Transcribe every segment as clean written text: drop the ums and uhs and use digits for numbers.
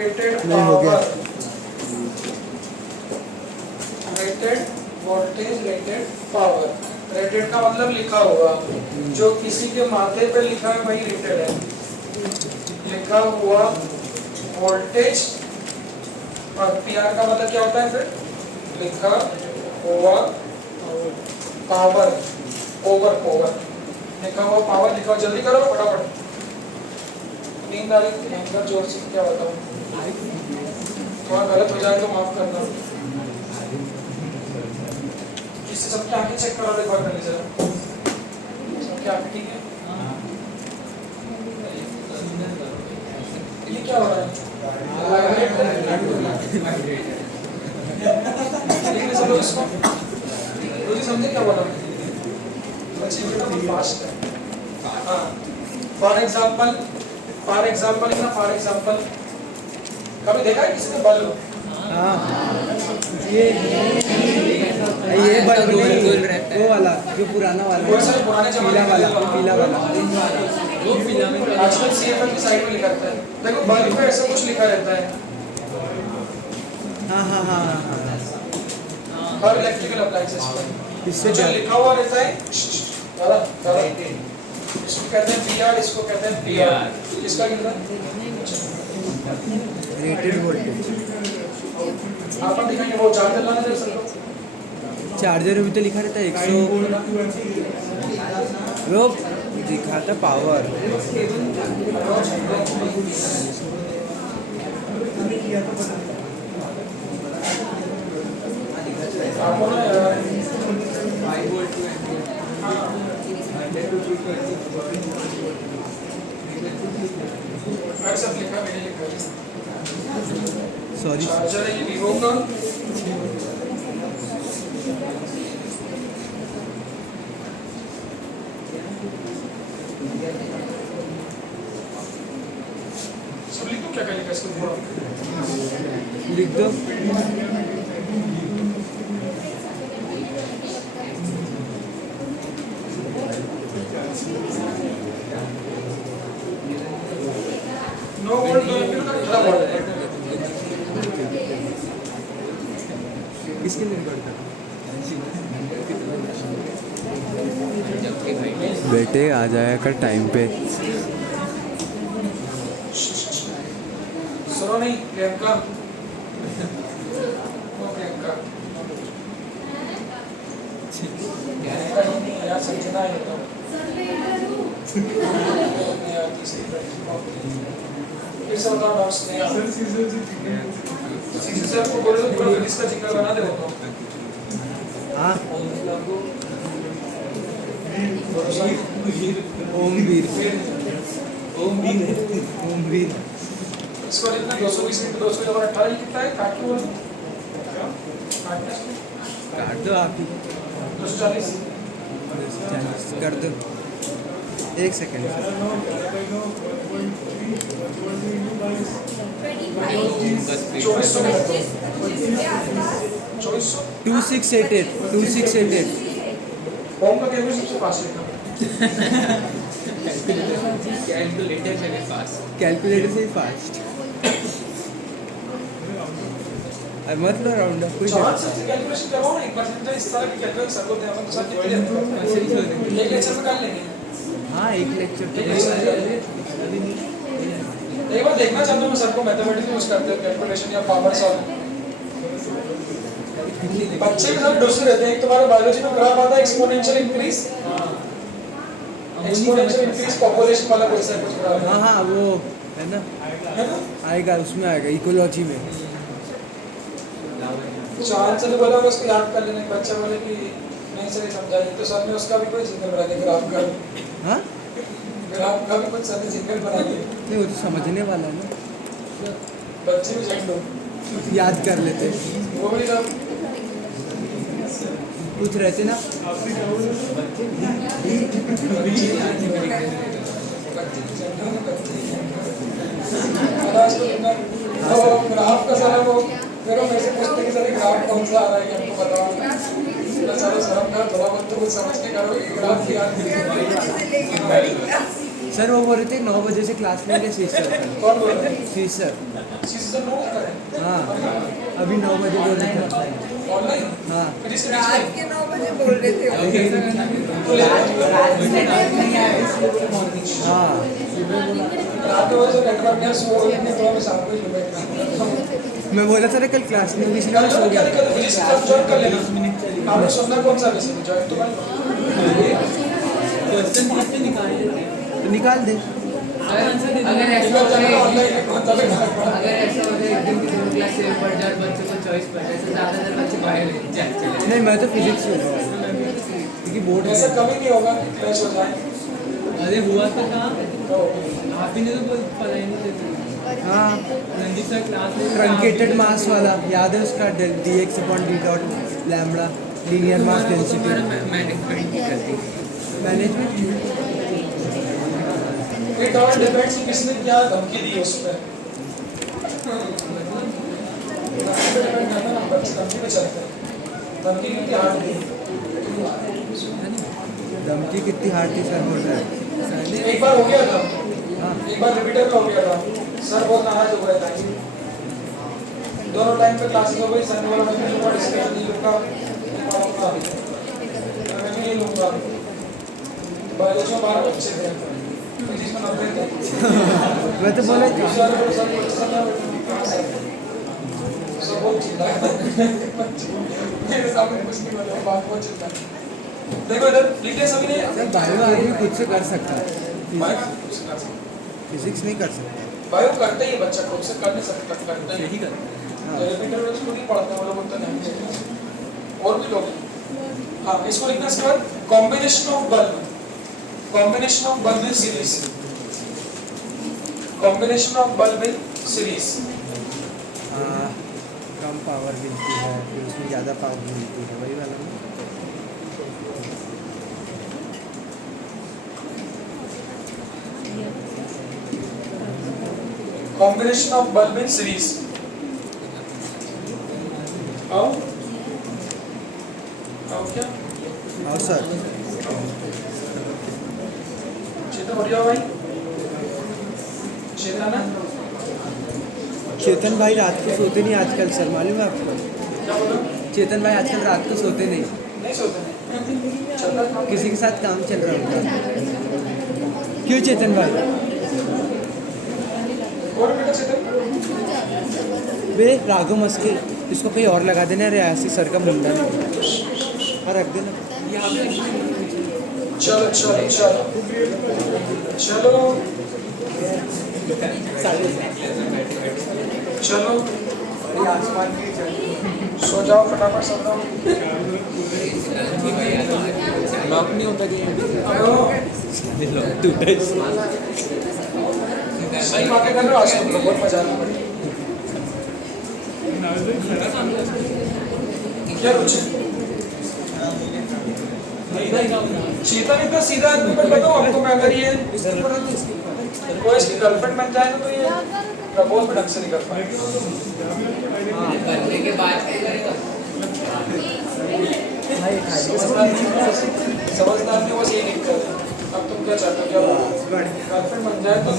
Rated नहीं हो गया। Power, rated voltage, rated power. Rated का मतलब लिखा हुआ, जो किसी के माथे पे लिखा है वही रेटेड है। लिखा हुआ वोल्टेज, और पीआर का मतलब क्या होता है फिर? लिखा हुआ पावर, ओवर पावर, लिखा हुआ पावर, लिखा हुआ। जल्दी करो फटाफट, नींद आ रही थी भयंकर जोर से, क्या बताऊं। थोड़ा गलत हो जाए तो माफ करना। इससे सबकी आंखें चेक करा दे, बात करनी जरा। सबकी आंखें ठीक है? ये क्या हो रहा है? समझो इसको, रोजी समझे क्या बोला? बच्चे बेटा बहुत फास्ट है। हाँ, फॉर एग्जाम्पल लिखना। फॉर एग्जाम्पल कभी देखा है किसी ने बल्ब? हाँ, ये बल्ब नहीं, वो वाला जो पुराना वाला, कोई सा पुराने जमाने पीला वाला, पीला वाला। वो पीला में आजकल सीएफएल की साइड में लिखा रहता है। देखो बल्ब पे ऐसा कुछ लिखा रहता है। हाँ हाँ हाँ हाँ, हर इलेक्ट्रिकल अप्लायंसेस पर इससे जो लिखा हुआ रहता है, इसको कहते हैं पीआर, इसको कहते हैं पीआर। इसका कितना? Rated voltage. आप दिखाएंगे वो चार्जर लाने दे सकते। चार्जर में भी तो लिखा रहता है 100, वो दिखाता पावर। आपको ना यार सब लिखा, मैंने लिखा है। सॉरी, चार्जर है ये वीवो का। सब लिख दो, क्या क्या लिखा इसको पूरा? लिख दो। नो वोल्ट नो एम्पीयर का कितना वोल्ट है? किसके लिए करता? बेटे आ जाया कर टाइम पे। सुनो नहीं प्रियंका, वो प्रियंका यार समझना है तो फिर से बताओ ना उसने यार सीसी से आपको बोले तो पूरा फिनिश का जिक्र बना दे वो तो। हाँ, ओम वीर। इसको लिखना 220 × 218 कितना है? काट के बोलो, काट दो आप ही। 240 कर दो, एक सेकेंड। 2688 ओम का कैलकुलेटर सबसे फास्ट है। कैलकुलेटर से ही फास्ट। मतलब राउंड ऑफ कुछ चार से कैलकुलेशन करवाओ ना एक बार, समझा इस तरह की कैलकुलेशन सब होते हैं, अपन सब कितने हैं एक लेक्चर में कर लेंगे। हाँ, एक लेक्चर तो एक बार देखना चाहता हूँ मैं सबको मैथमेटिक्स यूज करते हैं कैलकुलेशन या पावर सॉल्व। बच्चे भी सब डोसे रहते हैं। एक तुम्हारे बायोलॉजी में ग्राफ आता है एक्सपोनेंशियल इंक्रीज पॉपुलेशन वाला कोई सा कुछ ग्राफ। हाँ हाँ, वो है ना, आएगा उसमें, आएगा इकोलॉजी में। चांद से बोला उसको याद कर लेने, बच्चा बोले कि नहीं सर समझा नहीं, तो सर ने उसका भी कोई जिंगल बना दिया ग्राफ का। हाँ, ग्राफ का भी कुछ सर ने जिंगल बना दिया। नहीं वो तो समझने वाला है ना, बच्चे भी जान लो याद कर लेते। वो भी सब कुछ रहते ना, ग्राफ का सारा वो मेरे से पूछते कि सर ग्राफ कौन सा आ रहा है हमको बताओ। चलो सर हम थोड़ा बहुत तो कुछ समझ के करो, ग्राफ की याद। सर वो बोल रहे थे 9 बजे से क्लास लेंगे। शीश सर, कौन बोल रहा है? शीश सर सीजन नो करें हाँ अभी 9 बजे बोल रहे थे ऑनलाइन हाँ फिर इसके रात बीच के 9 बजे बोल रहे थे में तो ले हाँ रात में वैसे नेटवर्क है सो नहीं तो मैं शाम को ही बैठ मैं बोला था ना कल क्लास में भी इसलिए कल मैं सो क्या गया दिक्कत है फिजिक्स क्लास ज्वाइन कर लेना आपने सुनना कौन सा विषय ज्वाइन तो कर लो तो निकाल दे अगर ऐसा हो जाए ऑनलाइन तभी अगर ऐसा हो जाए एकदम की दोनों क्लास से पढ़ जाए बच्चों को चॉइस पड़ जाए तो ज़्यादातर बच्चे बाहर चले नहीं मैं तो फिजिक्स से क्योंकि बोर्ड ऐसा कभी नहीं होगा कि क्लैश हो जाए अरे हुआ तो कहाँ आप ही ने तो पता ही नहीं देते हाँ रणजीत सर क्लास में ट्रंकेटेड मास वाला याद है उसका dx upon d dot lambda linear mass density management it all depends कि किसने क्या धमकी दी उस पर धमकी पे चलते हैं धमकी कितनी हार्ड दी धमकी कितनी हार्ड थी सर बोल रहा है एक बार हो गया था हाँ एक बार रिपीटर हो गया था सर बहुत नाराज हो गए थे दोनों टाइम पे क्लासेस हो गई सर ने बोला मैं नहीं लूंगा डिस्कशन नहीं लूंगा मैं नहीं लूंगा बायोलॉजी में 12 बच्चे थे फिजिक्स में 90 थे मैं तो बोला था सर बहुत चिल्ला मेरे सामने कुछ नहीं बोला बात बहुत चिल्ला देखो इधर लिखे सभी ने सर बायो आदमी खुद से कर सकता है बायो कुछ कर सकते फिजिक्स नहीं कर सकता बायो करते ही बच्चा खुद से कर नहीं सकता करता है यही कर हाँ रिपीटर में उसको नहीं पढ़ते वो लोग बोलते नहीं और भी लोग हाँ इसको लिखना इसके बाद combination of bulb in series combination of bulb in series come power मिलती है फिर उसमें ज़्यादा पावर मिलती है वही वाला ना combination of bulb in series how क्या और सर चेतन बढ़िया भाई चेतन है चेतन भाई रात को सोते नहीं आजकल सर मालूम है आपको क्या बोला चेतन भाई आजकल रात को सोते नहीं नहीं सोते चलता किसी के साथ काम चल रहा होता क्यों चेतन भाई और बेटा चेतन वे राघव मस्के इसको कहीं और लगा देना रियासी सर का मुंडा और रख देना चलो चलो चलो चलो चलो सो जाओ फटाफट सो जाओ लॉक नहीं होता कि आयो सही बातें कर रहे हो आज तुम लोग बहुत मजा आ रहा है क्या रुचि चेतन इतना सीधा आदमी पर बताओ हमको मैं अगर ये कोई इसकी गर्लफ्रेंड बन जाए ना तो ये प्रपोज भी ढंग से नहीं कर पाए करने के बाद समझदार नहीं बस यही दिक्कत है अब तुम क्या चाहते हो क्या गर्लफ्रेंड बन जाए तो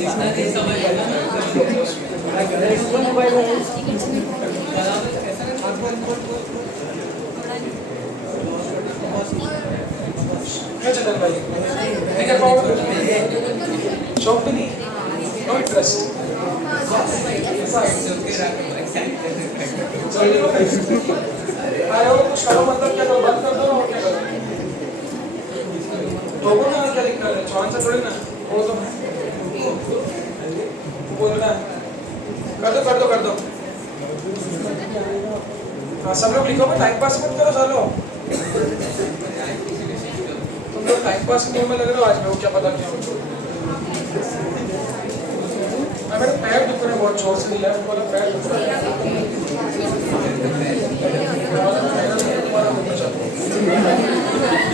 क्या चेतन भाई नहीं कर पाओगे शौक भी नहीं नो इंटरेस्ट आए हो कुछ करो मतलब क्या करो बंद कर दो और क्या करो तो ना क्या दिक्कत है चौहान से थोड़ी ना वो तो बोलना है कर दो हाँ सब लोग लिखो टाइम पास मत करो चलो तुम लोग टाइम पास के में लग रहे हो आज मैं क्या पता क्या मेरे पैर दुख रहे हैं बहुत जोर से लेफ्ट वाला पैर दुख रहा है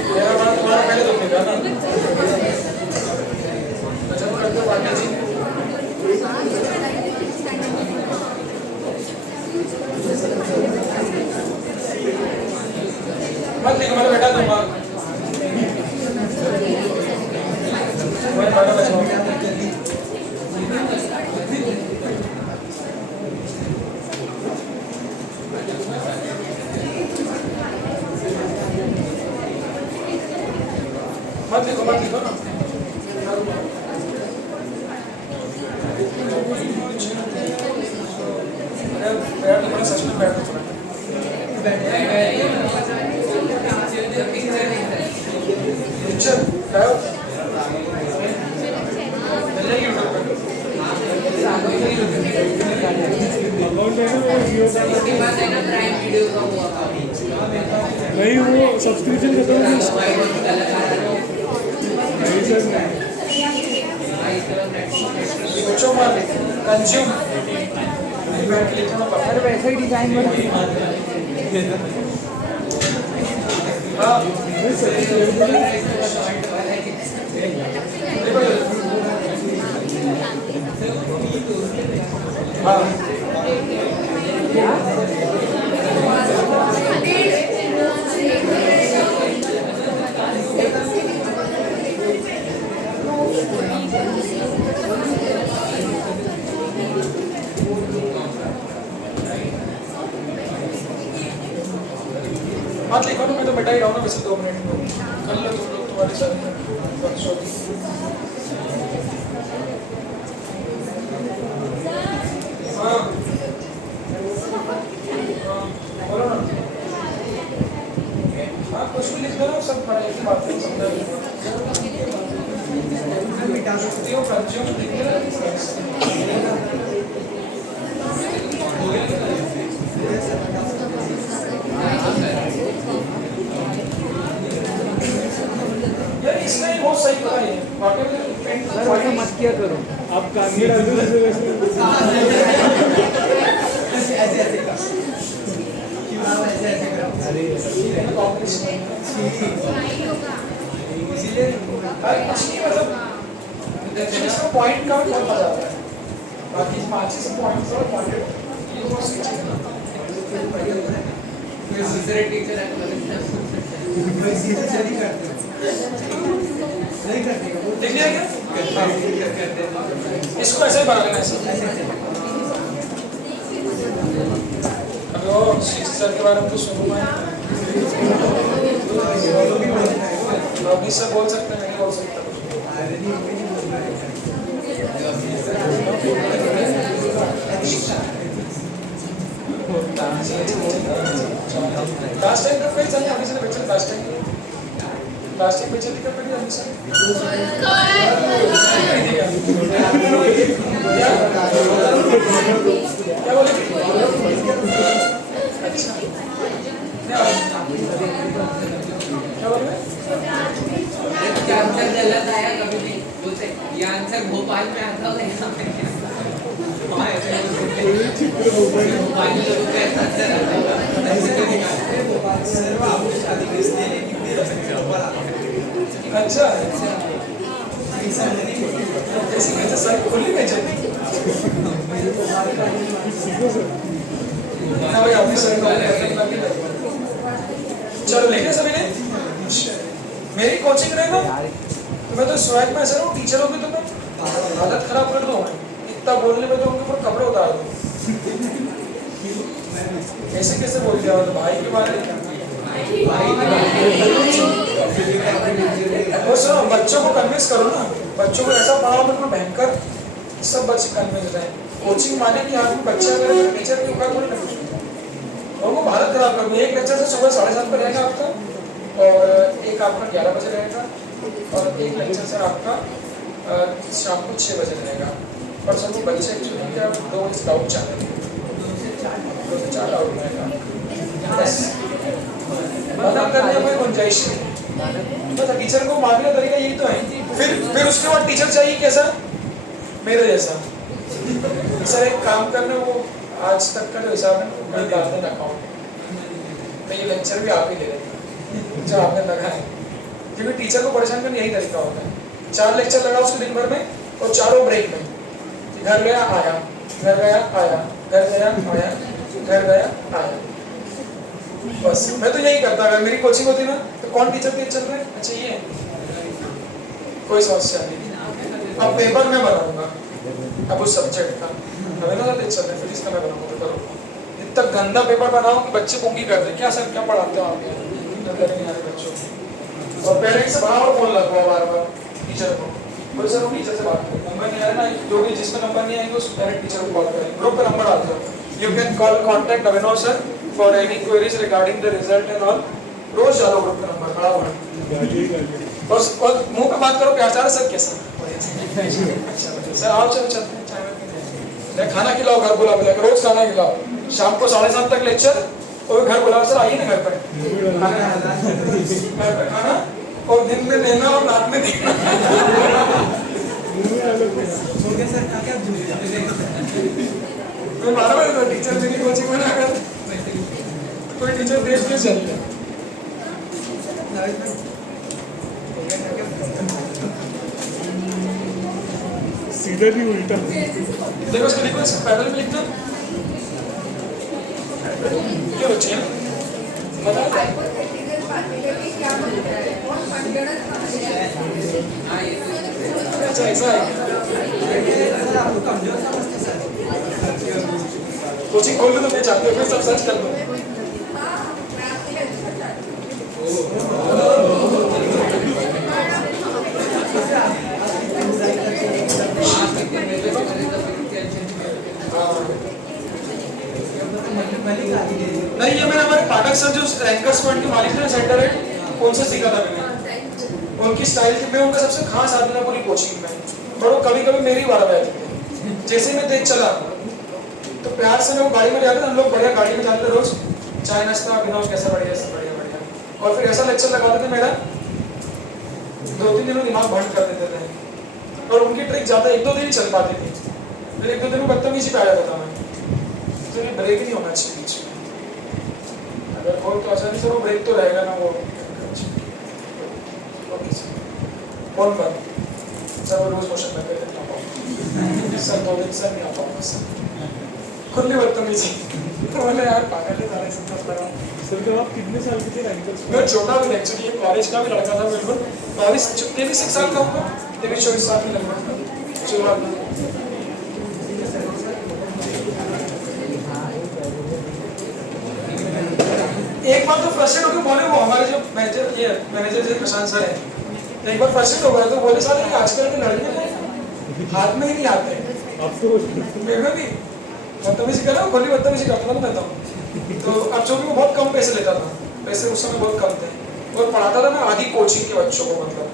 मेरा वाला थोड़ा पहले दुखेगा ना जब करते पाटिल जी मत लिखो मैं बैठा दूंगा मत लिखो ना। बैठ तो सच में बैठ तो पिक्चर क्या होता नहीं वो सब्सक्रिप्शन खत्म है सोचो मत कंज्यूम बैठ के लिखना पड़ता है वैसा ही डिजाइन बना हाँ मत लिखो ना, मैं तो बैठा ही रहूँ ना वैसे 2 मिनट में कर लो तुम लोग तुम्हारी सारी बकचोदी। हाँ बोलो ना। हाँ कुछ भी लिख दो ना, सब पढ़ाई की बात है समझा मिटा सकती हो कंज्यूम यार इसका ही बहुत सही पता है वाकई में सर वैसा मत किया करो। आप काम में डाल दो इसका पॉइंट का बहुत मजा आता है, बाकी अच्छे से पॉइंट्स और पॉइंट ये बहुत सही चीज है। दूसरे टीचर देख लिया क्या? इसको ऐसे ही बना लेना ऐसे। अभी वो सर के बारे में तो सुनूंगा अभी सब बोल सकते हैं, नहीं बोल सकते। लास्ट टाइम कब गई चलिए अभी से पिक्चर लास्ट टाइम पिक्चर दिखा पड़ी अभी से क्या बोले? अच्छा क्या बोल रहे? क्या आंसर गलत आया कभी भी बोलते ये आंसर भोपाल में आता होगा यहाँ पे भोपाली लोगों का ऐसा आंसर अच्छा जैसे कहते सर खुली में चली ना भाई ऑफिसर चलो लेके सभी ने मेरी कोचिंग रहेगा तो मैं तो स्वैग में ऐसा रहूँ टीचरों की तो मैं हालत खराब कर दूँ, इतना बोलने में तो उनके ऊपर कपड़े उतार दूँ। कैसे कैसे बोल दिया तो भाई के बारे में वो सुनो बच्चों को कन्विंस करो ना, बच्चों को ऐसा पढ़ाओ बिल्कुल भयंकर सब बच्चे कन्विंस रहे। कोचिंग माने कि आप बच्चे अगर टीचर के ऊपर थोड़ी ना और वो भारत खराब कर दूँ। एक लेक्चर से सुबह 7:30 पर रहेगा आपका और एक आपका 11 बजे रहेगा और एक लेक्चर सर आपका शाम को 6 बजे रहेगा। पर सब बच्चे एक्चुअली क्या 2 डाउट चाहते हैं, 2 से 4 डाउट रहेगा बस मना करने कोई गुंजाइश नहीं। बस टीचर को मारने का तरीका यही तो है। फिर उसके बाद टीचर चाहिए कैसा मेरे जैसा। सर एक काम करना वो आज तक का जो हिसाब है वो कल डाल देना अकाउंट में, ये लेक्चर भी आप ही ले लेंगे जो आपने लगा है, क्योंकि टीचर को परेशान करना यही तरीका होता है। 4 लेक्चर लगा उसके दिन भर में और चारों ब्रेक में, घर गया आया, घर गया आया, घर गया आया, घर गया आया। बस मैं तो यही करता। अगर मेरी कोचिंग होती ना तो कौन टीचर तेज चल रहा है, अच्छा ये कोई समस्या नहीं। अब पेपर मैं बनाऊंगा अब उस सब्जेक्ट का, हमें ना तेज चल रहा है फिजिक्स का मैं बनाऊंगा पेपर। इतना गंदा पेपर बनाऊं कि बच्चे पुंगी कर दे क्या सर क्या पढ़ाते हो आप, नहीं आ रहे बच्चों और पेरेंट्स से बड़ा और फोन लगवाओ बार बार टीचर को, बोले सर वो टीचर से बात करो, नंबर नहीं आ रहा ना, जो भी जिसमें नंबर नहीं आएंगे उस पेरेंट टीचर को कॉल करें, ग्रुप पे नंबर डाल दो, you can call contact Abhinav sir for any queries regarding the result and all, रोज डालो ग्रुप पे नंबर खड़ा हुआ और मुंह पे बात करो, प्यार से सर कैसा सर आओ चलो चलते हैं चाय में, खाना खिलाओ, घर बुला बुला रोज खाना खिलाओ, शाम को 7:30 तक लेक्चर और घर बुलाओ, सर आइए ना घर पर घर पे खाना और दिन में देना और रात में देना। मैं मालूम है टीचर मेरी कोचिंग में ना कर कोई टीचर देश में चल रहा सीधा नहीं उल्टा। देखो उसको लिखो, पैदल में लिखना क्या बच्चे हैं अच्छा ऐसा है, कोचिंग खोल लो तो मैं चाहते हो फिर सब सर्च कर दो। नहीं ये मैंने हमारे पाठक सर जो रैंकर्स पॉइंट के मालिक थे सेंटर है उनसे सीखा था मैंने, उनकी स्टाइल की मैं उनका सबसे खास आदमी था पूरी कोचिंग में, और वो कभी कभी मेरी बारह बैठते थे, जैसे मैं देख चला तो प्यार से वो गाड़ी में जाते, हम लोग बढ़िया गाड़ी में जाते रोज, चाय नाश्ता अभिनव कैसा बढ़िया बढ़िया बढ़िया, और फिर ऐसा लेक्चर लगाते थे मेरा 2-3 दिनों दिमाग बंद कर देते थे, और उनकी ट्रिक ज्यादा 1-2 दिन ही चल पाती थी, फिर 1-2 दिन में बदतमीजी पे आ जाता था मैं, तो ये ब्रेक नहीं होना चाहिए बीच में, अगर हो तो आसानी से वो ब्रेक तो रहेगा ना वो। कौन बात सर वो रोज क्वेश्चन लगे थे सर 2 दिन सर नहीं आ पाऊंगा सर, खुद नहीं बदतमीजी, तो बोले यार पागल है सारे सब लगा। सर जब आप कितने साल के थे रैंकर्स में? मैं छोटा भी एक्चुअली कॉलेज का भी लड़का था बिल्कुल, 23 साल का होगा, 23-24 साल की लगभग शुरुआत में। एक बार तो फ्रस्ट्रेट होकर बोले वो हमारे जो मैनेजर जो प्रशांत सर है, एक बार फ्रस्ट्रेट हो गया तो बोले सर ये आजकल के लड़के को हाथ में ही नहीं आते आपको मैं भी बदतमीजी कर रहा हूँ, खुली बदतमीजी करता था मैं तो अब जो भी वो बहुत कम पैसे लेता था, पैसे उस समय बहुत कम थे, और पढ़ाता था मैं आधी कोचिंग के बच्चों को, मतलब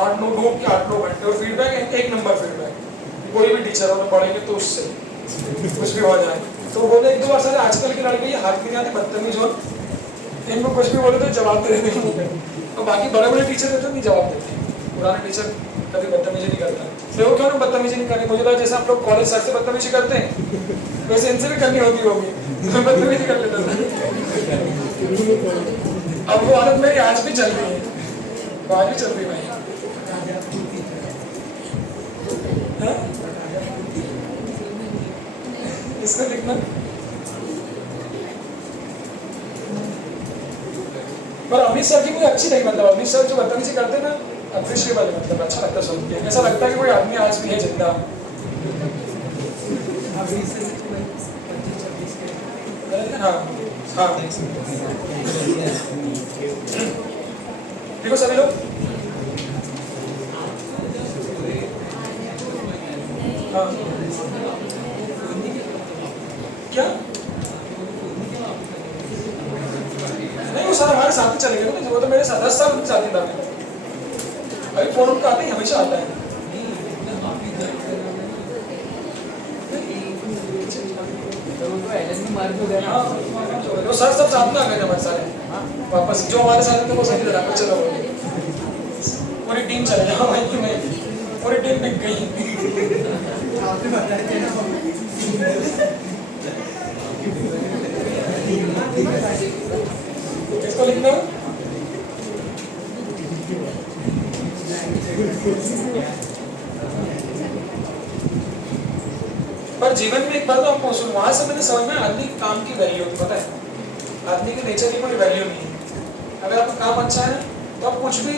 8-9 के 8-9 घंटे, और फीडबैक 1 नंबर फीडबैक, कोई भी टीचर हो पढ़ेंगे तो उससे कुछ भी हो जाए, तो बोले 1-2 बार सर आजकल के लड़के ये हाथ में नहीं आते बदतमीज हो, इनको कुछ भी बोले तो जवाब दे देते हैं, और बाकी बड़े बड़े टीचर देते नहीं जवाब देते, पुराने टीचर कभी बदतमीजी नहीं करता, तो वो क्यों ना बदतमीजी नहीं करनी, मुझे लगा जैसे आप लोग कॉलेज सर से बदतमीजी करते हैं वैसे इनसे भी करनी होती होगी, मैं बदतमीजी कर लेता था। अब वो आदत मेरी आज भी चल रही है, आज भी चल रही है भाई, इसमें लिखना पर अमित सर की मुझे अच्छी नहीं, मतलब अमित सर जो बदतमीजी करते ना अप्रिशिएबल, मतलब अच्छा लगता सुन के, ऐसा लगता है कि कोई आदमी आज भी है जिंदा। हाँ हाँ देखो सभी लोग हाँ क्या नहीं, वो सर हमारे साथ ही चले गए ना, वो तो मेरे साथ 10 साल उनके साथ ही था, अभी फोन उनका आते ही हमेशा आता है। तो सर सब साथ में आ गए हमारे सारे वापस, जो हमारे साथ थे वो सभी लगा चलो पूरी टीम चले जाओ भाई, मैं पूरी टीम बिक गई। किसको लिखना है? पर जीवन में एक बात तो आपको सुन, वहां से मैंने समझ में आदमी काम की वैल्यू होती, पता है आदमी के नेचर की कोई वैल्यू नहीं है, अगर आपका काम अच्छा है तो आप कुछ भी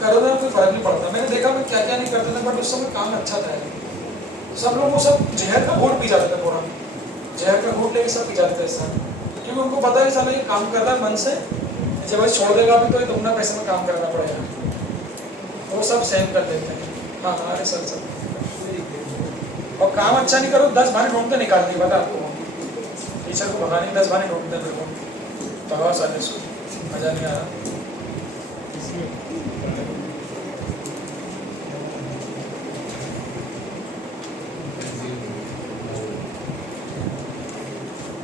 करो ना कोई फर्क नहीं पड़ता। मैंने देखा मैं क्या क्या नहीं करता था, बट उस समय काम अच्छा था, सब लोग वो सब जहर का घूट पी जाते थे, पूरा जहर का घूट लेके सब पी जाते थे ऐसा, क्योंकि उनको पता है साला ये काम कर रहा है मन से, जब वो छोड़ देगा भी तो ये दुगना पैसे में काम करना पड़ेगा, वो सब सहन कर लेते हैं। हाँ अरे सर सर, और काम अच्छा नहीं करो 10 बहाने ढूंढते निकालती, पता आपको टीचर को भगाने 10 बहाने ढूंढते मेरे को, भगाओ साले सो, मजा नहीं आ रहा।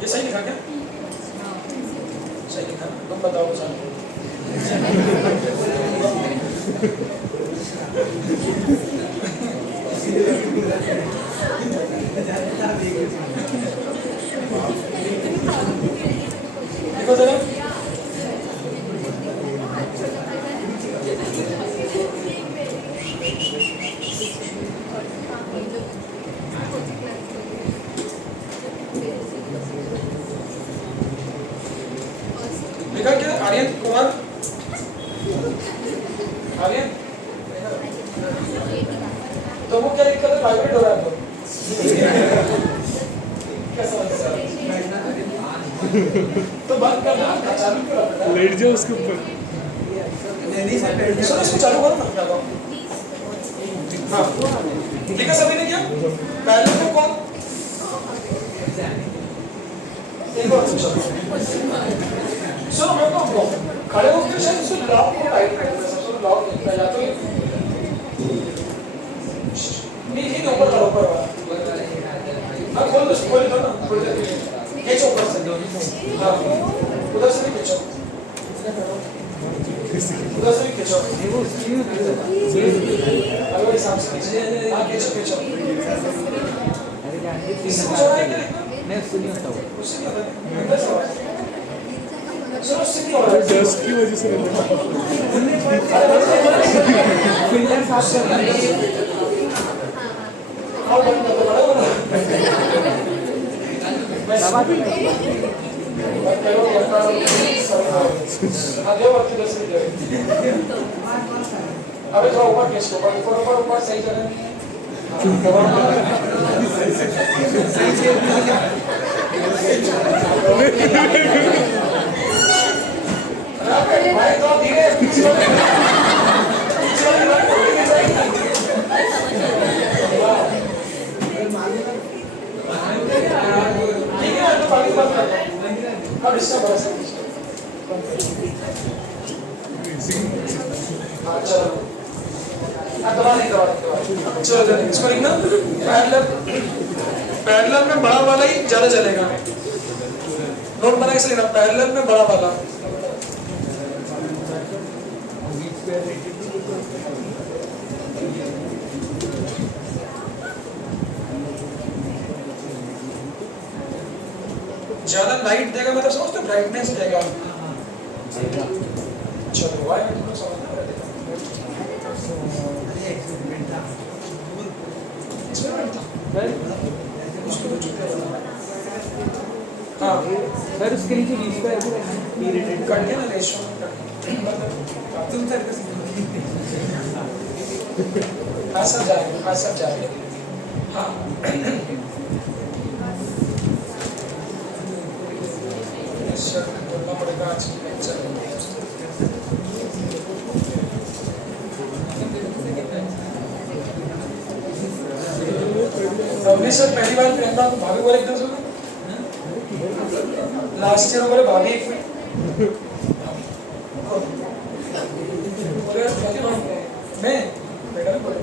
ये सही लिखा क्या? सही लिखा ना? तुम बताओ सर। देखो जरा, लिखा क्या? आर्यन कुमार, आर्यन तो वो क्या लिखा था? वाइब्रेट हो रहा है तो क्या समस्या? तो बंद करना, चालू क्यों रखना? लेट जाओ उसके ऊपर। सुनो इसको चालू करो ना, क्या करो? हाँ लिखा सभी ने क्या? पहले तो कौन? एक और पूछो। सुनो मैं तो खड़े होकर शायद इसको लॉक को टाइट कर देना, सबसे लॉक लिखता है या तो नहीं ऊपर करो, ऊपर वाला। हाँ खोल दो ना, खोल दो, खींचो ऊपर से। हाँ उधर से भी खींचो, उधर से भी खींचो, अलग हिसाब से खींचो। हाँ खींचो खींचो, इससे कुछ हो रहा है क्या? मैं उससे नहीं होता हूँ। उससे क्या होता है? अंदर से हो रहा है। सुनो उससे क्या हो रहा है? डस्ट की वजह से रहता है। फिल्टर साफ कर आओ बंद कर दो, बड़ा बड़ा। दबा दो। अबे थोड़ा ऊपर खींच लो, ऊपर ऊपर ऊपर सही जगह नहीं है। भाई तो धीरे अब इसका बड़ा सा हाँ चलो, दबा नहीं चलो चलो इसको लिखना पैरेलल में बड़ा वाला ही ज्यादा चलेगा। नोट बना के लिखना, पैरेलल में बड़ा वाला। ज्यादा लाइट देगा मतलब समझते हो, ब्राइटनेस देगा। चलो वाई में तुम समझना है, एक्सपेरिमेंट था उसको तो चुप है। हाँ सर उसके नीचे बीच पे कट के ना रेशो तुम सर सब जाएगा, सब जाएगा। हाँ बोलना पड़ेगा आज की लेक्चर। रवि सर पहली बार प्रेरणा तो भाभी बोले एकदम सुनो, लास्ट ईयर बोले भाभी एक मिनट बोले मैं मैडम बोले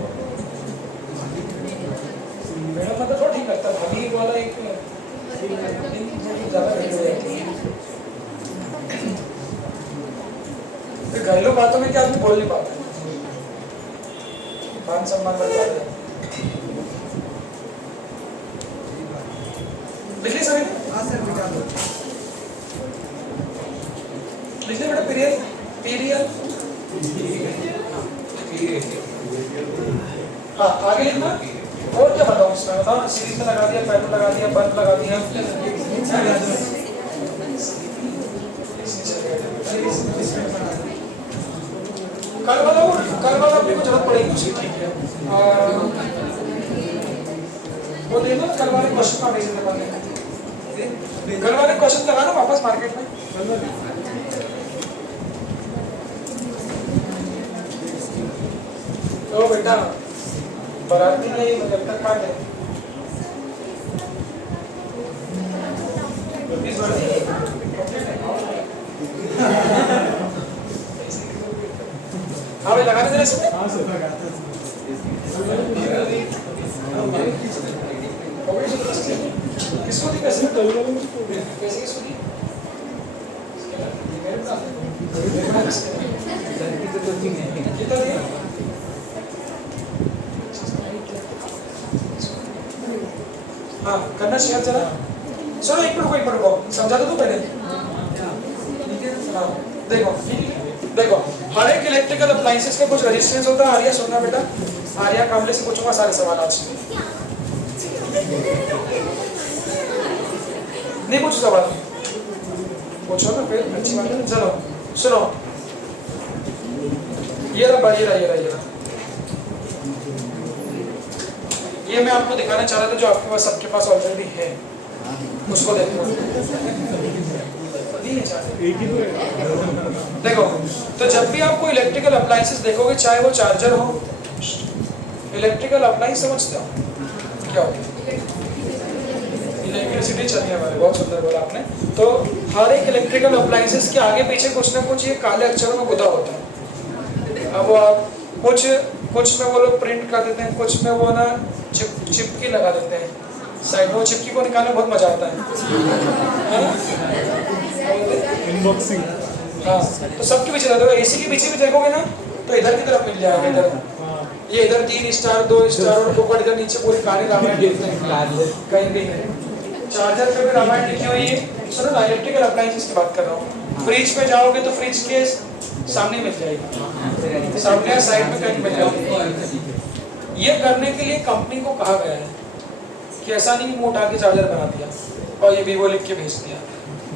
मैडम मतलब थोड़ा ठीक लगता, भाभी वाला एक ज्यादा हो जाती है। घरेलू बातों में क्या आदमी बोल नहीं पाता, मान सम्मान बढ़ जाता है। लिख ली सभी? हाँ सर बिठा दो। लिख ले बेटा, पीरियल पीरियल। हाँ आगे लिखना। और क्या बताऊँ इसमें, बताओ ना। सीरीज में लगा दिया, पैटर्न लगा दिया, बंद लगा दिया। कल वाला अपने को जरूरत पड़ेगी उसकी, ठीक है। वो देखो कल वाले क्वेश्चन का भेज देना, कल वाले क्वेश्चन लगाना वापस मार्केट में। तो बेटा बराती नहीं जब तक काटे हाँ भाई लगाने देना इसमें। हाँ सर लगाते किसको दी पैसे? हैं पैसे किसको दी? कितना दिया? हाँ करना चाहिए जरा। चलो एक मिनट रुको समझा दो पहले। हाँ देखो हर एक इलेक्ट्रिकल अप्लायंसेस का कुछ रेजिस्टेंस होता है। आर्या सुनना बेटा, आर्या कामले से पूछूंगा सारे सवाल आज। नहीं पूछो सवाल, पूछो ना फिर अच्छी बात है। चलो सुनो, ये रहा ये मैं आपको दिखाना चाह रहा था जो आपके पास सबके पास ऑलरेडी है, उसको देखो। एक ही तो है। देखो तो जब भी आपको इलेक्ट्रिकल अप्लायंसेस देखोगे, चाहे वो चार्जर हो, इलेक्ट्रिकल अप्लायंस समझते हो क्या होता है? इलेक्ट्रिसिटी चलने वाले, बहुत सुंदर बोला आपने। तो हर एक इलेक्ट्रिकल अप्लायंसेस के आगे पीछे कुछ ना कुछ ये काले अक्षरों में गुदा होता है। अब वो आप कुछ में वो लोग प्रिंट कर देते हैं, कुछ में वो ना चिपकी लगा देते हैं साइड में। वो चिपकी को निकालने में बहुत मजा आता है। अनबॉक्सिंग। हाँ तो सबके पीछे देखो, एसी के पीछे भी देखोगे ना तो इधर की तरफ मिल जाएगा। इधर ये इधर 3 स्टार 2 स्टार और ऊपर इधर नीचे पूरी काली रामायण लिखते हैं कहीं। चार्जर पे भी रामायण लिखी हुई है। सुनो ना, इलेक्ट्रिकल अप्लायंसेस की बात कर रहा हूँ। फ्रिज पे जाओगे तो फ्रिज के सामने मिल जाएगी, सामने साइड में कहीं मिल जाएगी। ये करने के लिए कंपनी को कहा गया है कि ऐसा नहीं मुंह उठा के चार्जर बना दिया और ये वीवो लिख के भेज दिया,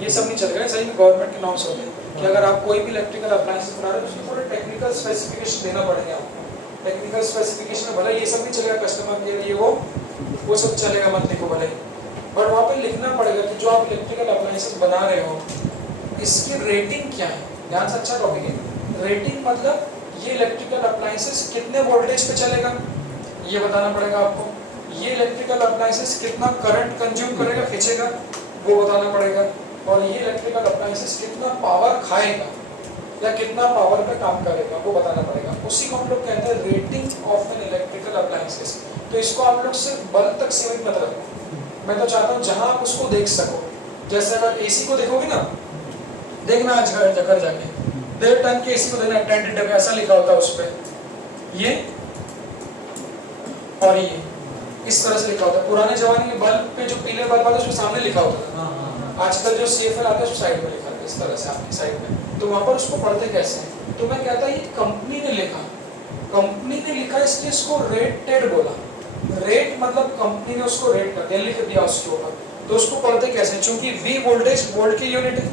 ये सब नहीं चलेगा। सही में गवर्नमेंट के नॉर्म्स होते हैं कि अगर आप कोई भी इलेक्ट्रिकल अप्लायंसेस बना रहे हो तो उसको पूरे टेक्निकल स्पेसिफिकेशन देना पड़ेगा आपको। टेक्निकल स्पेसिफिकेशन में भले ये सब नहीं चलेगा, कस्टमर के लिए वो सब चलेगा, मत लिखो भले, बट वहाँ पे लिखना पड़ेगा कि जो आप इलेक्ट्रिकल अप्लायंसेस बना रहे हो इसकी रेटिंग क्या है। ध्यान से, अच्छा टॉपिक है। रेटिंग मतलब ये इलेक्ट्रिकल अप्लायंसेस कितने वोल्टेज पे चलेगा ये बताना पड़ेगा आपको। ये इलेक्ट्रिकल अप्लायंसेस कितना करंट कंज्यूम करेगा, खींचेगा, वो बताना पड़ेगा। और ये इलेक्ट्रिकल अप्लायंसेस कितना पावर खाएगा या कितना पावर का काम करेगा वो बताना पड़ेगा। उसी को हम लोग कहते हैं rating of an electrical appliances. तो इसको आप लोग सिर्फ बल्ब तक सीमित मत रखो। मैं तो चाहता हूँ जहाँ आप उसको देख सको। जैसे अगर एसी को देखोगे ना, देखना आज घर जाके 1.5 टन के एसी को देखना, 10 लीटर ऐसा लिखा होता है उस पर, ये और ये इस तरह से लिखा होता है। पुराने जमाने में बल्ब पे जो पीले बल्ब आता है उसके सामने लिखा होता था। आजकल जो CFL आता है उसको साइड में लिखा है इस तरह से आपकी साइड में। तो वहाँ पर उसको पढ़ते कैसे हैं? तो मैं कहता ये कंपनी ने लिखा, कंपनी ने लिखा इसलिए इसको रेटेड बोला। रेट मतलब कंपनी ने उसको रेट कर दिया, लिख दिया उसके ऊपर। तो उसको पढ़ते कैसे? चूंकि V वोल्टेज वोल्ट की यूनिट है,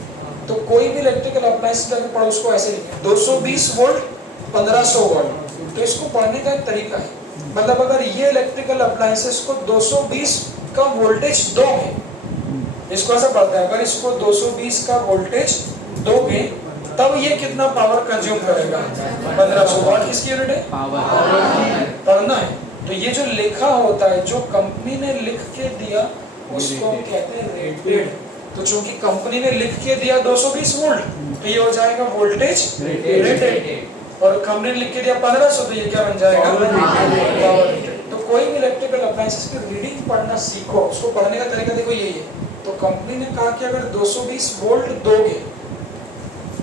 तो कोई भी इलेक्ट्रिकल अप्लायंस जाकर पढ़ो उसको ऐसे लिखे 220 वोल्ट 1500 वोल्ट। तो इसको पढ़ने का एक तरीका है। मतलब अगर ये इलेक्ट्रिकल अप्लायंसेस को 220 का वोल्टेज दोगे, इसको ऐसा पढ़ता है, अगर इसको 220 का वोल्टेज दोगे तब ये कितना पावर कंज्यूम करेगा? 1500 वाट। किसकी यूनिट है? पावर। पढ़ना है। तो ये जो लिखा होता है, जो कंपनी ने लिख के दिया उसको हम कहते हैं रेटेड। तो चूंकि कंपनी ने लिख के दिया 220 वोल्ट तो ये हो जाएगा वोल्टेज रेटेड, और कंपनी ने लिख के दिया 1500 तो ये क्या बन जाएगा? Power rated. तो कोई भी इलेक्ट्रिकल अप्लायंसेस की रीडिंग पढ़ना सीखो। उसको पढ़ने का तरीका देखो यही है। तो कंपनी ने कहा कि अगर 220 वोल्ट दोगे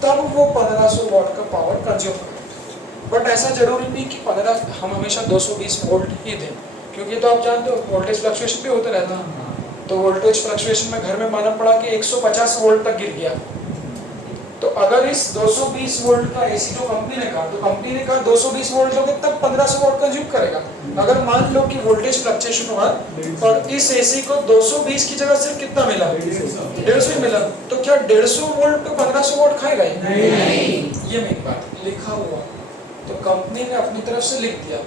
तब वो 1500 वॉट का पावर कंज्यूम करेगा। बट ऐसा जरूरी नहीं कि 15 हम हमेशा 220 वोल्ट ही दें, क्योंकि तो आप जानते हो वोल्टेज फ्लक्चुएशन भी होता रहता है। तो वोल्टेज फ्लक्चुएशन में घर में मालूम पड़ा कि 150 वोल्ट तक गिर गया, तो अगर इस 220 वोल्ट का एसी जो कंपनी ने कहा, तो कंपनी ने कहा 220 वोल्ट लोगे तब 1500 वोल्ट कंज्यूम करेगा। अगर मान लो कि वोल्टेज फ्लक्चुएशन हुआ और इस एसी को 220 की जगह सिर्फ कितना मिला? 150 मिला, तो क्या 150 वोल्ट पे 1500 वोल्ट खाएगा? नहीं। ये मेरी बात लिखा हुआ। तो कंपनी ने अपनी तरफ से लिख दिया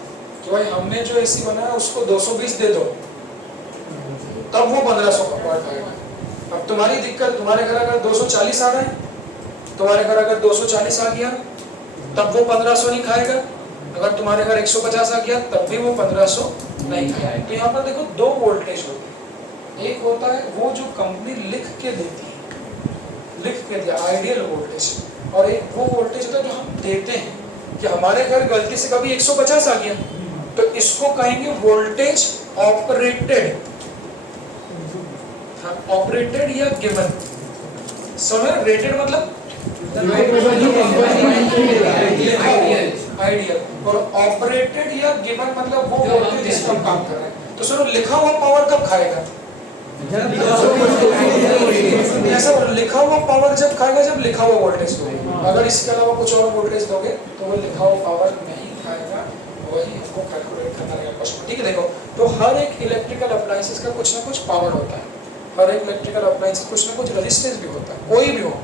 कि भाई हमने जो एसी बनाया उसको 220 दे दो, तब वो 1500 का वोल्ट खाएगा। अब तुम्हारी दिक्कत, तुम्हारे घर अगर 240 आ रहा है, तुम्हारे घर अगर 240 आ गया तब वो 1500 नहीं खाएगा। अगर तुम्हारे घर 150 आ गया तब भी वो 1500 नहीं खाएगा। तो यहाँ पर देखो दो वोल्टेज होते हैं, एक होता है वो जो कंपनी लिख के देती है, लिख के दिया आइडियल वोल्टेज, और एक वो वोल्टेज होता है जो हम देते हैं कि हमारे घर गलती से कभी 150 आ गया तो इसको कहेंगे वोल्टेज ऑपरेटेड। ऑपरेटेड या गिवन, समझ, रेटेड मतलब आइडियल, और ऑपरेटेड या गिवन मतलब वो वोल्टेज जिस पर हम काम कर रहे हैं। तो सुनो, लिखा हुआ पावर कब खाएगा? ऐसा लिखा हुआ पावर जब खाएगा जब लिखा हुआ वोल्टेज दोगे। अगर इसके अलावा कुछ और वोल्टेज दोगे तो वो लिखा हुआ पावर नहीं खाएगा, वही हमको कैलकुलेट करना रहेगा क्वेश्चन। ठीक है, देखो तो हर एक इलेक्ट्रिकल अप्लायंसेस का कुछ ना कुछ पावर होता है, हर एक इलेक्ट्रिकल अप्लायंस कुछ ना कुछ रेजिस्टेंस भी होता है, कोई भी हो।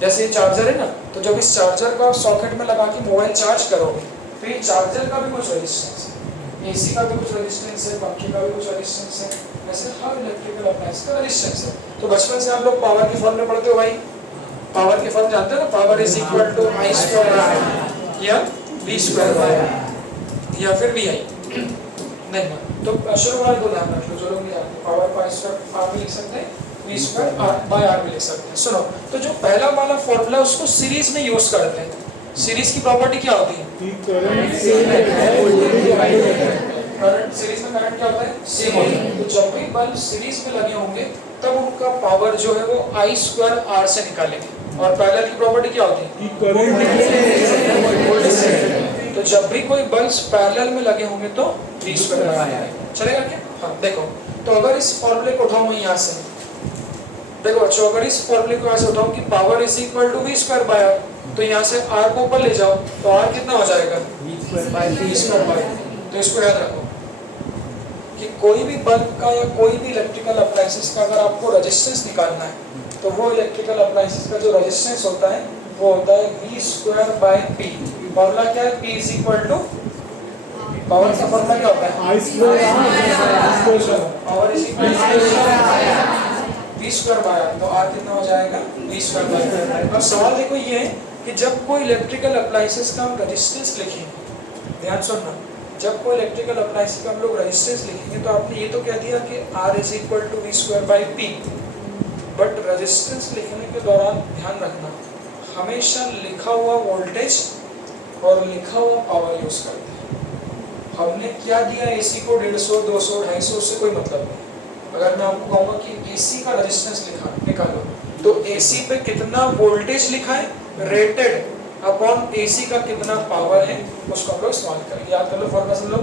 जैसे ये चार्जर है ना, तो जब इस चार्जर का सॉकेट में लगा के मोबाइल चार्ज करोगे तो ये चार्जर का भी कुछ रेजिस्टेंस है, एसी का भी कुछ रेजिस्टेंस है, पंखे का भी कुछ रेजिस्टेंस है, वैसे हर इलेक्ट्रिकल अप्लायंस का रेजिस्टेंस है। तो बचपन से आप लोग पावर की फॉर्मूला पढ़ते हो भाई, पावर की फॉर्मूला जानते हो ना, power is equal to I square R या V स्क्वायर Y या फिर VI नहीं ना। तो शुरू वाले दो ध्यान रख लो, जो लोग नहीं जानते, पावर का I स्क्वायर R भी लिख सकते हैं, V स्क्वायर बाय R भी लिख सकते हैं। सुनो, तो जो पहला वाला फॉर्मूला उसको सीरीज में यूज करते हैं। सीरीज की प्रॉपर्टी क्या होती है? करंट सीरीज में करंट क्या होता है? सेम होता है। तो जब भी बल्ब सीरीज में लगे होंगे तब उनका पावर जो है वो I स्क्वायर R से निकालेंगे। और पैरेलल की प्रॉपर्टी क्या होती है? तो जब भी कोई बल्ब पैरेलल में लगे होंगे तो V स्क्वायर R आएगा। चलेगा क्या? हाँ, देखो तो अगर इस फॉर्मूले को उठाऊं यहाँ से, देखो बच्चों, अगर इस फॉर्मूले को यहाँ से उठाऊं कि power is equal to V square by R, तो यहाँ से R को ऊपर ले जाओ तो R कितना हो जाएगा? V square bye. तो इसको याद रखो कि कोई भी बल्ब का या कोई भी इलेक्ट्रिकल अप्लायंसेस का अगर आपको रेजिस्टेंस निकालना है तो वो इलेक्ट्रिकल अप्लायंसेस का जो रेजिस्टेंस होता है वो होता है V square by P। Formula क्या है? P is equal to, power का फॉर्मूला क्या होता है? I square power is equal to V square by R। तो R कितना हो जाएगा? V square by R। अब सवाल देखो ये है कि जब कोई इलेक्ट्रिकल अप्लायंसेस का हम रेजिस्टेंस लिखेंगे, ध्यान सुनना, जब कोई इलेक्ट्रिकल अप्लायंस का हम लोग रेजिस्टेंस लिखेंगे तो आपने ये तो कह दिया कि R is equal to V square by P, but resistance लिखने के दौरान ध्यान रखना हमेशा लिखा हुआ वोल्टेज और लिखा हुआ पावर यूज करते हैं। हमने क्या दिया एसी को 150, 200, 250, उससे कोई मतलब नहीं। अगर मैं आपको कहूँगा कि एसी का रेजिस्टेंस निकालो तो एसी पे कितना वोल्टेज लिखा है रेटेड अपॉन एसी का कितना पावर है, उसको हम लोग इस्तेमाल करेंगे। याद कर लो फॉर्मूला सब लोग,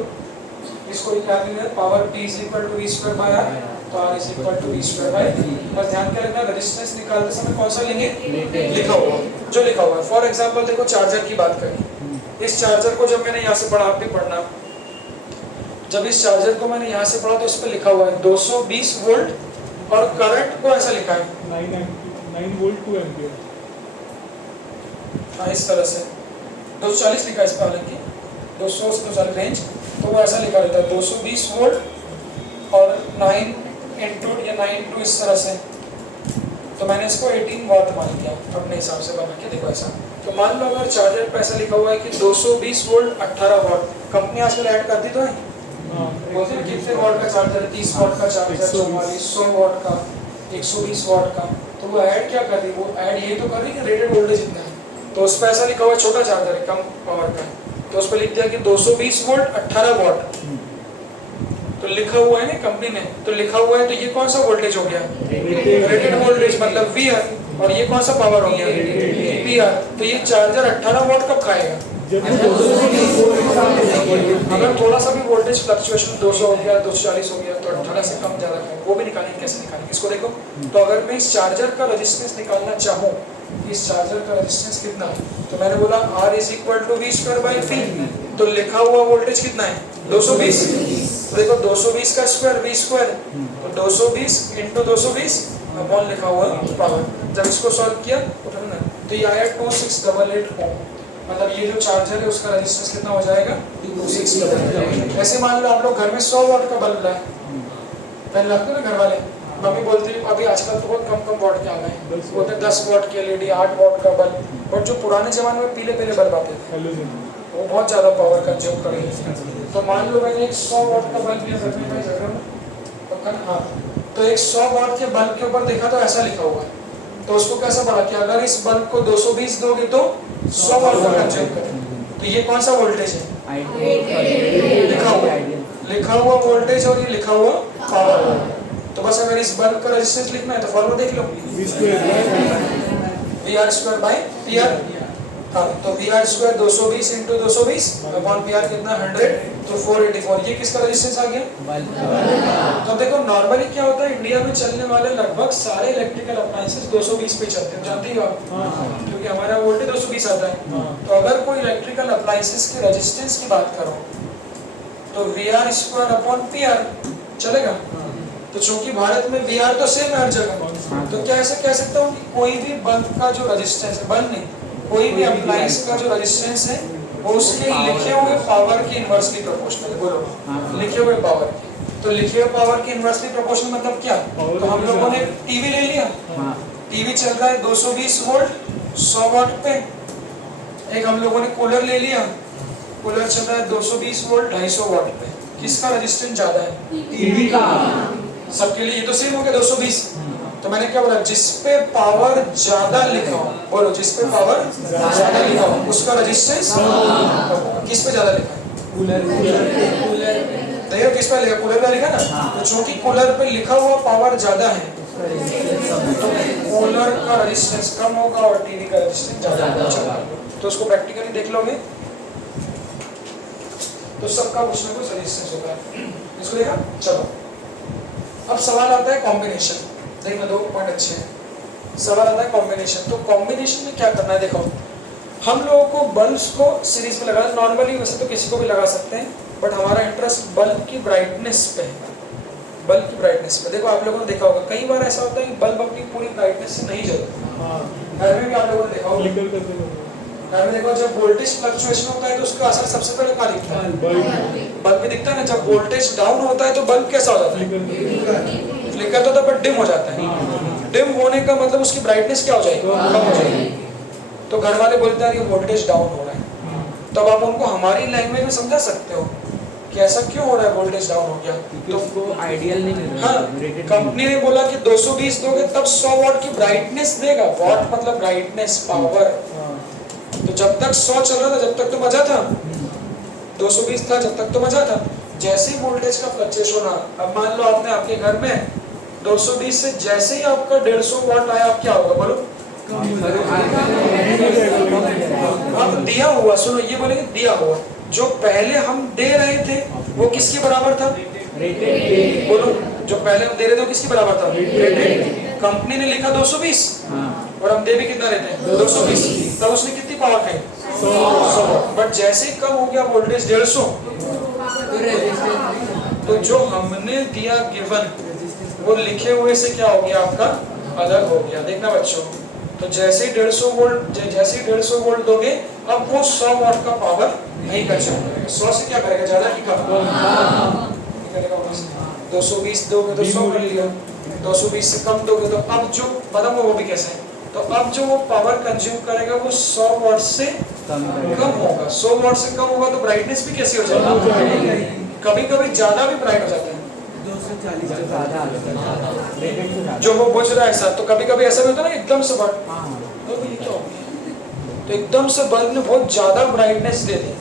इसको क्या है? Power P is equal to V square by R, तो R is equal to V square by P। बस ध्यान क्या रखना, रेजिस्टेंस निकालते समय कौन सा लेंगे? लिखा हुआ, जो लिखा हुआ है। फॉर एग्जांपल देखो चार्जर की बात करें, इस चार्जर को जब मैंने यहाँ से पढ़ा, आप भी पढ़ना, जब इस चार्जर को मैंने यहाँ से पढ़ा तो इस पर लिखा हुआ है 220 वोल्ट और करंट को ऐसा लिखा है 9 वोल्ट 2 एम्पियर। हाँ, इस तरह से 240 लिखा है इस पर, हालांकि 200 से 240 रेंज, तो वो ऐसा लिखा रहता है 220 वोल्ट और 9 इंटू या 9 इंटू इस तरह से। तो मैंने इसको 18 वाट मान लिया अपने हिसाब से बना के। देखो ऐसा, तो मान लो अगर चार्जर पे ऐसा लिखा हुआ है कि 220 वोल्ट 18 वाट, कंपनी आजकल ऐड करती तो है, बोलते हैं कितने वाट का चार्जर है, 30 वाट का चार्जर, 44, 100 वाट का, 120 वाट का। तो वो ऐड क्या कर रही है? वो ऐड ये तो कर रही है कि रेटेड वोल्टेज इतना है, तो उस पर ऐसा लिखा हुआ है छोटा चार्जर है, कम पावर का, तो उस पर लिख दिया कि 220 वोल्ट 18 वाट। तो लिखा हुआ है ना कंपनी ने, तो लिखा हुआ है, तो ये कौन सा वोल्टेज हो गया? रेटेड वोल्टेज मतलब VR, और ये कौन सा पावर हो गया? PR। तो ये चार्जर 18 वाट कब खाएगा? अगर थोड़ा सा भी वोल्टेज फ्लक्चुएशन 200 हो गया, 240 हो गया, तो 18 से कम ज्यादा खाएगा। वो भी निकालेंगे, कैसे निकालेंगे इसको देखो। तो अगर मैं इस चार्जर का रेजिस्टेंस निकालना चाहूँ, इस चार्जर का रेजिस्टेंस कितना है, तो मैंने बोला R is equal to V square by P। तो लिखा हुआ वोल्टेज कितना है? 220। तो देखो 220 का स्क्वायर V स्क्वायर, तो 220 इंटू 220 अपॉन लिखा हुआ पावर। जब इसको सॉल्व किया तो ये आया 2688 ओम। मतलब ये जो चार्जर है उसका रेजिस्टेंस कितना हो जाएगा? 2688। ऐसे मान लो आप लोग घर में 100 वाट का बल्ब लाए, पहले लगते ना घर वाले, मम्मी बोलती है अभी आजकल तो बहुत कम वाट के आ गए हैं, बोलते 10 वाट की LED, 8 वाट का बल्ब, बट जो पुराने जमाने में पीले बल्ब आते थे, बहुत ज़्यादा पावर कंज्यूम करेगी। तो मान लो मैंने एक 100 वाट का बल्ब लिया रखने में जगह में, पक्का ना? हाँ, तो एक 100 वाट के बल्ब के ऊपर देखा तो ऐसा लिखा हुआ है, तो उसको कैसा पढ़ा कि अगर इस बल्ब को 220 दोगे तो 100 वाट का कंज्यूम करेगा। तो ये कौन सा वोल्टेज है? लिखा हुआ वोल्टेज और ये लिखा हुआ पावर। तो बस अगर इस बल्ब का रेजिस्टेंस लिखना है तो फॉर्मूला देख लो, VR² बाई PR। हाँ, तो VR² 220 इंटू 220 अपॉन PR कितना 100, तो 484। ये किसका रेजिस्टेंस आ गया? तो देखो नॉर्मली क्या होता है, इंडिया में चलने वाले लगभग सारे इलेक्ट्रिकल अप्लायंसेस 220 पे चलते हैं, जानती हो आप? क्योंकि हमारा वोल्टेज 220 आता है। तो अगर कोई इलेक्ट्रिकल अप्लायंसेस के रेजिस्टेंस की बात करो तो VR² अपॉन PR चलेगा। तो चूंकि भारत में VR तो सेम है हर जगह, तो क्या ऐसा कह सकता हूँ कि कोई भी बल्ब का जो रेजिस्टेंस है, बल्ब नहीं, कोई भी अप्लायंस का जो रेजिस्टेंस है वो उसके लिखे हुए पावर के इनवर्सली प्रोपोर्शनल है। बोलो, लिखे हुए पावर की। तो लिखे हुए पावर के इनवर्सली प्रोपोर्शनल मतलब क्या? तो हम लोगों ने टीवी ले लिया, टीवी चल रहा है 220 वोल्ट 100 वाट पे। एक हम लोगों ने कूलर ले लिया, कूलर चल रहा है 220 वोल्ट 250 वाट पे। किसका रेजिस्टेंस ज्यादा है? टीवी का। सबके लिए ये तो सेम हो गया 220। तो मैंने क्या बोला, जिस पे पावर ज्यादा लिखा हो, बोलो जिस पे पावर ज्यादा लिखा हो उसका रेजिस्टेंस किस पे ज्यादा लिखा है? कूलर। देखो किस पे लिखा, कूलर पे लिखा ना। तो चूंकि कूलर पे लिखा हुआ पावर ज्यादा है तो कूलर का रेजिस्टेंस कम होगा और टीवी का रेजिस्टेंस ज्यादा होगा। तो उसको प्रैक्टिकली देख लोगे तो सबका कुछ ना कुछ रेजिस्टेंस होता है। इसको देखा? चलो अब सवाल आता है कॉम्बिनेशन। देखना, दो पॉइंट अच्छे हैं। सवाल आता है कॉम्बिनेशन। तो कॉम्बिनेशन में क्या करना है? देखो हम लोगों को बल्ब्स को सीरीज में लगाना, नॉर्मली वैसे तो किसी को भी लगा सकते हैं, बट हमारा इंटरेस्ट बल्ब की ब्राइटनेस पे है। बल्ब की ब्राइटनेस पे देखो, आप लोगों ने देखा होगा कई बार ऐसा होता है कि बल्ब अपनी पूरी ब्राइटनेस से नहीं जलता। घर में भी आप लोगों ने देखा होगा, घर में देखो जब वोल्टेज फ्लक्चुएशन होता है तो उसका असर सबसे पहले कहाँ दिखता है? बल्ब में दिखता है ना। जब वोल्टेज डाउन होता है तो बल्ब कैसा हो जाता है? फ्लिकर तो बट डिम हो जाता है। डिम होने का मतलब उसकी ब्राइटनेस क्या हो जाएगी? कम हो जाएगी। तो घर वाले बोलते हैं ये वोल्टेज डाउन हो रहा है, तब आप उनको हमारी लैंग्वेज में समझा सकते हो कि ऐसा क्यों हो रहा है, वोल्टेज डाउन हो गया। तो उसको आइडियल नहीं मिल रहा। हाँ, कंपनी ने बोला कि 220 दोगे तब 100 वाट की ब्राइटनेस देगा। वाट मतलब ब्राइटनेस, पावर। तो जब तक 100 चल रहा था जब तक तो मजा था, 220 था जब तक तो मजा था। जैसे ही वोल्टेज का फ्लक्चुएशन होना, अब मान लो आपने आपके घर में 220 से जैसे ही आपका 150 वाट आया, आप क्या होगा बोलो? अब दिया हुआ, सुनो ये बोलेंगे दिया हुआ, जो पहले हम दे रहे थे वो किसके बराबर था? रेटेड। बोलो, जो पहले हम दे रहे थे वो किसके बराबर था? रेटेड। कंपनी ने लिखा 220 और हम दे भी कितना रहते हैं? 220। तब उसने कितनी पावर खाई? 100। बट जैसे ही कम हो गया वोल्टेज 150, तो जो हमने दिया गिवन वो लिखे हुए से क्या हो गया आपका? अलग हो गया। देखना बच्चों, तो जैसे ही 150 वोल्ट दोगे अब वो 100 वाट का पावर नहीं कर सकते। 100 से क्या करेगा? ज्यादा ही कम करेगा। 220 दोगे तो 100 कर लिया, 220 से कम दोगे तो अब जो बताऊंगा वो भी कैसे है। तो अब जो वो पावर कंज्यूम करेगा वो 100 वाट से कम होगा। 100 वाट से कम होगा तो ब्राइटनेस भी कैसी हो जाएगी? कभी कभी ज्यादा भी ब्राइट हो जाता है, 240 जो वो बुझ रहा है सर। तो कभी कभी ऐसा भी होता है ना एकदम से बढ़, तो एकदम से बल्ब ने बहुत ज्यादा ब्राइटनेस दे दी,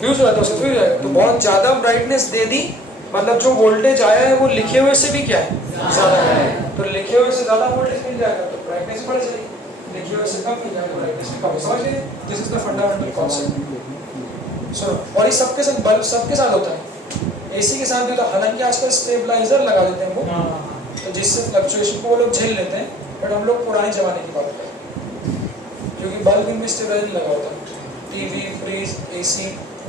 फ्यूज हो जाता है, फ्यूज हो जाएगा। तो बहुत ज्यादा ब्राइटनेस दे दी मतलब जो वोल्टेज आया है वो लिखे हुए से भी क्या है? ज्यादा है। तो लिखे हुए से ज्यादा वोल्टेज मिल जाएगा तो ब्राइटनेस बढ़ जाएगी, लिखे हुए से कम मिल जाएगा ब्राइटनेस कम। समझ गए? This is the fundamental concept. So और ये सबके साथ, बल्ब सबके साथ होता है, एसी के साथ भी होता है। हालांकि आजकल स्टेबलाइजर लगा देते हैं वो, तो जिससे फ्लक्चुएशन को वो लोग झेल लेते हैं, बट हम लोग पुराने जमाने की बात करें क्योंकि बल्ब इनमें स्टेबलाइजर लगा होता है। टीवी, फ्रिज, एसी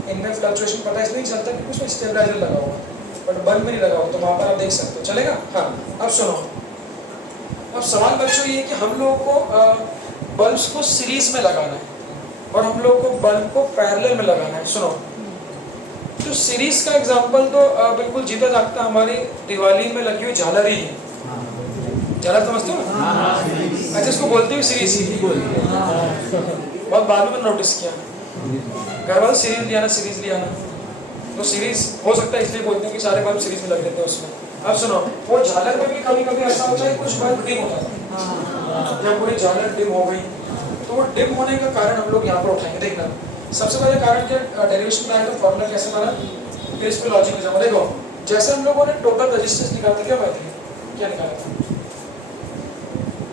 इनमें फ्लक्चुएशन पता इसलिए चलता है क्योंकि उसमें स्टेबलाइजर लगा हुआ है, बट बल्ब में नहीं लगा हुआ। तो वहाँ पर आप देख सकते हो, चलेगा? हाँ, अब सुनो, अब सवाल बच्चों ये है कि हम लोगों को बल्ब्स को सीरीज में लगाना है और हम लोग को बल्ब को पैरेलल में लगाना है। सुनो, तो सीरीज का एग्जांपल तो बिल्कुल जीता जागता हमारी दिवाली में लगी हुई झालर ही है। झालर समझते हो? अच्छा, इसको बोलते हुए सीरीज बहुत बाद में नोटिस किया। घर वाले सीरीज लिया ना, सीरीज लिया ना, तो सीरीज हो सकता है इसलिए बोलते हैं कि सारे बल्ब सीरीज में लग देते हैं उसमें। अब सुनो, वो झालर में भी कभी कभी ऐसा होता है कुछ बल्ब डिम होता है, जब पूरी झालर डिम हो गई तो वो डिम होने का कारण हम लोग यहाँ पर उठाएंगे। देखना सबसे पहले कारण क्या डेरिवेशन में आया, तो फॉर्मूला कैसे बना, फिर इस पर लॉजिक में देखो। जैसे हम लोगों ने टोटल रेजिस्टेंस निकाला था, क्या बात है, क्या निकाला था,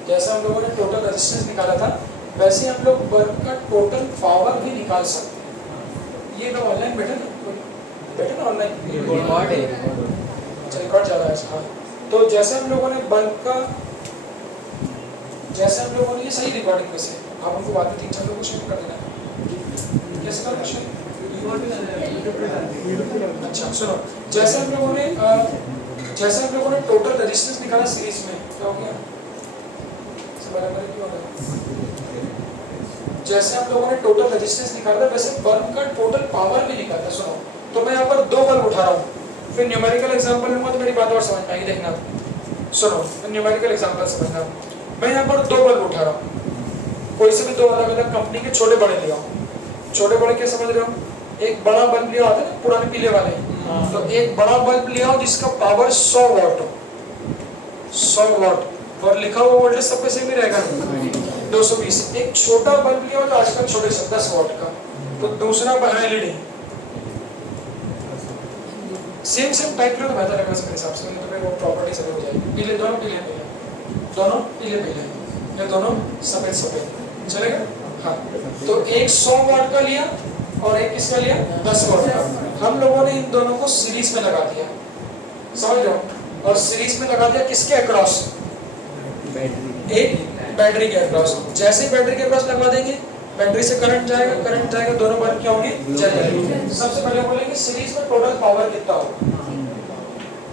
जैसे हम लोगों ने टोटल रेजिस्टेंस निकाला था वैसे हम लोग बल्ब का टोटल पावर भी निकाल सकते हैं। ये तो ऑनलाइन बैठे ना ऑनलाइन रिकॉर्ड ज़्यादा है। हाँ, तो जैसे हम लोगों ने बल्ब का, जैसे हम लोगों ने ये सही रिकॉर्डिंग में से आप हमको बाद में 3-4 क्वेश्चन कर देना, कैसे कर क्वेश्चन। अच्छा सुनो, जैसे हम लोगों ने टोटल रेजिस्टेंस निकाला सीरीज में, क्या हो गया, बराबर क्यों हो रहा है? जैसे हम लोगों ने टोटल रेजिस्टेंस निकाला था वैसे बल्ब का टोटल पावर भी निकालता। सुनो, तो मैं यहाँ पर 2 बल्ब उठा रहा हूँ, फिर न्यूमेरिकल एग्जांपल लूंगा तो मेरी बात और समझ में आएगी। देखना सुनो, न्यूमेरिकल एग्जांपल समझना। मैं यहाँ पर 2 बल्ब उठा रहा हूँ, कोई से भी 2 अलग अलग कंपनी के छोटे बड़े लिया हूँ। छोटे बड़े क्या समझ रहे हो, एक बड़ा बल्ब लिया होता है ना पुराने पीले वाले, तो एक बड़ा बल्ब लिया हो जिसका पावर 100 वाट हो, 100 वाट, और लिखा हुआ वोल्टेज सब पे सेम ही रहेगा 220। एक छोटा बल्ब लिया हो जो आजकल छोटे से 10 वाट का, तो दूसरा एलईडी सेम टाइप लो तो बेहतर रहेगा मेरे हिसाब से, तो वो प्रॉपर्टी सही हो जाएगी। पीले दोनों पीले ये दोनों सफेद चलेगा। हाँ, तो एक 100 वाट का लिया और एक किसका लिया 10 वाट का। हम लोगों ने इन दोनों को सीरीज में लगा दिया, समझ लो, और सीरीज में लगा दिया किसके अक्रॉस, एक बैटरी के अक्रॉस। जैसे ही बैटरी के अक्रॉस लगवा देंगे बैटरी से करंट जाएगा, दोनों बल्ब क्या होंगे, जल जाएंगे। सबसे पहले बोलेंगे सीरीज में टोटल पावर कितना होगा,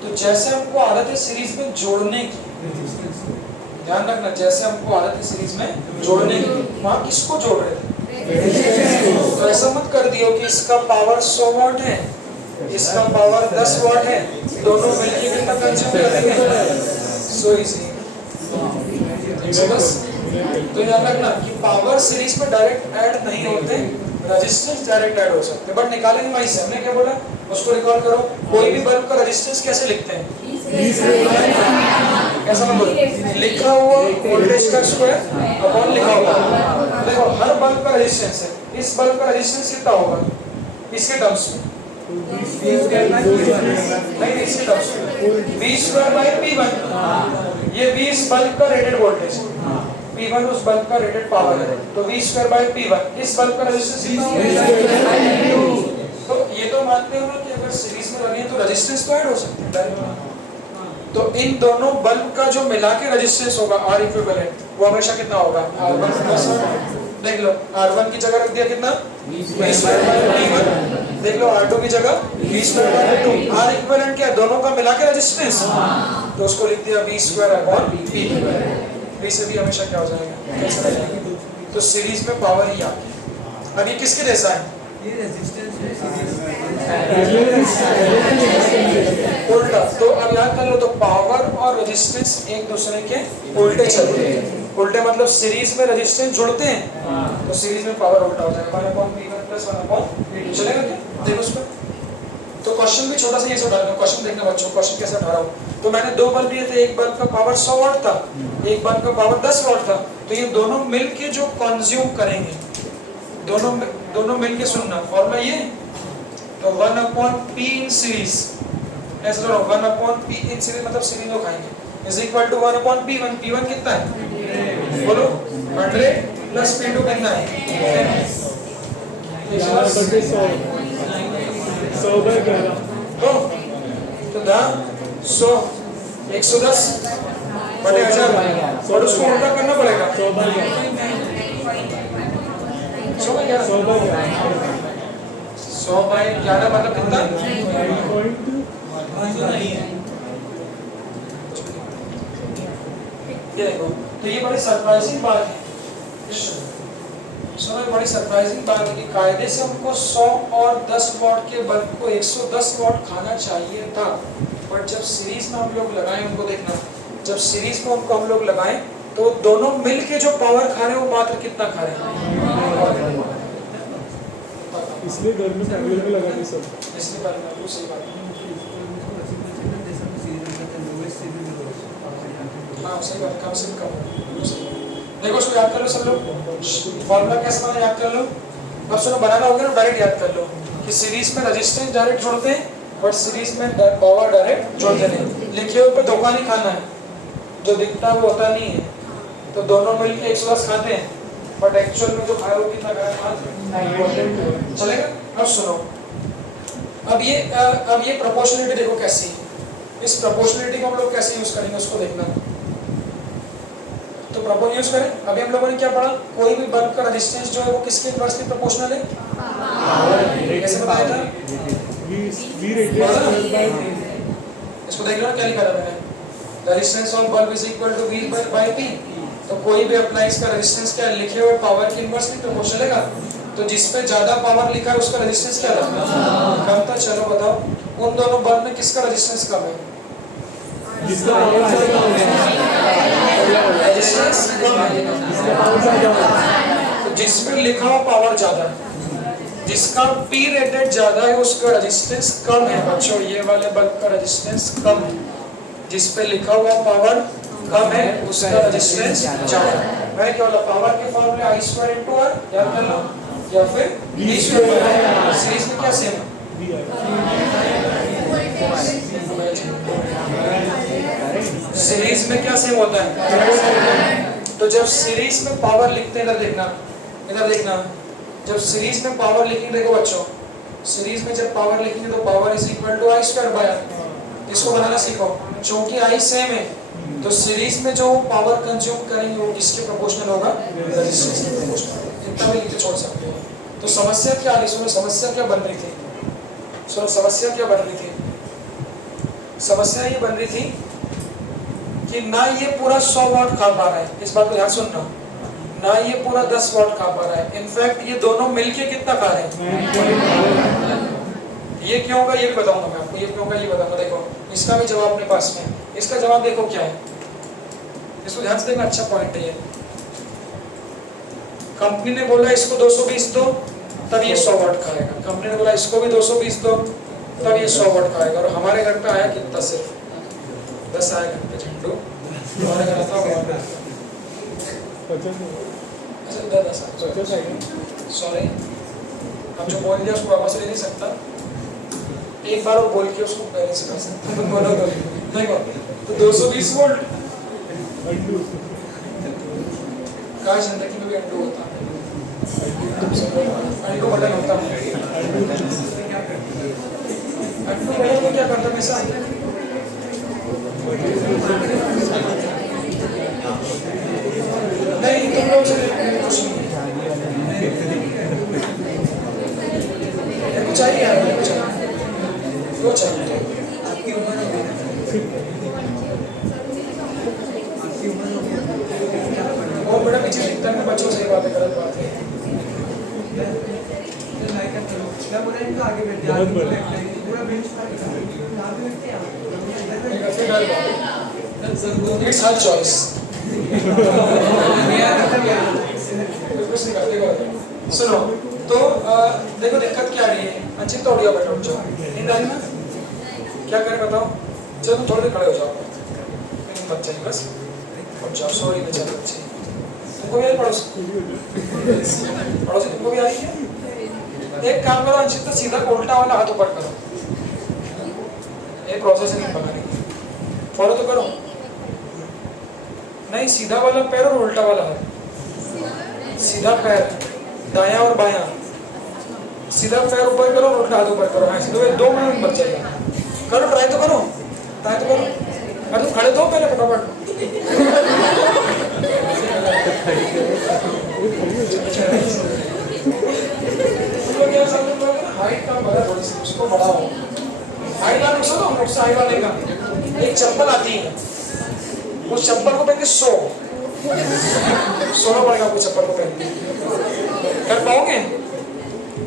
तो जैसे हमको आदत है सीरीज में जोड़ने की, ध्यान रखना, जैसे हमको आदत है सीरीज में जोड़ने की, वहाँ किसको जोड़ रहे थे, तो ऐसा मत कर दियो कि इसका पावर 100 वाट है, इसका पावर 10 वाट है, दोनों मिलकर कितना कंज्यूम करेंगे, सो इजी। तो याद रखना कि पावर सीरीज में डायरेक्ट ऐड नहीं होते, रेजिस्टेंस डायरेक्ट ऐड हो सकते, बट निकालेंगे वहीं से। हमने क्या बोला उसको रिकॉल करो। कोई भी बल्ब का रेजिस्टेंस कैसे लिखते हैं, कैसा मतलब, लिखा हुआ वोल्टेज का स्क्वायर अपॉन लिखा हुआ। देखो हर बल्ब का रेजिस्टेंस है, इस बल्ब का रेजिस्टेंस कितना होगा इसके टर्म्स में, नहीं इसके टर्म्स में V²/P1। ये V इस बल्ब का रेटेड वोल्टेज, P1 उस बल्ब का रेटेड पावर है, तो V²/P1 इस बल्ब का रेजिस्टेंस कितना होगा। तो ये तो मानते हो ना कि अगर सीरीज में लगे तो रेजिस्टेंस तो ऐड हो सकते हैं। तो इन दोनों बल्ब का जो मिला के रेजिस्टेंस होगा R इक्विवेलेंट, वो हमेशा कितना होगा, R1+1। देख लो R1 की जगह रख दिया कितना V²/P1, देख लो R2 की जगह V²/2। R इक्विवेलेंट क्या है, दोनों का मिला के रेजिस्टेंस, तो उसको लिख दिया V²/P। V से भी हमेशा क्या हो जाएगा, कैसे रहेगा, तो सीरीज में पावर ही आती है। अब ये किसके जैसा है, उल्टा। तो अब याद कर लो, तो पावर और रेजिस्टेंस एक दूसरे के उल्टे चलते हैं। उल्टे मतलब सीरीज में रेजिस्टेंस जुड़ते हैं, तो सीरीज में पावर उल्टा हो जाएगा, 1/P1+1/P2 चलेगा क्या, देखो उस पर। तो क्वेश्चन भी छोटा सा ये उठा रहा हूं, क्वेश्चन देखना बच्चों, क्वेश्चन कैसे उठा रहा हूं। तो मैंने 2 बल्ब लिए थे, एक बल्ब का पावर 100 वाट था, एक बल्ब का पावर 10 वाट था, तो ये दोनों मिलके जो कंज्यूम करेंगे, दोनों मिलके सुनना फॉर्मूला ये, तो 1/P इन सीरीज, ऐसे करो 1/P इन सीरीज मतलब सीरीज में खाएंगे, is equal to 1/P1। P1 कितना है बोलो, 100 प्लस P2 कितना है, 100/11। तो 100 110 बटे 1000, और उसको उल्टा करना पड़ेगा 100/11 मतलब कितना, ये देखो। तो ये बड़ी सरप्राइजिंग बात है, बड़ी सरप्राइजिंग बात है कि कायदे से हमको 100 और 10 वाट के बल्ब को 110 वाट खाना चाहिए था, बट जब सीरीज में हम लोग लगाए, उनको देखना, जब सीरीज में उनको हम लोग लगाएं तो दोनों मिल के जो पावर खा रहे हैं वो मात्र कितना खा रहे हैं, इसलिए घर में फैमिली में लगा दी सब। इसलिए बात ना वो सही बात है। हाँ सही बात, कम से कम। देखो उसको याद कर लो सब लोग, फॉर्मूला कैसे बना याद कर लो। अब सुनो बनाना होगा ना, डायरेक्ट याद कर लो कि सीरीज में रेजिस्टेंस डायरेक्ट जोड़ते हैं बट सीरीज में पावर डायरेक्ट जोड़ते नहीं। लिखे हुए पे धोखा नहीं खाना है, जो दिखता है वो होता नहीं है। तो दोनों मिलके 110 खाते हैं बट एक्चुअल में जो खाए वो कितना खाए चलेगा। अब सुनो, अब ये प्रोपोर्शनलिटी देखो कैसी है। इस प्रोपोर्शनलिटी को हम लोग कैसे यूज करेंगे उसको देखना। तो प्रोपोर्शन यूज करें। अभी हम लोगों ने क्या पढ़ा, कोई भी बल्ब का रेजिस्टेंस जो है वो किसके इनवर्सली प्रोपोर्शनल है? कैसे बताया था? V rated इसको देख लो क्या लिखा था मैंने, resistance of bulb is equal to V by P। तो कोई भी अप्लाइज का रेजिस्टेंस क्या है, लिखे हुए पावर के इनवर्सली प्रोपोर्शनल है। तो जिस पे ज्यादा पावर लिखा है उसका रेजिस्टेंस क्या था? कम था। चलो बताओ उन दोनों बल्ब में किसका रेजिस्टेंस कम है? जिसका रेजिस्टेंस कम है। तो जिसमें लिखा हुआ पावर ज्यादा है, जिसका P रेटेड ज्यादा है उसका रेजिस्टेंस कम है। बच्चों ये वाले बल्ब का रेजिस्टेंस कम है, जिस पे लिखा हुआ पावर कम है उसका रेजिस्टेंस ज्यादा है। मैं क्या बोला, पावर के फॉर्मूले I² × R याद कर लो, या फिर V²। सीरीज में क्या सेम है? सीरीज में क्या सेम होता है? तो जब सीरीज में पावर लिखते हैं, इधर देखना, जब सीरीज में पावर लिखेंगे, देखो बच्चों सीरीज में जब पावर लिखेंगे तो power is equal to I² by R। इसको बनाना सीखो, क्योंकि I सेम है तो सीरीज में जो पावर कंज्यूम करेंगे वो किसके प्रोपोर्शनल होगा? रेजिस्टेंस के प्रोपोर्शनल। इतना भी लिख के छोड़ सकते हो। तो समस्या क्या है? सुनो समस्या क्या बन रही थी, सुनो समस्या क्या बन रही थी। समस्या ये बन रही थी कि ना ये पूरा 100 वाट खा पा रहा है, इस बात को ध्यान सुनना, ना ये पूरा 10 वाट खा पा रहा है। इनफैक्ट ये दोनों मिलके कितना खा रहे हैं? ये क्यों होगा ये भी बताऊंगा मैं आपको, ये क्यों होगा ये बताऊंगा। देखो इसका भी जवाब अपने पास में, इसका जवाब देखो क्या है, इसको ध्यान से देखना, अच्छा पॉइंट है ये। कंपनी ने बोला इसको 220 दो तब ये 100 वाट खाएगा, कंपनी ने बोला इसको भी 220 दो तब ये 100 वाट खाएगा। और हमारे घर पे आया कितना, सिर्फ 10 आया घर पे झंडू, हमारे घर आता होगा 50 सॉरी, अब जो बोल दिया उसको वापस ले नहीं सकता, एक बार वो बोल के उसको पहले से कर सकता। तो बोलो तो देखो, तो 220 वोल्ट का जिंदगी में भी अंडू होता है, अंडू बटन होता है। अंडू बटन को क्या करता है ऐसा? नहीं तुम लोग से कुछ नहीं चाहिए यार, कुछ चाहिए। वो बड़ा पीछे दिखता है बच्चों से, बात है गलत बात है। It's her choice. सुनो तो देखो दिक्कत क्या आ रही है, अच्छी तो ऑडियो बैठो जाओ, नींद आ रही ना, क्या करें बताओ। चलो तुम थोड़े खड़े हो जाओ, मत चाहिए बस, अब जाओ। सॉरी बेचारे बच्चे, तुमको भी आ रही पड़ोसी तुमको भी आ रही है। एक काम करो अंशित, तो सीधा उल्टा वाला हाथ ऊपर करो, एक प्रोसेस नहीं पकड़ने की, फॉलो तो करो। नहीं सीधा वाला पैर और उल्टा वाला हाथ, सीधा पैर दायां और बायां, सीधा पैर ऊपर करो और उल्टा हाथ ऊपर करो। हाँ सीधे 2 मिनट बच जाएगा, करो, ट्राई तो करो, ट्राई तो करो। अरे तुम खड़े तो पहले फटाफट। हाइट कम बढ़ा थोड़ी सी, उसको बढ़ाओ। हाइट वाले उसको तो मुझसे हाइट वाले का एक चप्पल आती है, उस चप्पल को पहन के सोना पड़ेगा आपको चप्पल को पहन के। कर पाओगे?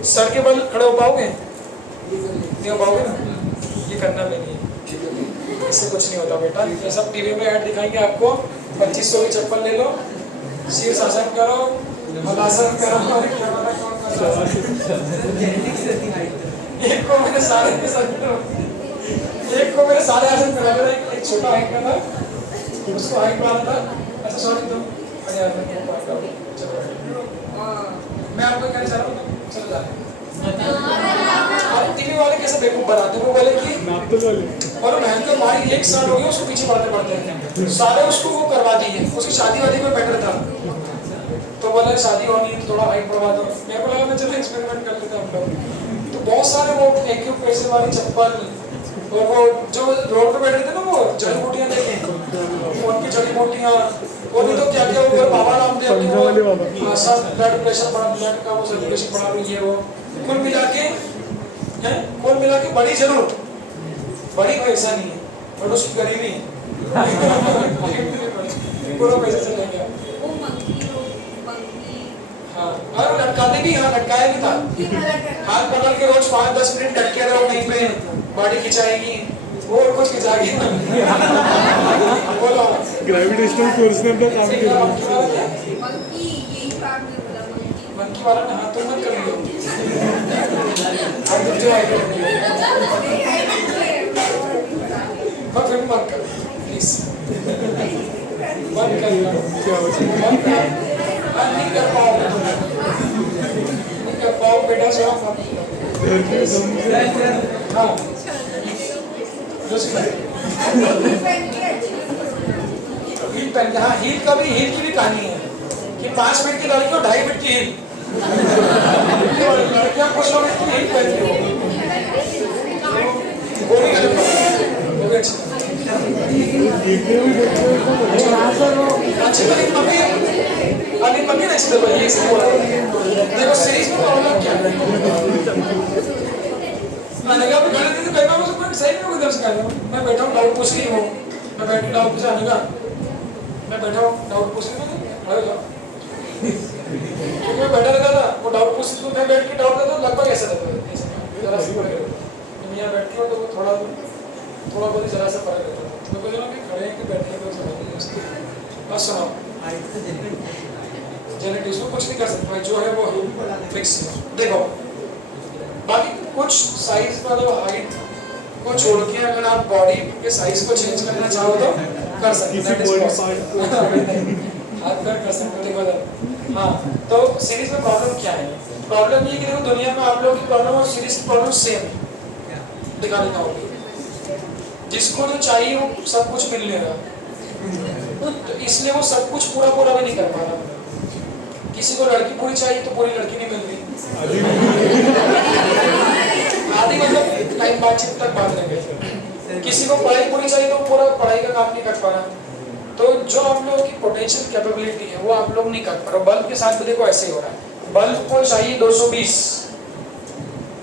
सर के बल खड़े हो पाओगे? नहीं हो पाओगे ना, ये करना भी नहीं है, इससे कुछ नहीं होता बेटा। ये सब टीवी में ऐड दिखाएंगे आपको, 2500 की चप्पल ले लो, शीर्षासन करो, हलासन करो, क्या पता कौन जेनेटिक्स से थी हाइट। एक को मैंने सारे के साथ एक को मैंने सारे आसन करा था, एक छोटा हाइट का था, उसको हाइट वाला था। अच्छा सॉरी तुम अरे यार मैं पॉइंट आउट चलो मैं आपको क्या चाह रहा हूँ चलो जाए। अरे टीवी वाले कैसे बेवकूफ बनाते हैं, वो बोले कि नापतोल वाले और भयंकर मारी एक साल हो गया उसको पीछे पढ़ते पढ़ते सारे उसको वो करवा दिए, उसकी शादी वादी में बेटर था तो बोले शादी होनी है थोड़ा हाइट बढ़वा दो। मेरे को लगा मैं चलो एक्सपेरिमेंट कर लेते हैं हम लोग। तो बहुत सारे वो एक पैसे वाली चप्पल और वो जो रोड पे बैठे थे ना वो जड़ी बूटियां लेके उनकी जड़ी बूटियां वो नहीं तो क्या क्या वो बाबा रामदेव के पंजाब वाले वो सब ब्लड प्रेशर बढ़ा, ब्लड का वो सर्कुलेशन बढ़ा रही है वो कुल मिला के बड़ी जरूर बड़ी पैसा नहीं है बट उसकी गरीबी है पूरा पैसा चल गया। हाँ और लटकाते भी, हाँ लटकाया भी था, हाथ पकड़ के रोज 5-10 मिनट लटके रहो कहीं पे, बॉडी खिंचाएगी वो और कुछ खिंचाएगी ना। बोलो ग्रेविटेशनल फोर्स ने अपना काम किया। मंकी वाला ना हाथ तो मत कर लियो अब जो आएगा पर फिर मत कर प्लीज मत कर नहीं कर पाओ बेटा सो हाँ हील पहन के, हाँ हील की भी कहानी है कि 5 फीट की लड़की और 2.5 फीट की हील लड़कियां कुछ लोग इसकी हील पहनती हो वो भी गलत है, वो भी अच्छा अच्छी वाली मम्मी अभी मम्मी ने अच्छी दबाई ये सब बोला देखो सीरीज में प्रॉब्लम क्या है मैंने कहा मैं गलत नहीं कहना मुझे सही नहीं होगा दर्शक मैं बैठा हूँ डाउट पूछ रही हूँ मैं बैठ डाउट पूछा नहीं का मैं बैठा हूँ डाउट पूछ रही हूँ खड़े हो जाओ क्योंकि मैं बैठा रहता था वो डाउट पूछ रही मैं बैठ के डाउट करता हूँ लगभग ऐसा रहता है जरा सी पड़ेगा तुम यहाँ बैठती हो तो वो थोड़ा बहुत जरा सा फर्क रहता है तो बोले ना कि खड़े हैं कि बैठे हैं तो समझ नहीं उसकी बस सुनो जेनेटिक्स को कुछ नहीं कर सकते जो है वो फिक्स है। देखो बाकी कुछ साइज मतलब हाइट को छोड़ के अगर आप बॉडी के साइज को चेंज करना चाहो तो कर सकते हैं हाथ कर सकते हो देखो हाँ तो सीरीज में प्रॉब्लम क्या है प्रॉब्लम ये कि देखो दुनिया में आप लोगों की प्रॉब्लम और सीरीज की प्रॉब्लम सेम दिखा देता हूँ जिसको जो चाहिए वो सब कुछ मिल नहीं रहा तो इसलिए वो सब कुछ पूरा भी नहीं कर पा रहा किसी को लड़की पूरी चाहिए तो पूरी लड़की नहीं मिल रही आधी मतलब टाइम बातचीत तक बात रहेंगे किसी को पढ़ाई पूरी चाहिए तो पूरा पढ़ाई का काम नहीं कर पा रहा तो जो आप लोगों की पोटेंशियल कैपेबिलिटी है वो आप लोग नहीं कर पा रहे बल्ब के साथ भी देखो ऐसे ही हो रहा है बल्ब को चाहिए 220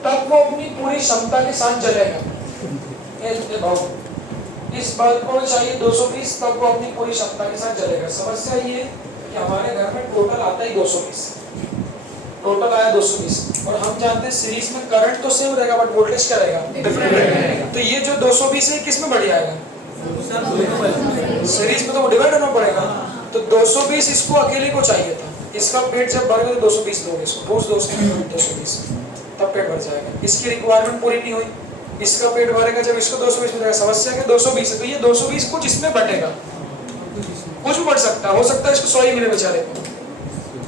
तब वो अपनी पूरी क्षमता के साथ जलेगा इस बल्ब को चाहिए 220 तब वो अपनी पूरी क्षमता के साथ जलेगा समस्या ये है कि हमारे घर में टोटल आता ही 220 टोटल आया 220 और हम जानते हैं सीरीज में करंट तो सेम रहेगा बट वोल्टेज क्या रहेगा डिफरेंट रहेगा तो ये जो 220 है किस में बढ़ जाएगा सीरीज में तो वो डिवाइड होना पड़ेगा तो 220 इसको अकेले को चाहिए था इसका पेट जब भर गया तो 220 दोगे इसको रोज 220 तब पेट भर जाएगा इसकी रिक्वायरमेंट पूरी नहीं हुई इसका पेट भरेगा जब इसको 220 मिल जाएगा समस्या के 220 है तो ये 220 कुछ इसमें बटेगा कुछ भी बढ़ सकता है हो सकता है इसको 100 ही मिले बेचारे को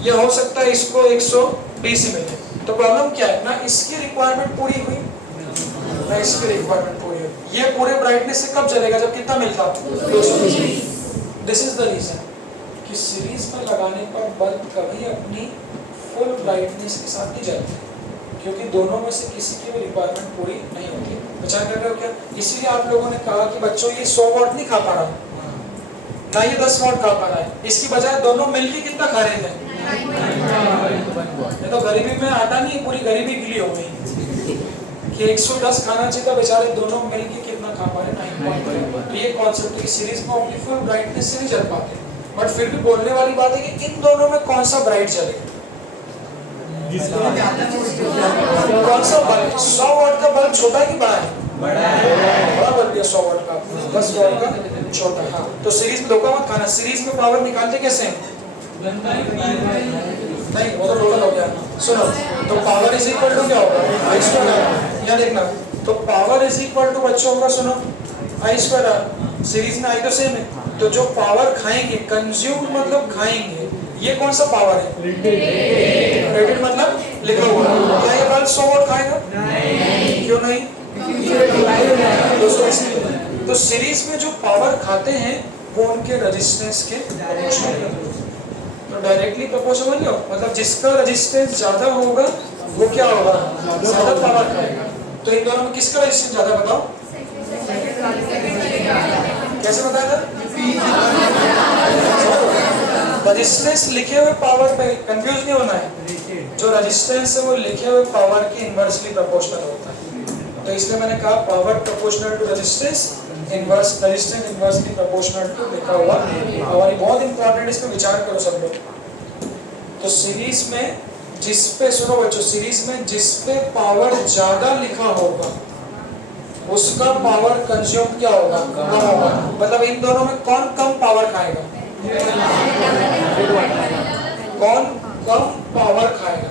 ये हो सकता है इसको 120 ही मिले तो प्रॉब्लम क्या है ना इसकी रिक्वायरमेंट पूरी हुई ना इसकी रिक्वायरमेंट पूरी हुई ये पूरे ब्राइटनेस से कब चलेगा जब कितना मिलता 220 दिस इज द रीजन कि सीरीज में लगाने पर बल्ब कभी अपनी फुल ब्राइटनेस के साथ नहीं जलता क्योंकि दोनों में से किसी की भी रिक्वायरमेंट पूरी नहीं होती विचार कर रहे हो क्या इसीलिए आप लोगों ने कहा कि बच्चों ये 100 वॉट नहीं खा पा रहा ना ये 10 वॉट खा पा रहा है इसकी बजाय दोनों मिलके कितना खा रहे थे तो गरीबी में आटा नहीं पूरी गरीबी गिली हो गई कि 110 खाना चाहिए था बेचारे दोनों मिलके कितना खा पा रहे 9.5 तो ये कॉन्सेप्ट है सीरीज में अपनी फुल ब्राइटनेस से नहीं जल पाते बट फिर भी बोलने वाली बात है कि इन दोनों में कौन सा ब्राइट चलेगा कौन सा बल्ब 100 वॉट का बल्ब छोटा कि बड़ा है बड़ा बल्ब है 100 वॉट का 10 वॉट का छोटा हाँ तो सीरीज में धोखा मत खाना सीरीज में पावर निकालते कैसे हैं नहीं, वो तो टोटल हो गया। सुनो, तो पावर इज इक्वल टू क्या होगा? आई स्क्वायर आर। यहाँ देखना, तो पावर इज इक्वल टू बच्चों होगा, सुनो, आई स्क्वायर आर। सीरीज में आई तो सेम है, तो जो पावर खाएंगे, कंज्यूम मतलब खाएंगे, ये कौन सा पावर है? रेटेड मतलब लिखा हुआ। क्या ये बल्ब 100 वॉट खाएगा? नहीं। क्यों नहीं? तो सीरीज में जो पावर खाते हैं वो उनके रेजिस्टेंस के प्रोपोर्शनल है। तो डायरेक्टली प्रोपोर्शनल हो, मतलब जिसका रेजिस्टेंस ज्यादा होगा वो क्या होगा? ज्यादा पावर खाएगा। तो इन दोनों में किसका रेजिस्टेंस ज्यादा बताओ? कैसे बताया था? रेजिस्टेंस लिखे हुए पावर पे कंफ्यूज नहीं होना है। जो रेजिस्टेंस है वो लिखे हुए पावर के इनवर्सली प्रोपोर्शनल होता है। तो इसलिए मैंने कहा power proportional to resistance, inverse resistance inversely proportional to लिखा हुआ पावर। बहुत इंपॉर्टेंट, इसमें विचार करो सब लोग। तो सीरीज में जिस पे, सुनो बच्चों, सीरीज में जिस पे पावर ज्यादा लिखा होगा उसका पावर कंज्यूम क्या होगा? कम होगा। मतलब इन दोनों में कौन कम पावर खाएगा? कौन कम पावर खाएगा?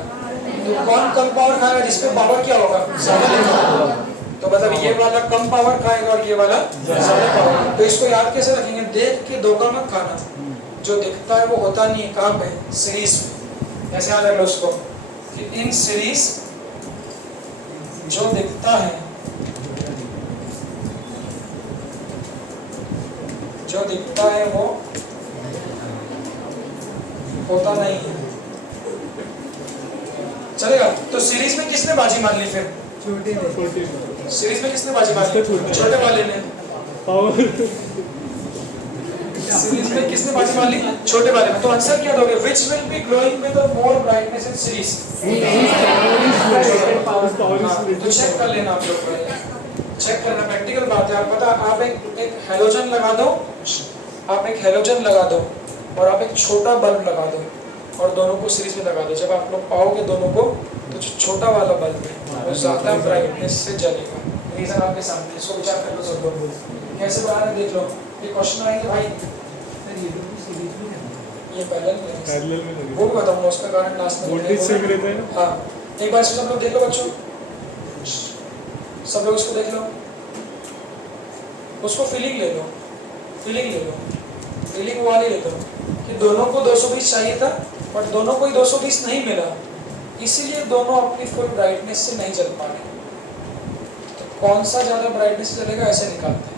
तो कौन कम पावर खाएगा? जिसपे पावर क्या होगा? ज्यादा लिखा होगा। तो मतलब ये वाला कम पावर खाएगा और ये वाला ज्यादा पावर। तो इसको याद कैसे रखेंगे? देख के धोखा मत खाना। जो दिखता है वो होता नहीं है। कहाँ पे? सीरीज में। ऐसे याद रख लो उसको कि इन सीरीज जो दिखता है, जो दिखता है वो होता नहीं है। चलेगा? तो सीरीज में किसने बाजी मान ली? फिर सीरीज में किसने बाजी मान ली? छोटे वाले ने। सीरीज में किसने बाजी मान ली? छोटे वाले में। तो आंसर क्या दोगे? Which will be glowing with more brightness in series? तो चेक कर लेना आप लोग, चेक करना, प्रैक्टिकल बात है। आप पता, आप एक हैलोजन लगा दो, आप एक हैलोजन लगा दो और आप एक छोटा बल्ब लगा दो और दोनों को सीरीज में लगा दो। जब आप लोग पाओगे दोनों को, तो जो छोटा वाला बल्ब है वो ज्यादा ब्राइटनेस से जलेगा। रीजन आपके सामने, इसको विचार कर लो सब लोग। कैसे बना रहे देख लो। ये क्वेश्चन आएंगे भाई, ये पैरेलल में वो भी बताऊंगा, उसका कारण लास्ट में। वोल्टेज सेम रहता है ना? हाँ, एक बार सब लोग देख लो बच्चों, सब लोग इसको देख लो, उसको फीलिंग ले लो, फीलिंग ले लो, फीलिंग वाली ले लो कि दोनों को 220 चाहिए था बट दोनों को ही 220 नहीं मिला, इसीलिए दोनों अपनी फुल ब्राइटनेस से नहीं चल पा रहे। तो कौन सा ज्यादा ब्राइटनेस से चलेगा, ऐसे निकालते हैं।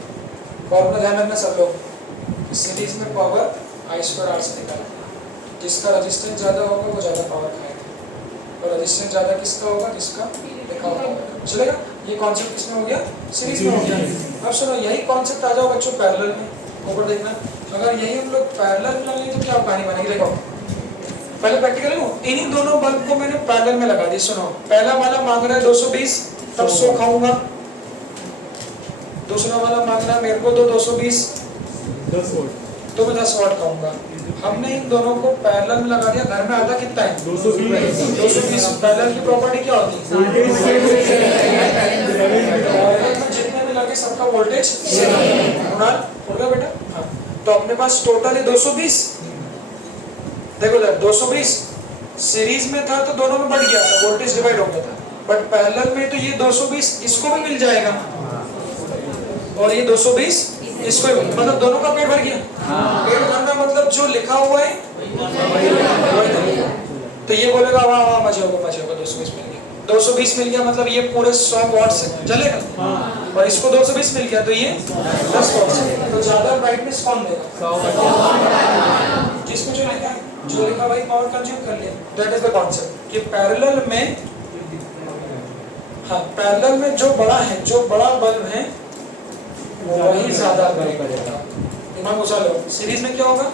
फॉर्मूला ध्यान रखना सब लोग, सीरीज में पावर आई स्क्वायर आर से निकालते हैं। जिसका रेजिस्टेंस ज्यादा होगा वो ज्यादा पावर खाएगा, और रेजिस्टेंस ज्यादा किसका होगा? जिसका लिखा होगा। चलेगा? ये कॉन्सेप्ट किसमें हो गया? सीरीज में हो गया। अब सुनो, यही कॉन्सेप्ट आ जाओ बच्चों पैरेलल में। ऊपर देखना, अगर यही हम लोग पैरेलल में लगाएंगे तो क्या कहानी बनेगी? देखो, पहले प्रैक्टिकल हूँ, इन्हीं दोनों बल्ब को मैंने पैरेलल में लगा दी। सुनो, पहला वाला मांग रहा है 220, तब 100 खाऊंगा। दूसरा वाला मांग रहा है मेरे को 220, 10 वोल्ट, तो मैं 10 वाट खाऊंगा। हमने इन दोनों को पैरेलल में लगा दिया। घर में आता कितना है? 220। पैरेलल की प्रॉपर्टी क्या होती है? जितने भी लगे सबका वोल्टेज सेम है। हो गया बेटा? हाँ। तो अपने पास टोटल है 220। देखो इधर 220 सीरीज में था तो दोनों में बढ़ गया था, वोल्टेज डिवाइड हो गया था। बट पैरेलल में तो ये 220 इसको भी मिल जाएगा और ये 220 इसको भी, मतलब दोनों का पेट भर गया। पेट भरना मतलब जो लिखा हुआ है तो ये बोलेगा वाह वाह मजे होगा 220 मिल गया। 220 मिल गया मतलब ये पूरे 100 वाट से जलेगा, और इसको 220 मिल गया तो ये 10 वाट से। तो ज्यादा ब्राइटनेस कौन देगा? जिसमें जो लिखा भाई पावर कंज्यूम कर लिया। दैट इज द कॉन्सेप्ट कि पैरेलल में, हाँ पैरेलल में जो बड़ा है, जो बड़ा बल्ब है वही ज्यादा करेगा। दिमाग घुसा लो। सीरीज में क्या होगा?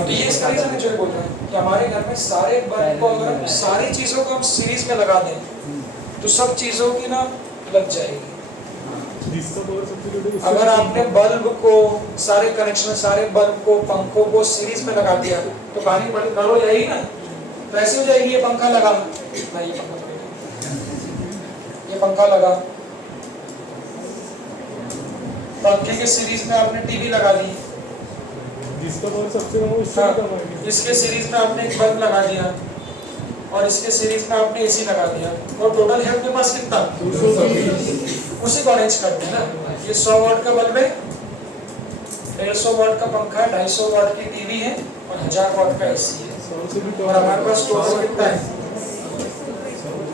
तो ये इसका रीजन है जो बोल रहे हैं कि हमारे घर में सारे बल्ब को, अगर सारी चीजों को हम सीरीज में लगा दें तो सब चीजों की ना लग जाएगी। अगर आपने बल्ब को, सारे कनेक्शन, सारे बल्ब को, पंखों को सीरीज में लगा दिया तो कहानी बड़ी गड़बड़ हो जाएगी ना। तो ऐसे हो जाएगी, ये पंखा लगा, ये पंखा लगा, पंखे के सीरीज में आपने टीवी लगा दी, जिसका पावर सबसे कम हो उससे हाँ, भी कम आएगी। इसके सीरीज में आपने एक बल्ब लगा दिया और इसके सीरीज में आपने एसी लगा दिया और टोटल है आपके पास कितना, 220। उसी को अरेंज करते हैं ना। ये 100 वाट का बल्ब है, 150 वाट का पंखा है, 250 वाट की टीवी है और 1000 वाट का एसी है 100 से भी और हमारे पास टोटल कितना है,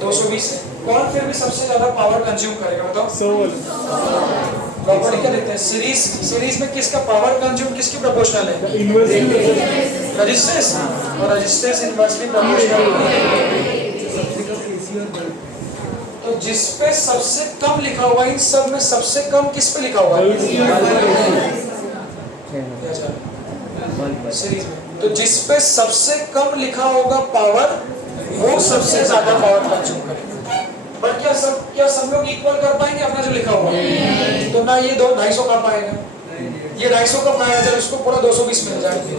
220 है। कौन फिर भी सबसे ज्यादा पावर कंज्यूम करेगा बताओ? 100 वाला प्रॉपर्टी क्या देखते हैं, सीरीज में किसका पावर कंज्यूम किसकी प्रोपोर्शनल है, इन्वर्स रेजिस्टेंस, और रेजिस्टेंस इनवर्सली प्रोपोर्शनल है। तो जिस पे सबसे कम लिखा हुआ इन सब में सबसे कम किस पे लिखा हुआ है, सीरीज में। तो जिस पे सबसे कम लिखा होगा पावर वो सबसे ज्यादा पावर कंज्यूम करेगा। बट क्या सब लोग इक्वल कर पाएंगे अपना जो लिखा हुआ, तो ना ये 250 का पाएगा, ये 250 का पाएगा जब उसको पूरा 220 मिल जाएगा,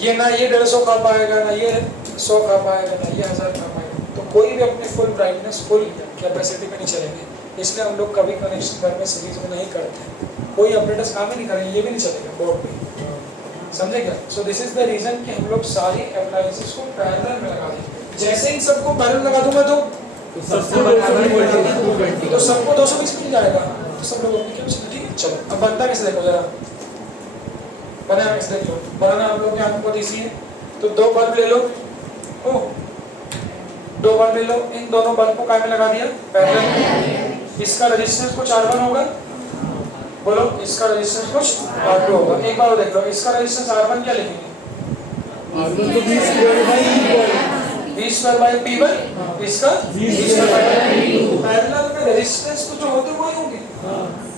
ये ना ये 150 का पाएगा, ना ये 100 का पाएगा, ना ये 1000 का पाएगा। तो कोई भी अपने फुल ब्राइटनेस फुल कैपेसिटी पे नहीं चलेंगे, इसलिए हम लोग कभी कनेक्शन घर में सीरीज में नहीं करते। कोई ऑपरेटर्स काम ही नहीं करेंगे, ये भी नहीं चलेगा बोर्ड पे, समझे क्या? So this is the reason कि हम लोग सारी अप्लायंसेस को पैरेलल में लगा देंगे। जैसे इन सबको पैरेलल लगा दूंगा तो सबको 220 मिल जाएगा, तो सब लोग अपनी कैपेसिटी। ठीक है, चलो अब बनता कैसे देखो जरा, बनाना कैसे देख लो। बनाना आप लोग के हाथ में बहुत ईजी है। तो 2 बल्ब ले लो, ओ 2 बल्ब ले लो, इन दोनों बल्ब को काय में लगा दिया, पैरेलल। इसका रेजिस्टेंस कुछ R1 होगा, बोलो इसका रेजिस्टेंस कुछ R2 होगा। एक बार देख लो, इसका रेजिस्टेंस R1 क्या लिखेंगे, R1 को 20/P1, V2/P1, इसका V2/P2। पैरेलल में रेजिस्टेंस तो जो होते वही होंगे।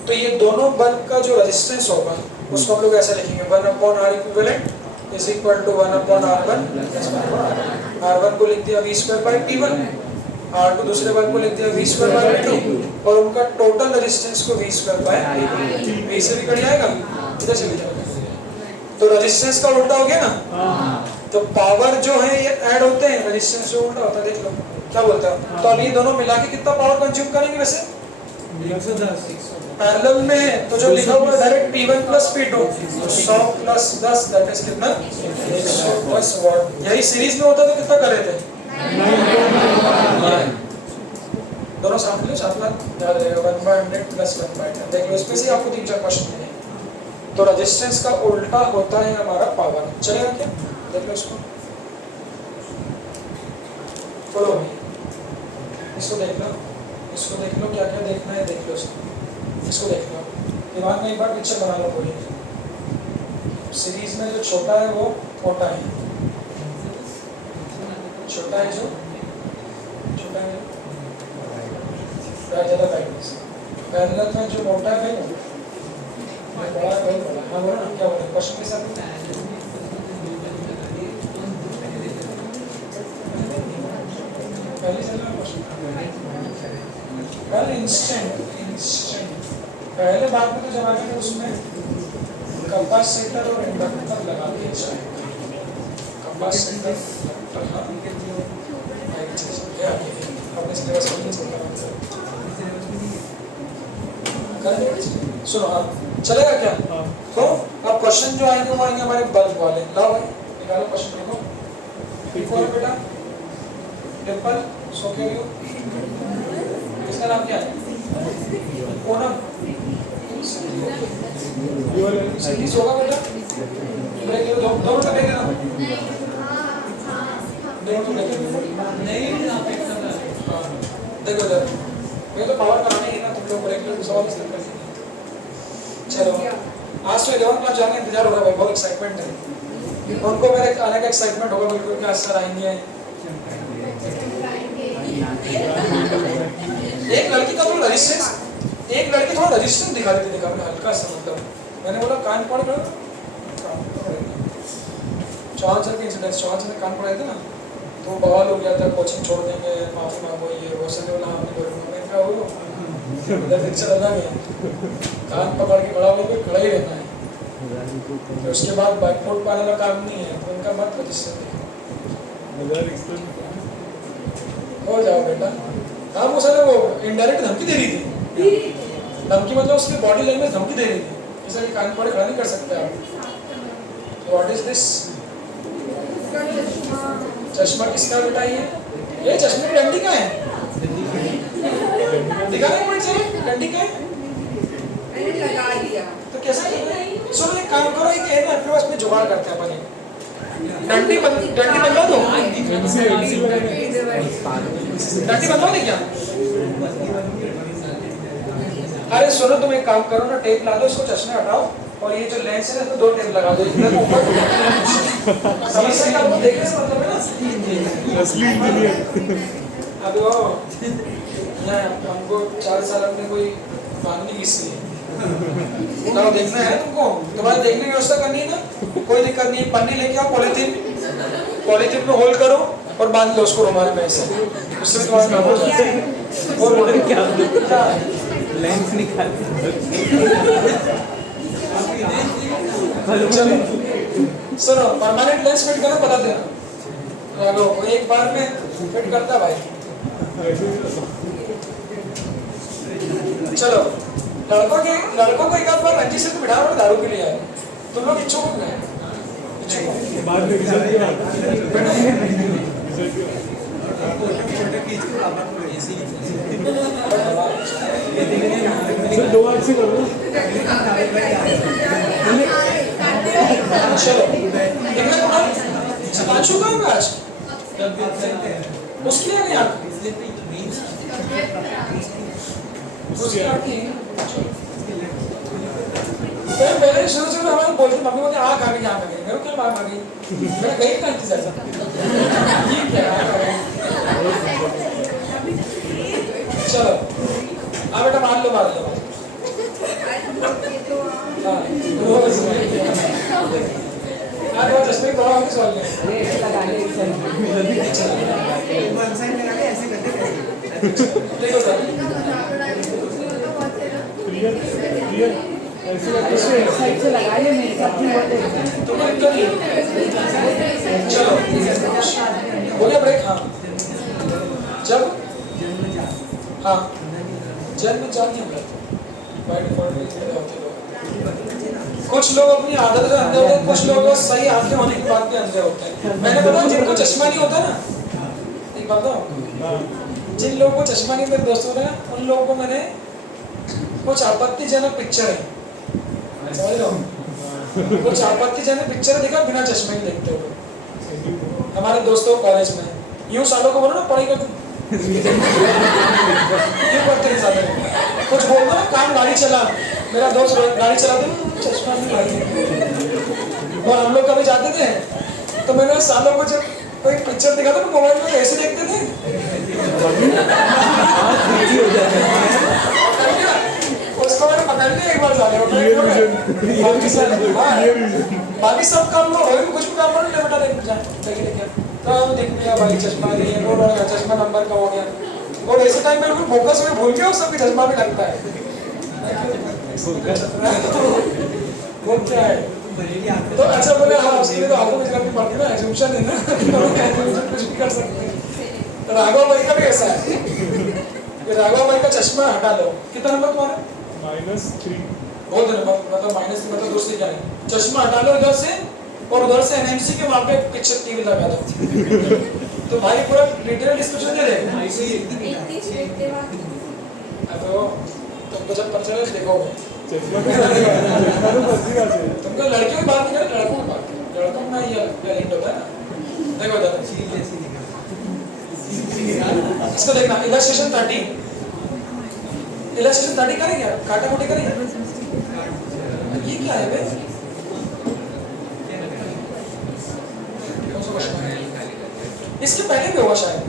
तो ये दोनों बल्ब का जो रेजिस्टेंस होगा उसको हम लोग ऐसे लिखेंगे, 1/R equivalent is equal to 1/R1। R1 को लिख दिया V2/P1, R2 दूसरे बल्ब को लिख दिया V2/P2 और उनका टोटल रेजिस्टेंस को V2/P। V से भी कट जाएगा, इधर से भी जाएगा, तो रेजिस्टेंस का उल्टा हो गया ना। तो पावर जो है ये ऐड होते हैं, रेजिस्टेंस जो उल्टा होता है, देख लो क्या बोलता है। तो अभी दोनों मिला के कितना पावर कंज्यूम करेंगे वैसे, 110। पैरेलल में है तो जो लिखा हुआ है direct P1 + P2, 100 + 10 that is कितना, 110 वाट। यही सीरीज में होता तो कितना कर रहे थे, दोनों साथ में साथ याद रहेगा, 1/100 + 1/10। देख लो इसमें से आपको 3-4 क्वेश्चन मिले। तो रेजिस्टेंस का उल्टा होता है हमारा पावर। चलेगा क्या, देख लो इसको, फॉलो मी, इसको देख लो, इसको देख लो, क्या क्या देखना है देख लो इसको देख लो, दिमाग में एक बार पिक्चर बना लो पूरी। सीरीज में जो छोटा है वो मोटा है, छोटा है जो छोटा है ज़्यादा ब्राइटनेस। पैरेलल में जो मोटा है भाई बड़ा है भाई बड़ा। हाँ बोलो ना, क्या बोले क्वेश्चन के साथ पहले चलना क्वेश्चन, पहले इंस्टेंट पहले बात में तो जमाने में उसमें कैपेसिटर और इंडक्टर लगा दिया जाए। कैपेसिटर अपने सिलेबस में सुनो आप चलेगा क्या? तो अब क्वेश्चन जो आएंगे वो आएंगे हमारे बल्ब वाले। लाओ भाई निकालो क्वेश्चन, देखो बिफोर बेटा डिम्पल सो के लियो, इसका नाम क्या है, पूनम सिटी सोगा बेटा, ब्रेक लो, 2 मिनट ब्रेक लेना, 2 मिनट ब्रेक लेना। देखो इधर ये तो पावर कराने ही ना, तुम लोग ब्रेक लो, सवाल इस तरह से। चलो आज तो 11 क्लास जाने इंतजार हो रहा है भाई, बहुत एक्साइटमेंट है उनको, मेरे आने का एक्साइटमेंट होगा बिल्कुल कि आज सर आएंगे। एक लड़की का थोड़ा रेजिस्टेंस, एक लड़की थोड़ा रेजिस्टेंस दिखा देती थी हल्का सा, मतलब मैंने बोला कान पड़ गया, चौहान सर के इंसिडेंट, चौहान सर ने कान पड़ाए थे ना तो बवाल हो गया था, कोचिंग छोड़ देंगे, माफी मांगो, ये वो सर ने बोला हमने बोलूँगा, मैं क्या हो इधर रिक्शा लगा गया, कान पकड़ के खड़ा होकर खड़ा ही रहना है। तो उसके बाद बाइकफोर्ट पाने का काम नहीं है, तो उनका मत रजिस्टर हो जाओ बेटा। हाँ वो सर वो इनडायरेक्ट धमकी दे रही थी, धमकी मतलब उसकी बॉडी लैंग्वेज धमकी दे रही थी, इसे कान पकड़ खड़ा नहीं कर सकते आप, व्हाट इज दिस? चश्मा किसका बेटा ये चश्मे की डंडी का है? दिखाना एक मिनट से, डंडी का है मैंने लगा दिया। तो कैसे करना है? सुनो एक काम करो, एक है ना अपने पास में जुगाड़ करते हैं अपन। डंडी बनवा दो, डंडी बनवा दे क्या? अरे सुनो तुम एक काम करो ना, टेप ला दो, इसको चश्मे हटाओ और ये जो लेंस है ना तो 2 टेप लगा दो इधर ऊपर। समस्या का आपको देखने से मतलब है ना असली इंजीनियर। अब वो यहाँ हमको 4 साल हमने कोई मांगनी किसी तो देखना है तुमको, तुम्हारे देखने की व्यवस्था करनी है ना, कोई दिक्कत नहीं। पन्नी लेके आओ, पॉलीथीन में होल्ड करो और बांध लो उसको रुमाल में ऐसे, उससे तुम्हारा काम हो जाता है। और क्या लेंस निकाल। चलो सुनो, परमानेंट लेंस फिट करना बता देना। चलो एक बार में फिट करता भाई। चलो लड़कों को एक आध बार रंजी से तो बिठा और दारू के लिए आए। तुम लोग इच्छुक हो गए? बाद में रिजल्ट की बात। सर 2 आंख से करो। चलो देखना कुणाल, सतांशु कहाँ है आज? उसकी है यार, उसकी आती है। पहले शुरू में हमारे बोलते मम्मी बोलते आँख आ गई, आँख आ गई। मेरे को क्या आँख आ गई? मैंने कहीं नहीं थी सर, ये क्या है? चलो हाँ बेटा मान लो हाँ तो चश्मे थोड़ा हम सवाल देखो सर साइड से लगा लिया मेरे साथ चलो हो गया ब्रेक। हाँ जब हाँ जन्म जाति बाय डिफॉल्ट होते लोग, कुछ लोग अपनी आदत से अंधे होते हैं, कुछ लोग सही आंखें होने के बाद भी अंधे होते हैं। मैंने बताया जिनको चश्मा नहीं होता ना, एक बात बताओ, जिन लोगों को चश्मा नहीं, मेरे दोस्तों ने उन लोगों को मैंने कुछ आपत्तिजनक पिक्चर है, समझ लो, कुछ आपत्तिजनक पिक्चर दिखा बिना चश्मे के देखते हो। हमारे दोस्तों कॉलेज में यूं सालों को बोलो ना पढ़ाई करते ये करते नहीं साले, कुछ बोलते ना काम गाड़ी चला, मेरा दोस्त गाड़ी चलाते चश्मा नहीं लगाते। और हम लोग कभी जाते थे तो मैंने सालों को जब कोई पिक्चर दिखा था तो मोबाइल में ऐसे देखते थे, उसको मैंने पकड़ लिया एक बार साले बाकी सब काम में हो, कुछ भी काम कर ले बेटा देख तो देख लिया भाई चश्मा नहीं है, रोड हो गया, चश्मा नंबर का हो गया, और ऐसे टाइम में बिल्कुल फोकस में भूल गया, सबके चश्मा भी लगता है। वो क्या है तो अच्छा बोले हाँ उसके तो आंखों में जगह पड़ती ना, एजम्पशन है ना, कुछ भी कर सकते हैं। राघव भाई का भी ऐसा है, राघव भाई का चश्मा हटा लो, कितना नंबर तुम्हारा? -3। बहुत मतलब -3 मतलब दूसरी क्या है, चश्मा हटा लो इधर से और उधर से एनएमसी के वहाँ पे पिक्चर टीवी लगा दो तो भाई पूरा डिटेल डिस्कशन दे देगा। तो तुमको जब पता चले देखोगे, तुमको लड़कियों की बात नहीं करें, लड़कों की बात करें, लड़कों में ये टैलेंट होता है ना। देखो इधर इसको देखना, इलस्ट्रेशन 30 करें क्या, काटा कुटी करें, ये क्या है बे? इसके पहले भी होगा शायद,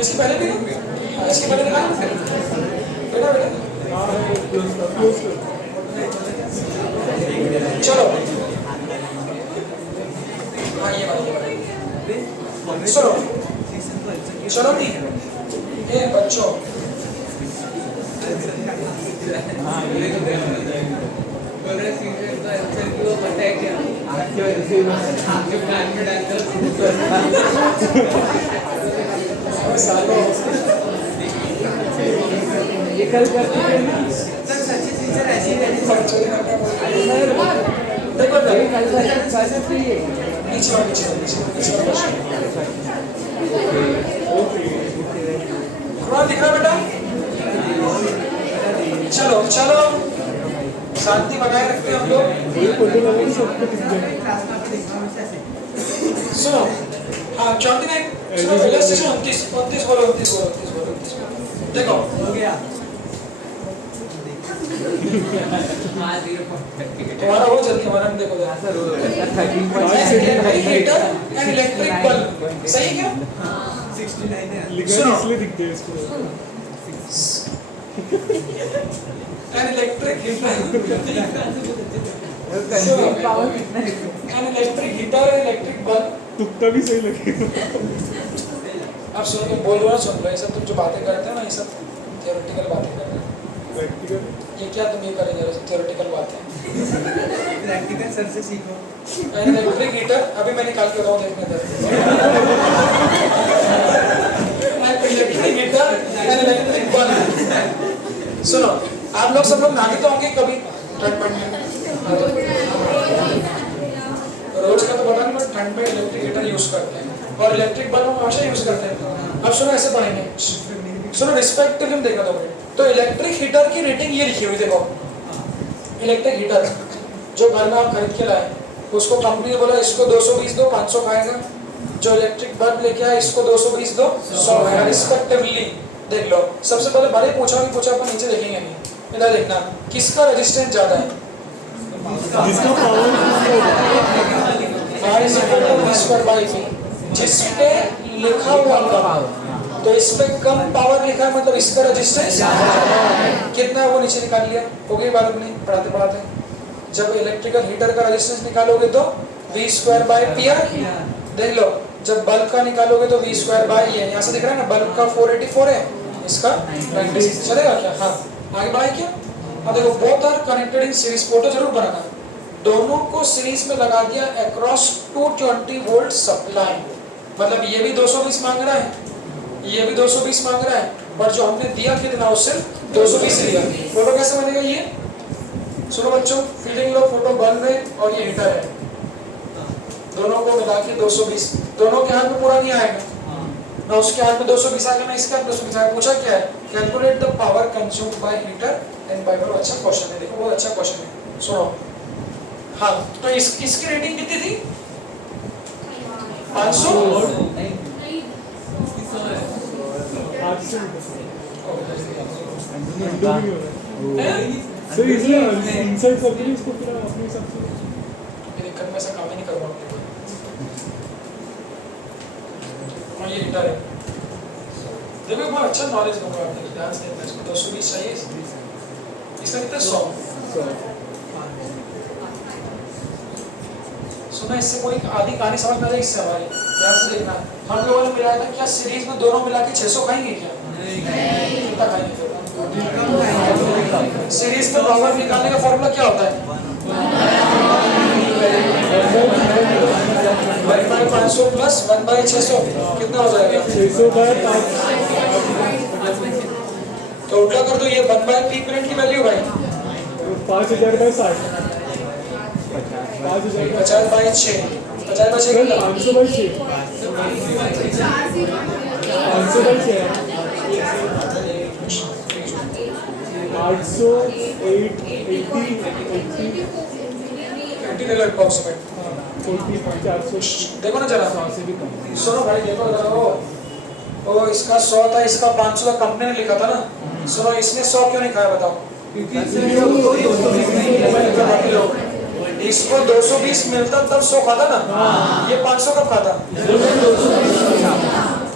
इसके पहले भी हाँ, इसके पहले दिखा बेटा बेटा चलो हाँ ये बात सुनो, चलो नहीं ये बच्चों ये कल करते हैं सर, सच्ची टीचर ऐसी पंचर देखो नीचे थोड़ा दिख रहा बेटा। चलो चलो शांति बनाए रखते हैं हम लोग। सुनो हाँ 29 सुनो पहले स्टेशन 29 बोलो 29 बोलो 29 बोलो 29 बोलो। देखो हो गया। तुम्हारा हो जल्दी हमारा नहीं देखो हीटर एंड इलेक्ट्रिक बल्ब सही है क्या? 69 है। लिखा सुनो। इसलिए दिखते हैं इसको। And electric heater and electric heater and electric bulb. तुक्का भी सही लगेगा। अब सुनो तुम बोल रहे हो ना सुन लो ये सब तुम जो बातें करते हो ना ये सब थियोरेटिकल बातें कर रहे हो। प्रैक्टिकल ये क्या तुम ये करेंगे थियोरेटिकल बातें। प्रैक्टिकल सर से सीखो। एंड इलेक्ट्रिक हीटर अभी मैं निकाल के बताऊँ देखने दे। Electric heater and electric bulb. सुनो आप लोग सब लोग नहाते तो होंगे कभी ठंड में। रोज का तो पता नहीं बट ठंड में इलेक्ट्रिक हीटर यूज करते हैं और इलेक्ट्रिक बल्ब हम हमेशा यूज करते हैं। अब सुनो ऐसे पढ़ेंगे सुनो रिस्पेक्टिवली देखना 2 मिनट। तो इलेक्ट्रिक हीटर की रेटिंग ये लिखी हुई देखो। इलेक्ट्रिक हीटर जो घर में आप खरीद के लाए उसको कंपनी ने बोला इसको 220 दो 500 खाएगा। जो इलेक्ट्रिक बल्ब लेके आए इसको 220 दो 100 खाएगा रिस्पेक्टिवली। देख लो सबसे पहले भले पूछा अपन नीचे देखेंगे नहीं। इधर देखना किसका रेजिस्टेंस ज्यादा है। जिसका पावर जिस पे लिखा हुआ तो इस पे कम पावर लिखा है मतलब इसका रेजिस्टेंस कितना है वो नीचे निकाल लिया। हो गई बात अपनी पढ़ाते पढ़ाते। जब इलेक्ट्रिकल हीटर का रेजिस्टेंस निकालोगे तो V²/PR। देख लो जब बल्ब का निकालोगे तो V²/E है। यहाँ से दिख रहा है ना बल्ब का 484 है इसका 96 चलेगा क्या? हाँ आगे बढ़ाए क्या? अब देखो both are connected in series. Photo जरूर बनाना। दोनों को सीरीज में लगा दिया अक्रॉस 220 वोल्ट सप्लाई। मतलब ये भी 220 मांग रहा है ये भी 220 मांग रहा है पर जो हमने दिया कितना वो सिर्फ 220 लिया। फोटो कैसे बनेगा ये? सुनो बच्चों फीलिंग लो फोटो बल्ब है और ये हीटर है। दोनों को मिला के 220 दोनों के हाथ में पूरा नहीं आएगा ना उसके हाथ में 220 आएगा ना इसके हाथ में 220 आएगा। पूछा क्या है? Calculate the power consumed by heater and by bulb. अच्छा क्वेश्चन है देखो बहुत अच्छा क्वेश्चन है। सुनो हाँ तो इसकी रेटिंग कितनी थी? 500 सर इसलिए इनसाइड करके इसको पूरा अपने हिसाब से दिक्कत में ऐसा काम ही नहीं करूँगा। और ये हीटर है देखो बहुत अच्छा नॉलेज दूंगा आपने ध्यान से देखना। इसको 220 चाहिए इसका कितना 100। सुना इससे कोई आधी कहानी समझ में आ जाए इससे हमारी ध्यान से देखना। हम लोगों ने मिलाया था क्या सीरीज में दोनों मिला के 600 खाएंगे क्या? कितना खाएंगे? सीरीज में पावर निकालने का फॉर्मूला क्या होता है? 1/500 प्लस 1/600 कितना हो जाएगा? 600/5 तो उल्टा कर दो ये 1/P करंट की वैल्यू भाई 5000/60 50/6 50/6 कितना? 500/6 500/6 800 880 ले लो अप्रॉक्सीमेट 40 400 देखो ना जरा से भी कम। सुनो भाई देखो जरा वो इसका 100 था इसका 500 था कंपनी ने लिखा था ना। सुनो इसने 100 क्यों नहीं खाया बताओ? इसको 220 मिलता तब 100 खाता ना ये 500 कब खाता?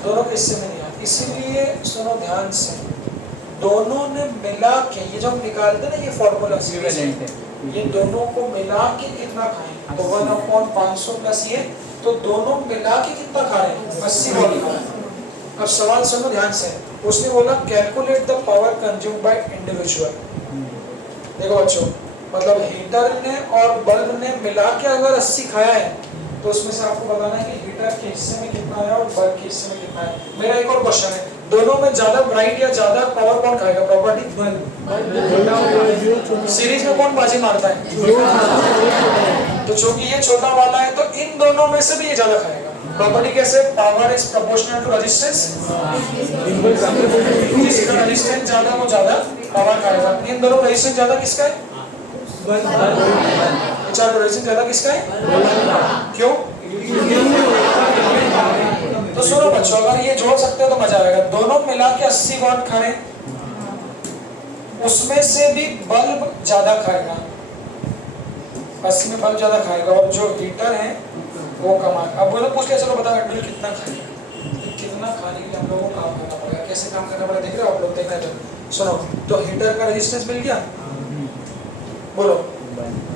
दोनों के हिस्से में नहीं आया। इसीलिए सुनो ध्यान से दोनों ने मिला के ये जो हम निकालते ना ये फॉर्मूला ये दोनों को मिला के कितना खाएं तो 1/500 प्लस ये तो दोनों मिला के कितना खा रहे हैं 80 वोल्ट खा रहे हैं। अब सवाल सुनो ध्यान से उसने बोला calculate the power consumed by individual. देखो बच्चों मतलब हीटर ने और बल्ब ने मिला के अगर 80 खाया है तो उसमें से आपको बताना है कि हीटर के हिस्से में कितना है और बल्ब के हिस्से में कितना है। मेरा एक और क्वेश्चन है, दोनों में ज्यादा ब्राइट या ज्यादा पावर कौन खाएगा प्रॉपर्टी? सीरीज में कौन बाजी मारता है? तो चूंकि ये छोटा वाला है तो इन दोनों में से भी ये ज्यादा खाएगा। प्रॉपर्टी कैसे? Power is proportional to resistance, जिसका रेजिस्टेंस ज्यादा वो ज्यादा पावर खाएगा। इन दोनों रेजिस्टेंस ज्यादा किसका है? चार रेजिस्टेंस ज्यादा किसका है? क्यों? तो सुनो बच्चों, अगर ये जोड़ सकते हो तो मजा आएगा। दोनों मिला के 80 वाट खा रहे, उसमें से भी बल्ब ज्यादा खाएगा, 80 में बल्ब ज्यादा खाएगा और जो हीटर है वो कम आएगा। अब बोलो पूछ लिया, चलो बताओ एंड्रॉइड कितना खाएगा? कितना खाने के लिए हम लोगों को काम करना पड़ेगा, कैसे काम करना पड़ेगा देख रहे हो आप लोग? देखना है तो सुनो, तो हीटर का रेजिस्टेंस मिल गया, बोलो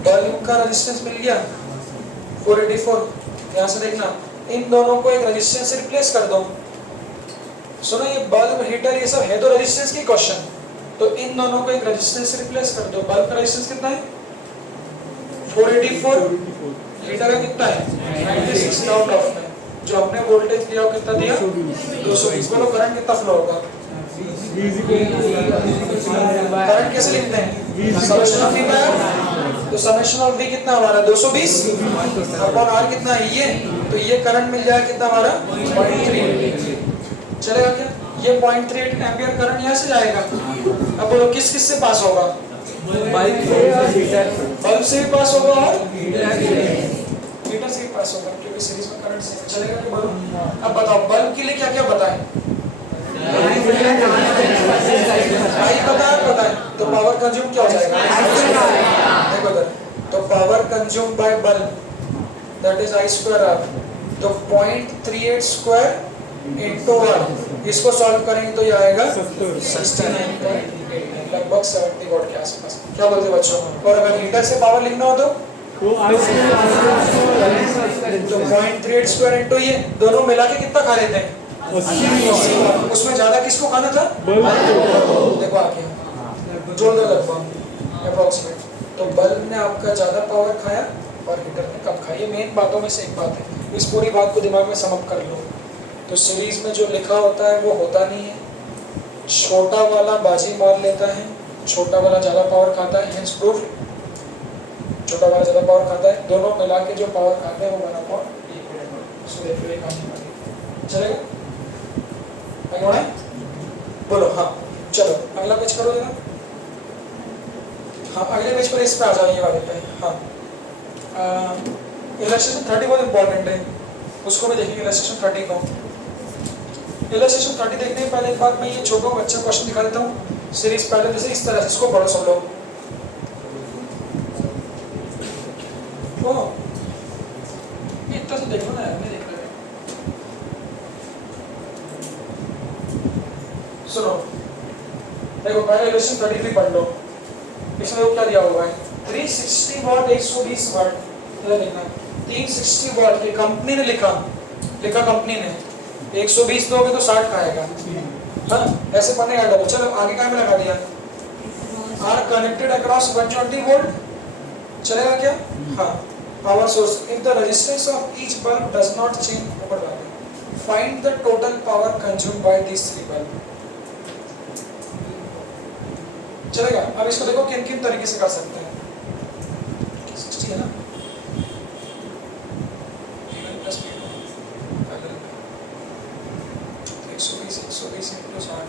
बल्ब का रेजिस्टेंस मिल गया 484। यहाँ से देखना, इन दोनों को एक रेजिस्टेंस से रिप्लेस कर दो। सुनो, ये बल्ब हीटर ये सब है तो रेजिस्टेंस की क्वेश्चन, तो इन दोनों को एक रेजिस्टेंस से रिप्लेस कर दो। बल्ब का रेजिस्टेंस कितना है? 484। हीटर का कितना है? 96 डाउट ऑफ में। जो हमने वोल्टेज दिया वो कितना दिया? 220। बोलो करंट कितना फ्लो होगा? करंट कैसे लिखते हैं? Summation of V by R। तो समेशन ऑफ V कितना हमारा? 220 अपॉन R कितना है? ये। तो ये करंट मिल जाएगा कितना हमारा? 0.38। चलेगा क्या? ये 0.38 एम्पियर करंट यहाँ से जाएगा। अब बोलो किस किस से पास होगा? बल्ब से भी पास होगा और हीटर से भी पास होगा, क्योंकि सीरीज में करंट से चलेगा कि बोलो? अब बताओ बल्ब के लिए क्या क्या बताएं? आई बताएं तो पावर कंज्यूम क्या हो जाएगा? देखो इधर, तो power consume by bulb that is I square R. तो 0.38 स्क्वायर इनटू 1, इसको सॉल्व करेंगे तो ये आएगा 69.89, लगभग 70 वाट के आसपास। क्या बोलते हैं बच्चों? और अगर हीटर से पावर लिखना हो तो 0.38 स्क्वायर इनटू ये, दोनों मिला के कितना खा लेते हैं? 80। उसमें ज्यादा किसको खाना था? देखो आगे जोड़ दो लगभग अप्रोक्सीमेट। तो बल्ब ने आपका ज्यादा पावर खाया और हीटर ने कम खाया। ये मेन बातों में से एक बात है, इस पूरी बात को दिमाग में समअप कर लो। तो सीरीज में जो लिखा होता है वो होता नहीं है, छोटा वाला बाजी मार लेता है, छोटा वाला ज्यादा पावर खाता है, हेंस प्रूफ छोटा वाला ज्यादा पावर खाता है। दोनों मिला के जो पावर खाते हैं वो 1/8 चलेगा? आगे बोलो। हाँ चलो अगला पेज करो जरा। हाँ अगले पेज पर इस पे आ जाओ, ये वाले पे। हाँ इलस्ट्रेशन 30 बहुत इंपॉर्टेंट है, उसको भी देखेंगे इलस्ट्रेशन 30 को। इलस्ट्रेशन 30 देखने के पहले एक बात मैं ये छोटा बच्चा क्वेश्चन दिखा देता हूँ। सीरीज पहले जैसे इस तरह से, इसको पढ़ो सब लोग। इतना से देखो ना, मैं देख रहा हूँ। सुनो देखो, पहले इलस्ट्रेशन 33 पढ़ लो। इसमें वो क्या दिया हुआ है? 360 वाट 120 वाट। देखना 360 वाट की कंपनी ने लिखा कंपनी ने 120 दोगे तो 60 का आएगा। हाँ ऐसे पढ़ने का डबल। चलो आगे क्या में लगा दिया? Are connected across 120 volt. चलेगा क्या? हाँ power source if the resistance of each bulb does not change over value, find the total power consumed by this 3 bulb. चलेगा? अब इसको देखो किन किन तरीके से कर सकते हैं। 60 है ना, 120 into 60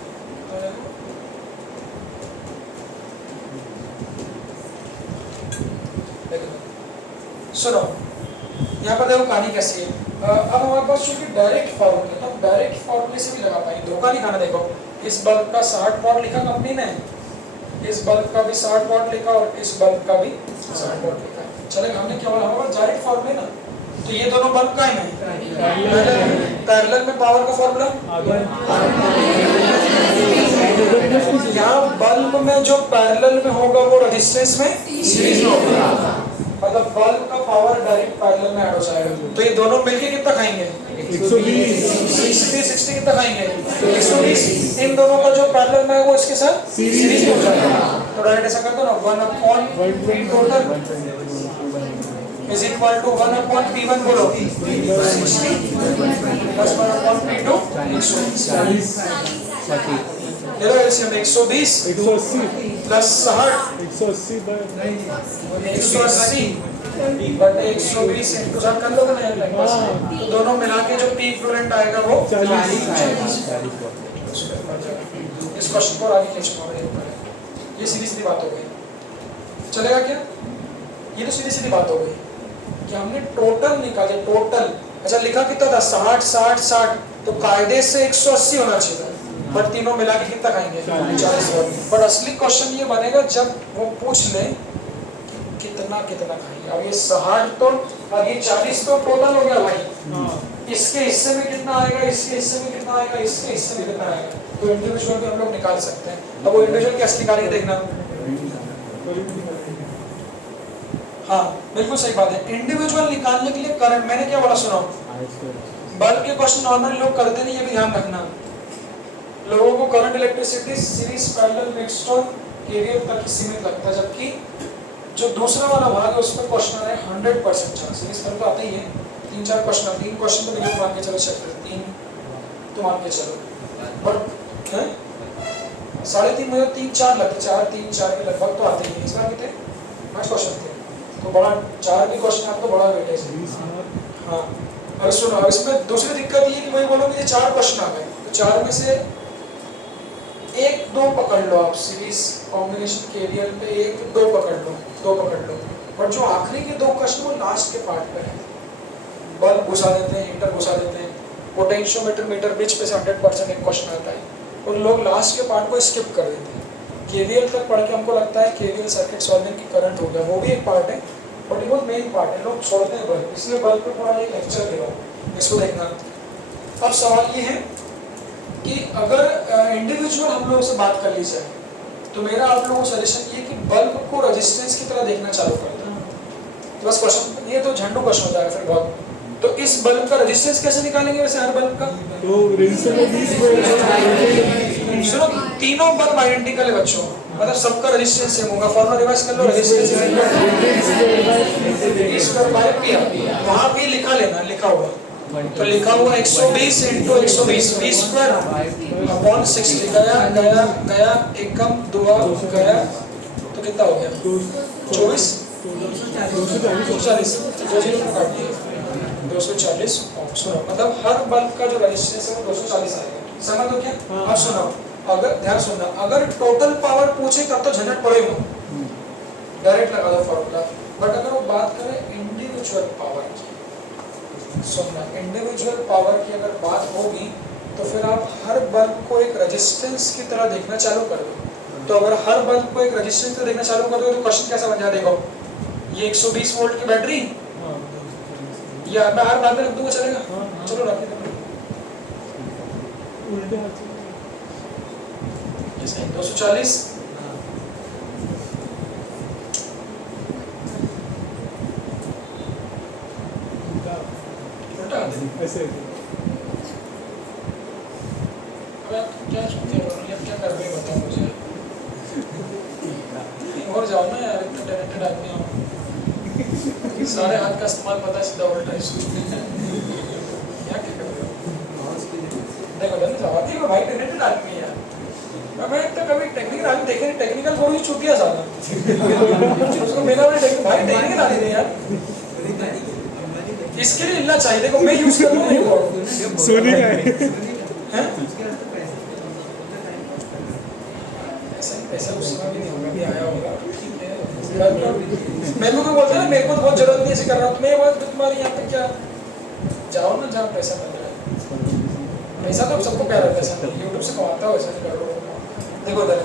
सुनो यहाँ पर देखो कहानी कैसी है। अब हमारे पास चूंकि डायरेक्ट फॉर्मूला, तो डायरेक्ट फॉर्मूले से भी लगा पाएंगे। धोखा नहीं खाना। देखो इस बल्ब का 60 वाट लिखा कंपनी ने, इस बल्ब का भी 60 वाट लिखा और इस बल्ब का भी 60 वाट लिखा। चलेगा? हमने क्या बोला? हमारे डायरेक्ट फॉर्मूला ना, तो ये दोनों बल्ब का है पैरेलल में पावर का फॉर्मूला। यहाँ बल्ब में जो पैरेलल में होगा वो रेजिस्टेंस में सीरीज में होगा, मतलब बल्ब का पावर डायरेक्ट पैरेलल में ऐड हो जाएगा। तो ये दोनों मिलके कितना खाएंगे? 60 कितना खाएंगे? 120। इन दोनों का जो पैरेलल में है वो इसके साथ सीरीज में हो जाएगा। तो डायरेक्ट ऐसा कर दो ना, 1/3 total is equal to 1/P1 बोलो प्लस 1/P2 120 ले लो LCM 120 180 plus 60 180 by 180 but 120 into साथ कर लोगे ना लाइक बस तो दोनों मिला के जो पी इक्विवेलेंट आएगा वो 40 इस क्वेश्चन को आगे खींच पाओगे ये सीधी सीधी बात हो गई चलेगा क्या ये तो सीधी सीधी बात हो गई कि हमने टोटल निकाले टोटल अच्छा लिखा कितना था 60 60 60 तो कायदे से 180 होना चाहिए था बट तीनों मिला के कितना खाएंगे 40 बट असली क्वेश्चन ये बनेगा जब वो पूछ ले कितना कितना खाएंगे अब ये 60 तो अब ये 40 तो टोटल हो गया भाई इसके हिस्से में कितना आएगा इसके हिस्से में कितना आएगा इसके हिस्से में कितना आएगा तो इंडिविजुअल भी हम लोग निकाल सकते हैं अब वो इंडिविजुअल कैसे निकालेंगे देखना हाँ बिल्कुल सही बात है इंडिविजुअल निकालने के लिए करंट मैंने क्या बोला सुनो बल्ब के क्वेश्चन नॉर्मली लोग करते नहीं ये भी ध्यान रखना लोगों को current electricity series parallel mixed और केवीएल तक ही सीमित लगता है जबकि जो दूसरा वाला भाग है उस पर क्वेश्चन है 100% चांस सीरीज पर तो आता ही है 3-4 क्वेश्चन 3 क्वेश्चन तो मिनिमम मान के चलो चेक कर 3 तो मान के चलो और 3.5 में 3-4 लगते 4-3-4 के लगभग तो आते ही हैं इस बार कितने 5 क्वेश्चन थे तो बड़ा 4 भी क्वेश्चन आपको बड़ा वेटेज है हाँ और सुनो अब इसमें दूसरी दिक्कत ये कि वही बोलोगे ये 4 क्वेश्चन आ गए तो 4 में से 1-2 पकड़ लो आप सीरीज कॉम्बिनेशन केवीएल पे 1-2 पकड़ लो बट जो आखिरी के 2 क्वेश्चन वो लास्ट के पार्ट पे है बल्ब घुसा देते हैं हीटर घुसा देते हैं पोटेंशियोमीटर मीटर बिच पे से 100% एक क्वेश्चन आता है उन लोग लास्ट के पार्ट को स्किप कर देते हैं केवीएल तक पढ़ के हमको लगता है केवीएल सर्किट सॉल्विंग की करंट हो गया वो भी एक पार्ट है बट वो मेन पार्ट है लोग छोड़ते हैं बल्ब इसलिए बल्ब पे थोड़ा एक लेक्चर दे रहा हूँ इसको देखना अब सवाल ये है कि अगर इंडिविजुअल हम लोगों से बात कर ली जाए तो मेरा आप लोगों को सजेशन ये कि बल्ब को रेजिस्टेंस की तरह देखना चालू कर दो तो बस क्वेश्चन ये तो झंडू क्वेश्चन हो जाएगा फिर बहुत तो इस बल्ब का रेजिस्टेंस कैसे निकालेंगे वैसे हर बल्ब का तो रेजिस्टेंस में 20 सुनो तीनों बल्ब आइडेंटिकल है बच्चों मतलब सबका रेजिस्टेंस सेम होगा फॉर्मूला रिवाइज कर लो रेजिस्टेंस वहां भी लिखा लेना लिखा हुआ तो लिखा हुआ 120 × 120 20 स्क्वायर अपॉन 60 गया गया गया एकम दुआ गया तो कितना हो गया 24 240 सुनो मतलब हर बल्ब का जो रेजिस्टेंस है वो 240 आएगा समझ लो क्या अब सुनो अगर ध्यान सुनना अगर टोटल पावर पूछे तब तो झंझट पड़ेगा डायरेक्ट लगा दो फॉर्मूला बट अगर वो बात करें इंडिविजुअल पावर की सुनना इंडिविजुअल पावर की अगर बात होगी तो फिर आप हर बल्ब को एक रेजिस्टेंस की तरह देखना चालू कर दो तो अगर हर बल्ब को एक रेजिस्टेंस की तरह देखना चालू कर दो तो क्वेश्चन कैसा बन जाए देखो ये 120 वोल्ट की बैटरी या मैं हर बात में रख दूंगा चलेगा चलो रख दो उल्टे हाथ से 240 उल्टा ऐसे अब आप क्या सोचते हो अब क्या कर रहे हो बताओ मुझे और जाओ ना यार इतना टैलेंटेड आदमी हो सारे हाथ का इस्तेमाल पता है सीधा उल्टा ही सोचते हैं क्या कर रहे हो देखो जल्दी जाओ देखो भाई टैलेंटेड आदमी है यार मैं तो कभी टेक्निकल आदमी देखे नहीं टेक्निकल को भी छूटिया ज्यादा उसको मेरा भाई टेक्निकल आदमी है यार इसके लिए इल्ला चाहिए देखो मैं यूज कर लूँ सोनी का है ऐसा उसका भी नहीं होगा भी आया होगा मेरे को बोलते हैं मेरे को तो बहुत जरूरत नहीं ऐसे कर रहा हूँ मैं बात तुम्हारे यहाँ पे क्या जाओ ना जहाँ पैसा मिल रहा है पैसा तो सबको प्यारा है पैसा यूट्यूब से कमाता हो ऐसा नहीं कर रहा देखो उधर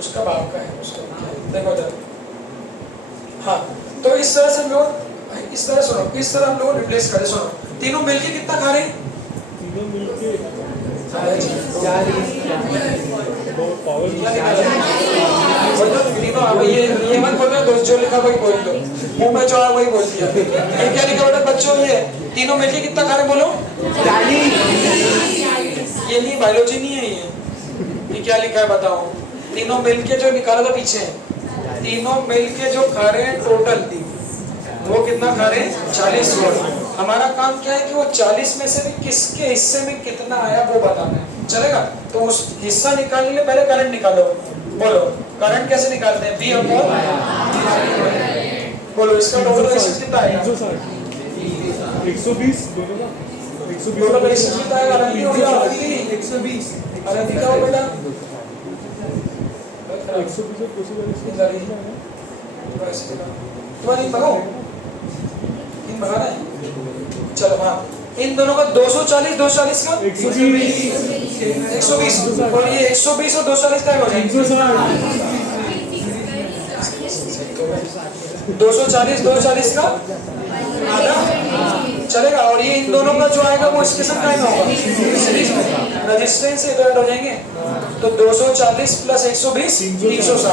उसका बाप का है उसका देखो उधर हाँ तो इस तरह से हम लोग इस तरह सुनो इस तरह हम लोग रिप्लेस करें सुनो तीनों मिलके कितना खा रहे हैं तीनों मिलके 40 बहुत पावर तीनों ये मत बोलना दोस्त जो लिखा वही बोल दो मुंह में जो है वही बोल दिया ये क्या लिखा बेटा बच्चों ये तीनों मिलके कितना खा रहे बोलो 40 ये नहीं बायोलॉजी नहीं है ये क्या लिखा है बताओ तीनों मिलके जो निकाला था पीछे तीनों मिल के जो खा रहे हैं टोटल वो कितना खा रहे हैं 40 वोल्ट। हमारा काम क्या है कि वो 40 में से भी किसके हिस्से में कितना आया वो बताना है, चलेगा? तो उस हिस्सा निकालने के लिए पहले करंट निकालो। बोलो करंट कैसे निकालते हैं? V अपॉन, बोलो इसका टोटल रेजिस्टेंस कितना आएगा? 120 दोनों का 120 टोटल रेजिस्टेंस कितना आएगा? अरंती हो गया, अरंती 120 अरंती क्या हो बेटा? 120 तुम्हारा इन भगाओ, इन भगाना है। चलो हाँ, इन दोनों का 240 240 का 120 और ये 120 और 240 का हो जाएगा 240 240 का आधा चलेगा। और ये इन दोनों का जो आएगा वो इसके साथ आएगा होगा सीरीज में, रेजिस्टेंस से इधर हो जाएंगे। तो 240 प्लस 120 360।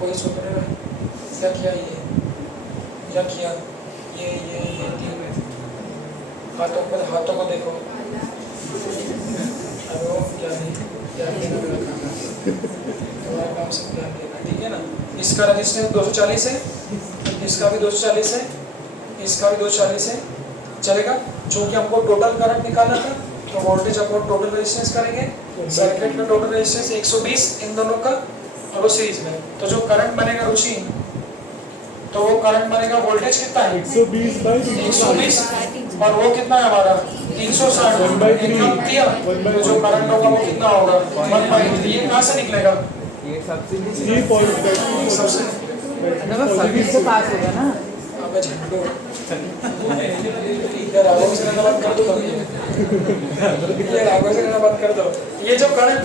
कोई सोच नहीं रहा क्या किया? ये क्या किया? ये तीन हाथों को देखो। तुम्हारा काम से ध्यान देना, ठीक है ना? इसका रेजिस्टेंस 240 है, इसका भी 240 है, इसका भी 240 है, चलेगा? चूंकि हमको टोटल करंट निकालना था तो वोल्टेज अपॉन टोटल रेजिस्टेंस करेंगे। सर्किट का टोटल रेजिस्टेंस 120 इन दोनों का और वो सीरीज में। तो जो करंट बनेगा रुचि, तो वो करंट बनेगा वोल्टेज कितना है? 120 और वो कितना है हमारा 360 किया। तो जो करंट होगा वो कितना होगा 1/3। ये कहाँ से निकलेगा? ये सबसे सबसे सभी से पास होगा ना। अबे झंडू इधर आगो से ना बात कर दो कभी, ये आगो से ना बात कर दो। ये जो करंट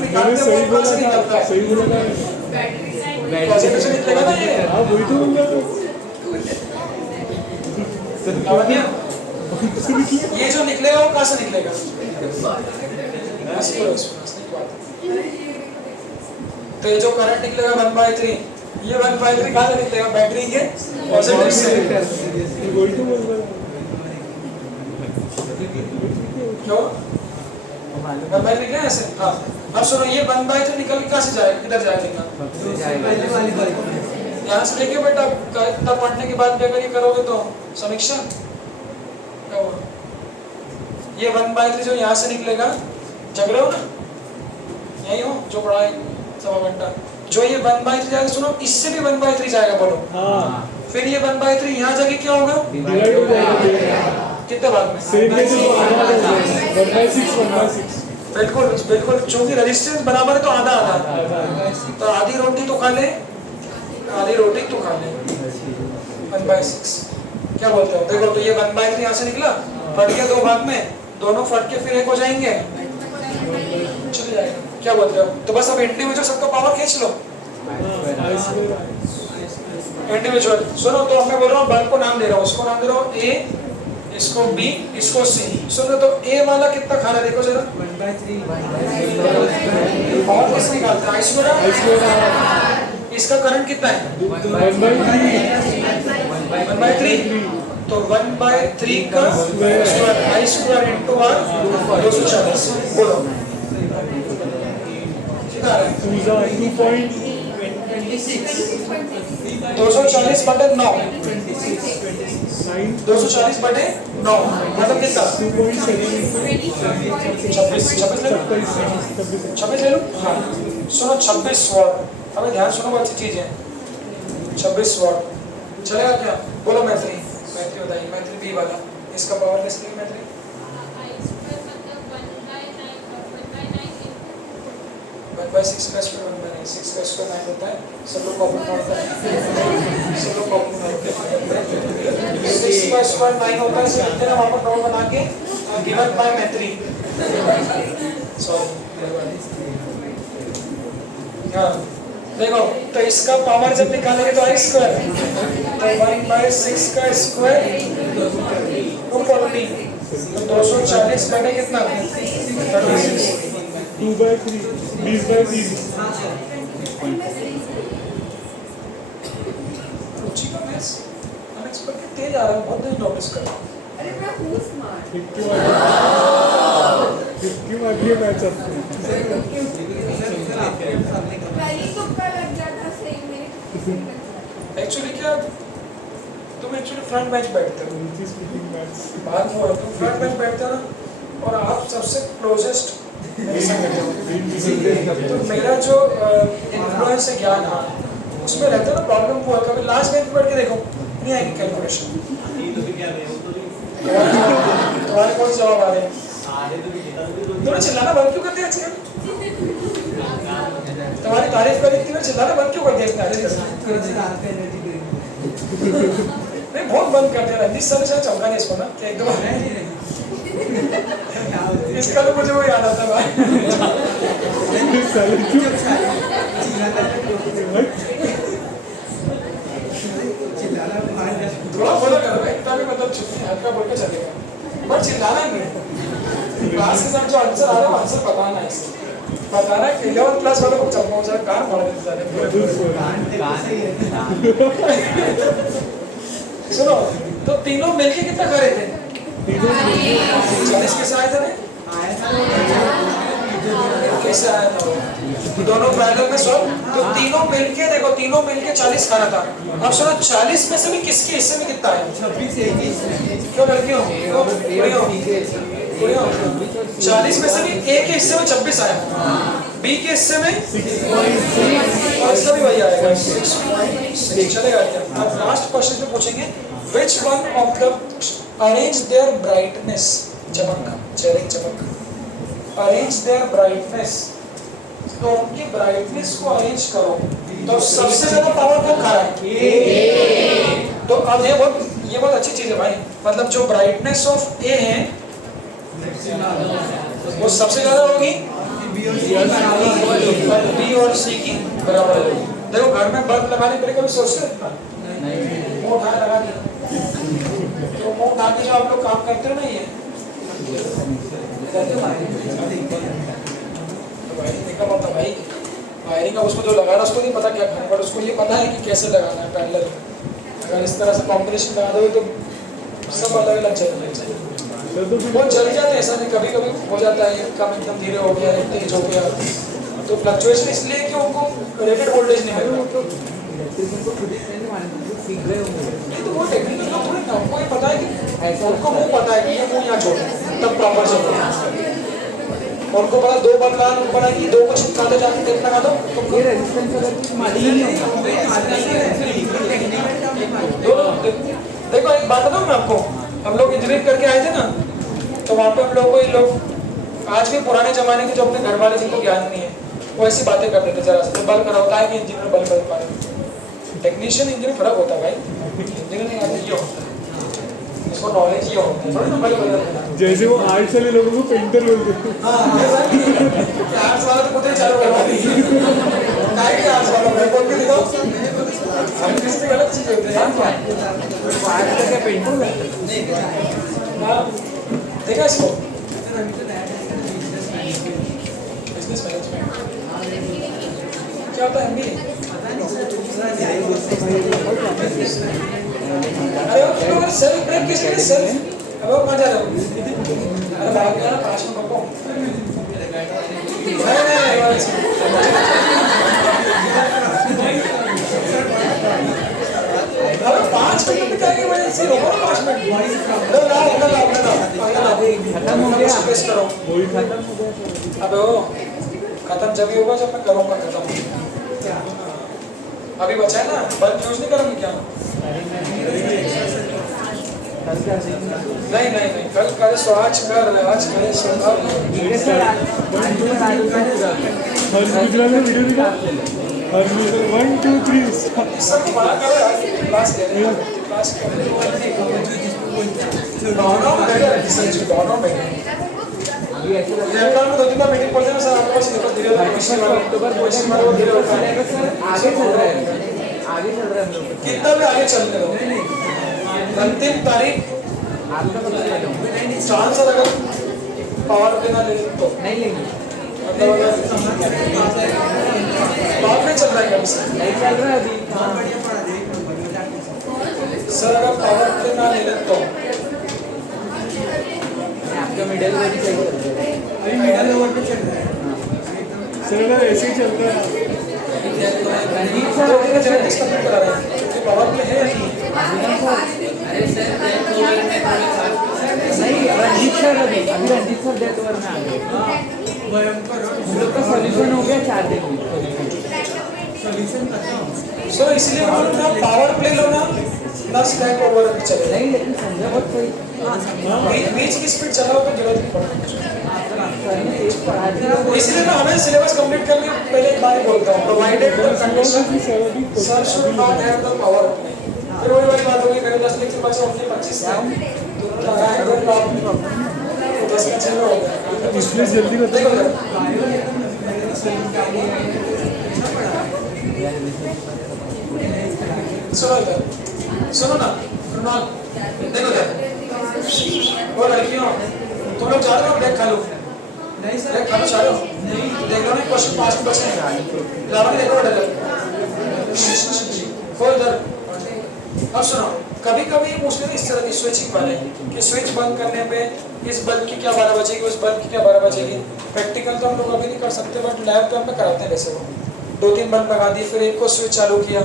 निकालते हैं वो कहाँ से निकलता है? सही बोला पॉजिटिव से निकलेगा ना ये। हाँ वही तो बोल रहा था ये जो निकलेगा वो कहाँ से निकलेगा? तो ये जो करंट निकलेगा 1/3, ये 1/3 कहाँ से निकलेगा? बैटरी के पॉजिटिव से। वही तो बोल रहा क्यों 1/3 क्या है ऐसे? हाँ अब सुनो, ये 1/3 निकल के कहाँ से जाएगा? किधर जाएगा? यहाँ से लेके बेटा इतना पढ़ने के बाद भी अगर ये करोगे तो समीक्षा क्या हुआ? ये 1/3 जो यहाँ से निकलेगा, जग रहे हो ना? यही हो जो पढ़ाए सवा घंटा। जो ये 1/3 जाएगा, सुनो इससे भी 1/3 जाएगा, बोलो। हाँ फिर ये 1/3 यहाँ जाके क्या होगा? डिवाइड हो जाएगा कितने भाग में? सेम कैसे 1/6 बिल्कुल बिल्कुल, चूंकि रेजिस्टेंस बराबर है तो आधा आधा। तो आधी रोटी तो खा ले, आधी रोटी तो खा ले 1/6। क्या बोलते हो? देखो तो ये 1/3 यहाँ से निकला, फट गया दो भाग में, दोनों फट के फिर एक हो जाएंगे, चल जाएगा। क्या बोलते हो? तो बस अब इंडिविजुअल सबका पावर खींच लो। इंडिविजुअल सुनो, तो मैं बोल रहा हूँ बल्ब को नाम दे रहा हूँ, उसको नाम दे रहा हूँ A, इसको B, इसको C। सुनो तो A वाला कितना खा रहा है देखो जरा। 1/3 पावर किस निकालते हैं? इसका करंट कितना है? 1/3। तो 1/3 का square I square into R 240। बोलो कितना है? 240 बटे 9, 240 बटे 9 मतलब कितना? 26 ले लो। हाँ सुनो 26 वॉट। अबे ध्यान सुनो, बहुत अच्छी चीज है। 26 वॉट चलेगा क्या? बोलो मैत्री बताइए, मैत्री बी वाला इसका पावर कैसे लिखेंगे? मैत्री 1/6 का स्क्वायर 1/9, 6 का स्क्वायर 9 होता है। सब लोग कॉपी होता है, सब लोग कॉपी होते हैं। 6 का स्क्वायर 9 होता है, इसलिए लिखते हैं वहाँ पर नोट बना के गिवन बाय मैत्री। सॉरी हाँ देखो, तो इसका पावर जब निकालेंगे तो I स्क्वायर, तो 1/6 का स्क्वायर 240, तो 240 बटे कितना? 36। 2/3 20/3 रुचि का मैथ्स अनएक्सपेक्टेड तेज आ रहा है, बहुत तेज नोटिस कर रहा हूँ। अरे मैं हूँ स्मार्ट। 50 मार्क मैच आपको एक्चुअली क्या तुम एक्चुअली फ्रंट बेंच बैठते हो, Which is speaking maths. बात वो है तुम फ्रंट बेंच बैठते हो ना, और आप सबसे क्लोजेस्ट मेरे संग बैठे हो, तो मेरा जो इन्फ्लुएंस है ज्ञान हाँ उसमें रहता है ना, प्रॉब्लम वो है कभी लास्ट बेंच पे बैठ के देखो नहीं आएगी कैलकुलेशन, तुम्हारे कौन से जवाब आ रहे हैं, थोड़ा चिल्लाना बंद क्यों कर दिया आजकल, तुम्हारी तारीफ करी थी, चिल्लाना बंद क्यों कर दिया इसने, नहीं बहुत बंद कर दिया, रणजीत सर ने शायद चमका नहीं इसको ना कि एकदम इसका तो मुझे वो याद आता है भाई, साले क्यों? थोड़ा बोला करो, इतना भी मतलब चुप नहीं, हल्का बोल के चलेगा, पर चिल्लाना नहीं, क्लास के साथ जो आंसर आ रहा है आंसर बताना है, इसे बताना कि 11th क्लास वालों को चमका जाए, कान फाड़ देते सारे सुनो, तो तीनों मिलके कितना खा रहे थे, 40 कैसे आए थे, कैसे आया था वो? दोनों पैरेलल में सॉल्व, तो तीनों मिलके देखो, तीनों मिलके 40 खाना था, अब सुनो 40 में से भी किसके हिस्से में कितना है, 26 क्यों लड़कियों, कुड़ियों, 40 में से भी ए के हिस्से में 26 आया, बी के हिस्से में 6, और इसका भी वही आएगा 6, चलेगा क्या। अब लास्ट क्वेश्चन में पूछेंगे which one of the arrange their brightness, चमक, चेहरे की चमक, arrange their brightness, तो उनकी ब्राइटनेस को अरेंज करो, तो सबसे ज्यादा पावर कौन खा रहा है, तो अब ये बहुत अच्छी चीज है भाई, मतलब जो ब्राइटनेस ऑफ ए है वो सबसे ज्यादा होगी बी और सी की बराबर होगी। देखो घर में बल्ब लगाने के लिए कभी सोचते हैं मुंह उठाए लगा दिया, तो मुंह उठा के जो आप लोग काम करते हो ना ये वायरिंग का पता भाई, वायरिंग का उसको जो लगाना उसको नहीं पता क्या खाना, पर उसको ये पता है कि कैसे लगाना है पैरेलल, अगर इस तरह से कॉम्बिनेशन लगा दोगे तो सब अलग अलग चलेंगे, वो चल जाते हैं, ऐसा नहीं कभी कभी हो जाता है, कम एकदम धीरे हो गया, एक तेज हो गया, तो फ्लक्चुएशन इसलिए कि उनको रेटेड वोल्टेज नहीं मिल रहा, तो वो टेक्निकल लोग थोड़ी ना, उनको ये पता है कि उनको वो पता है कि ये मुंह यहाँ छोड़ना तब प्रॉपर चल रहा है, उनको पता 2 बल्ब लगाना ऊपर है कि 2 को चिपका दो, जाके टेप लगा दो, ये रेजिस्टेंस अगर कुछ मालूम नहीं होगा, देखो एक बात बताऊं मैं आपको, हम लोग इंजीनियरिंग करके आए थे ना, तो वहाँ पे हम लोग को ये लोग आज भी पुराने जमाने के जो अपने घर वाले जिनको ज्ञान नहीं है वो ऐसी बातें करते थे, जरा से बल्ब करा होता है कि इंजीनियर बल्ब कर पा रहे, टेक्नीशियन इंजीनियर फर्क होता है भाई, इंजीनियरिंग आदमी ये होता है, इसको नॉलेज ये होता है, थोड़ी ना बल्ब बदलना, जैसे वो आर्ट्स वाले लोगों को पेंटर बोलते हैं। आर्ट्स वाला तो खुद ही चालू करवा दी, काय के आर्ट्स वाला मैं बोल के दिखाओ, हम किसी गलत चीज होते हैं हाँ, देखा इसको बिजनेस मैनेजमेंट क्या होता है MBA, अरे तुम लोग सेल्फ ब्रेक किसके लिए सेल्फ, अब वो कहाँ जा रहे हो, अरे भाग गया ना 5 में बको, अरे 5 मिनट में क्या की वजह से रोको ना 5 मिनट, खत्म हो गया, स्पेस करो, अबे वो खत्म जब ही होगा जब मैं करूँगा खत्म, अभी बचा है ना, बल्ब यूज नहीं करूँगी क्या, नहीं कल करे सो आज करे सो अब, हर दूसरा में वीडियो दिखा, हर दूसरा 1 2 3 सब मना करो यार, क्लास ले रहे हैं, क्लास भावनाओं में बैठे रहते हैं, भावनाओं में में 2-3 बार मीटिंग पढ़ते हैं सर, आपके पास देखो धीरे धीरे होता है, आगे चल रहा है, आगे चल रहा है, कितना भी आगे चलने दो, अंतिम तारीख चांस अगर पावर पे ना ले तो नहीं लेंगे, मतलब अगर पावर पे चल रहा है कभी से नहीं चल रहा है अभी, सर अगर पावर पे ना ले तो आपका मिडिल में भी सही चल रहा है, अभी मिडल ओवर पे चल रहा है, सर अगर ऐसे ही चलता है रणजीत सर जेनेटिक्स कंप्लीट करा रहे हैं, पावर प्ले है या नहीं है? अरे सर डेथ ओवर में थोड़े फास्ट नहीं रंजीत सर अभी रंजीत सर डेथ ओवर में आ गए हम लोग का सॉल्यूशन हो गया 4 दिन में सो इसलिए बोलो ना पावर प्ले लो ना प्लस बैक ओवर में चले नहीं लेकिन संजय बहुत सही बीच की स्पीड चलाओ तो जरूरत नहीं पड़ती। सर ने तेज पढ़ा दिया इसलिए ना हमें सिलेबस कंप्लीट करने के पहले एक बार ही बोलता हूँ provided the condition sir should not have the power play. फिर वही वाली बात होगी मेरे 10 लेक्चर बचे उनके 25 थे तो लगा है कोई प्रॉब्लम 10 का 6 हो गया इसलिए जल्दी बता देखो सुनो इधर सुनो ना रुमाल देखो इधर वो लड़कियों तुम लोग जा रहे हो ब्रेक खा लो नहीं सर ब्रेक खा लो चाहो नहीं देख लो ना क्वेश्चन 5 बचे हैं लावणी देखो बेटा वो इधर अब सुनो कभी कभी ये पूछते हैं इस तरह की स्विचिंग वाले कि स्विच बंद करने पे इस बल्ब की क्या 12 बजेगी उस बल्ब की क्या 12 बजेगी। प्रैक्टिकल तो हम लोग अभी नहीं कर सकते बट लैब तो हमें कराते हैं वैसे वो 2-3 बल्ब लगा दी फिर एक को स्विच चालू किया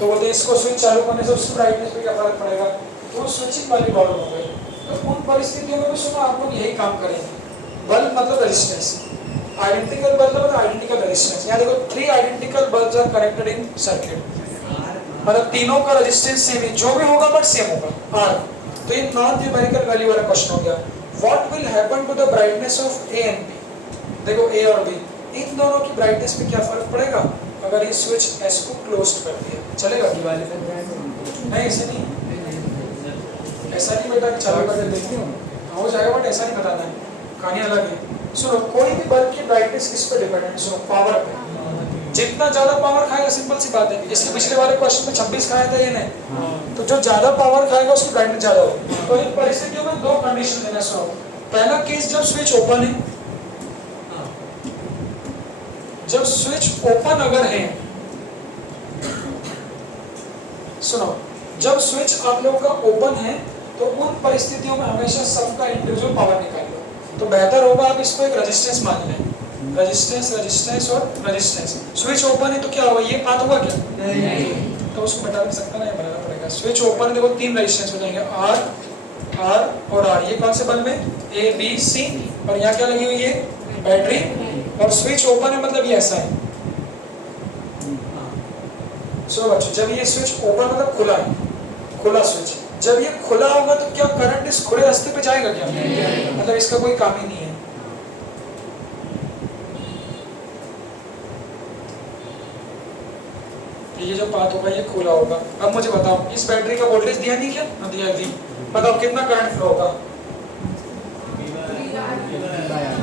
तो बोलते इसको स्विच चालू करने से उसकी ब्राइटनेस पे क्या फर्क पड़ेगा तो स्विचिंग वाली प्रॉब्लम हो गई। तो उन परिस्थितियों में भी सुनो आप लोग यही काम करेंगे। बल्ब मतलब रेजिस्टेंस आइडेंटिकल बल्ब मतलब आइडेंटिकल रेजिस्टेंस। यहाँ देखो 3 identical bulbs are connected in circuit मतलब तीनों का रेजिस्टेंस सेम है जो भी होगा बट सेम होगा आर। तो ये नॉन न्यूमेरिकल वैल्यू वाला क्वेश्चन हो गया। What will happen to the brightness of A and B. देखो ए और बी इन दोनों की ब्राइटनेस पे क्या फर्क पड़ेगा अगर ये स्विच एस को क्लोज्ड कर दिया चलेगा दिवाली पर नहीं ऐसे नहीं ऐसा नहीं बेटा कि चालू करके देखती हूँ हो जाएगा बट ऐसा नहीं बताना है कहानी अलग है। सुनो कोई भी बल्ब की ब्राइटनेस किस पे डिपेंड है सुनो पावर पे जितना ज्यादा पावर खाएगा सिंपल सी बात है इसके पिछले वाले क्वेश्चन में 26 खाया था ये नहीं तो जो ज्यादा पावर खाएगा उसकी ब्राइटनेस ज्यादा होगी। तो इन परिस्थितियों में 2 कंडीशन देना सुनो पहला केस जब स्विच ओपन है जब स्विच ओपन अगर है सुनो जब स्विच आप लोगों का ओपन है तो उन परिस्थितियों में हमेशा सबका इंडिविजुअल पावर निकाल लो तो बेहतर होगा आप इसको एक रेजिस्टेंस मान लें रेजिस्टेंस रेजिस्टेंस और रेजिस्टेंस। स्विच ओपन है तो क्या होगा ये पाथ होगा क्या नहीं तो उसको बता नहीं सकता ना ये बनाना पड़ेगा। स्विच ओपन है देखो 3 रेजिस्टेंस हो जाएंगे आर आर और आर ये कौन से बल्ब में ए बी सी और यहाँ क्या लगी हुई है बैटरी और स्विच ओपन है मतलब ये ऐसा है। सो बच्चों जब ये स्विच ओपन मतलब खुला है खुला स्विच जब ये खुला होगा तो क्या करंट इस खुले रास्ते पे जाएगा क्या मतलब इसका कोई काम ही नहीं है। ये जो पाथ होगा ये खुला होगा। अब मुझे बताओ इस बैटरी का वोल्टेज दिया नहीं क्या दिया दी बताओ कितना करंट फ्लो होगा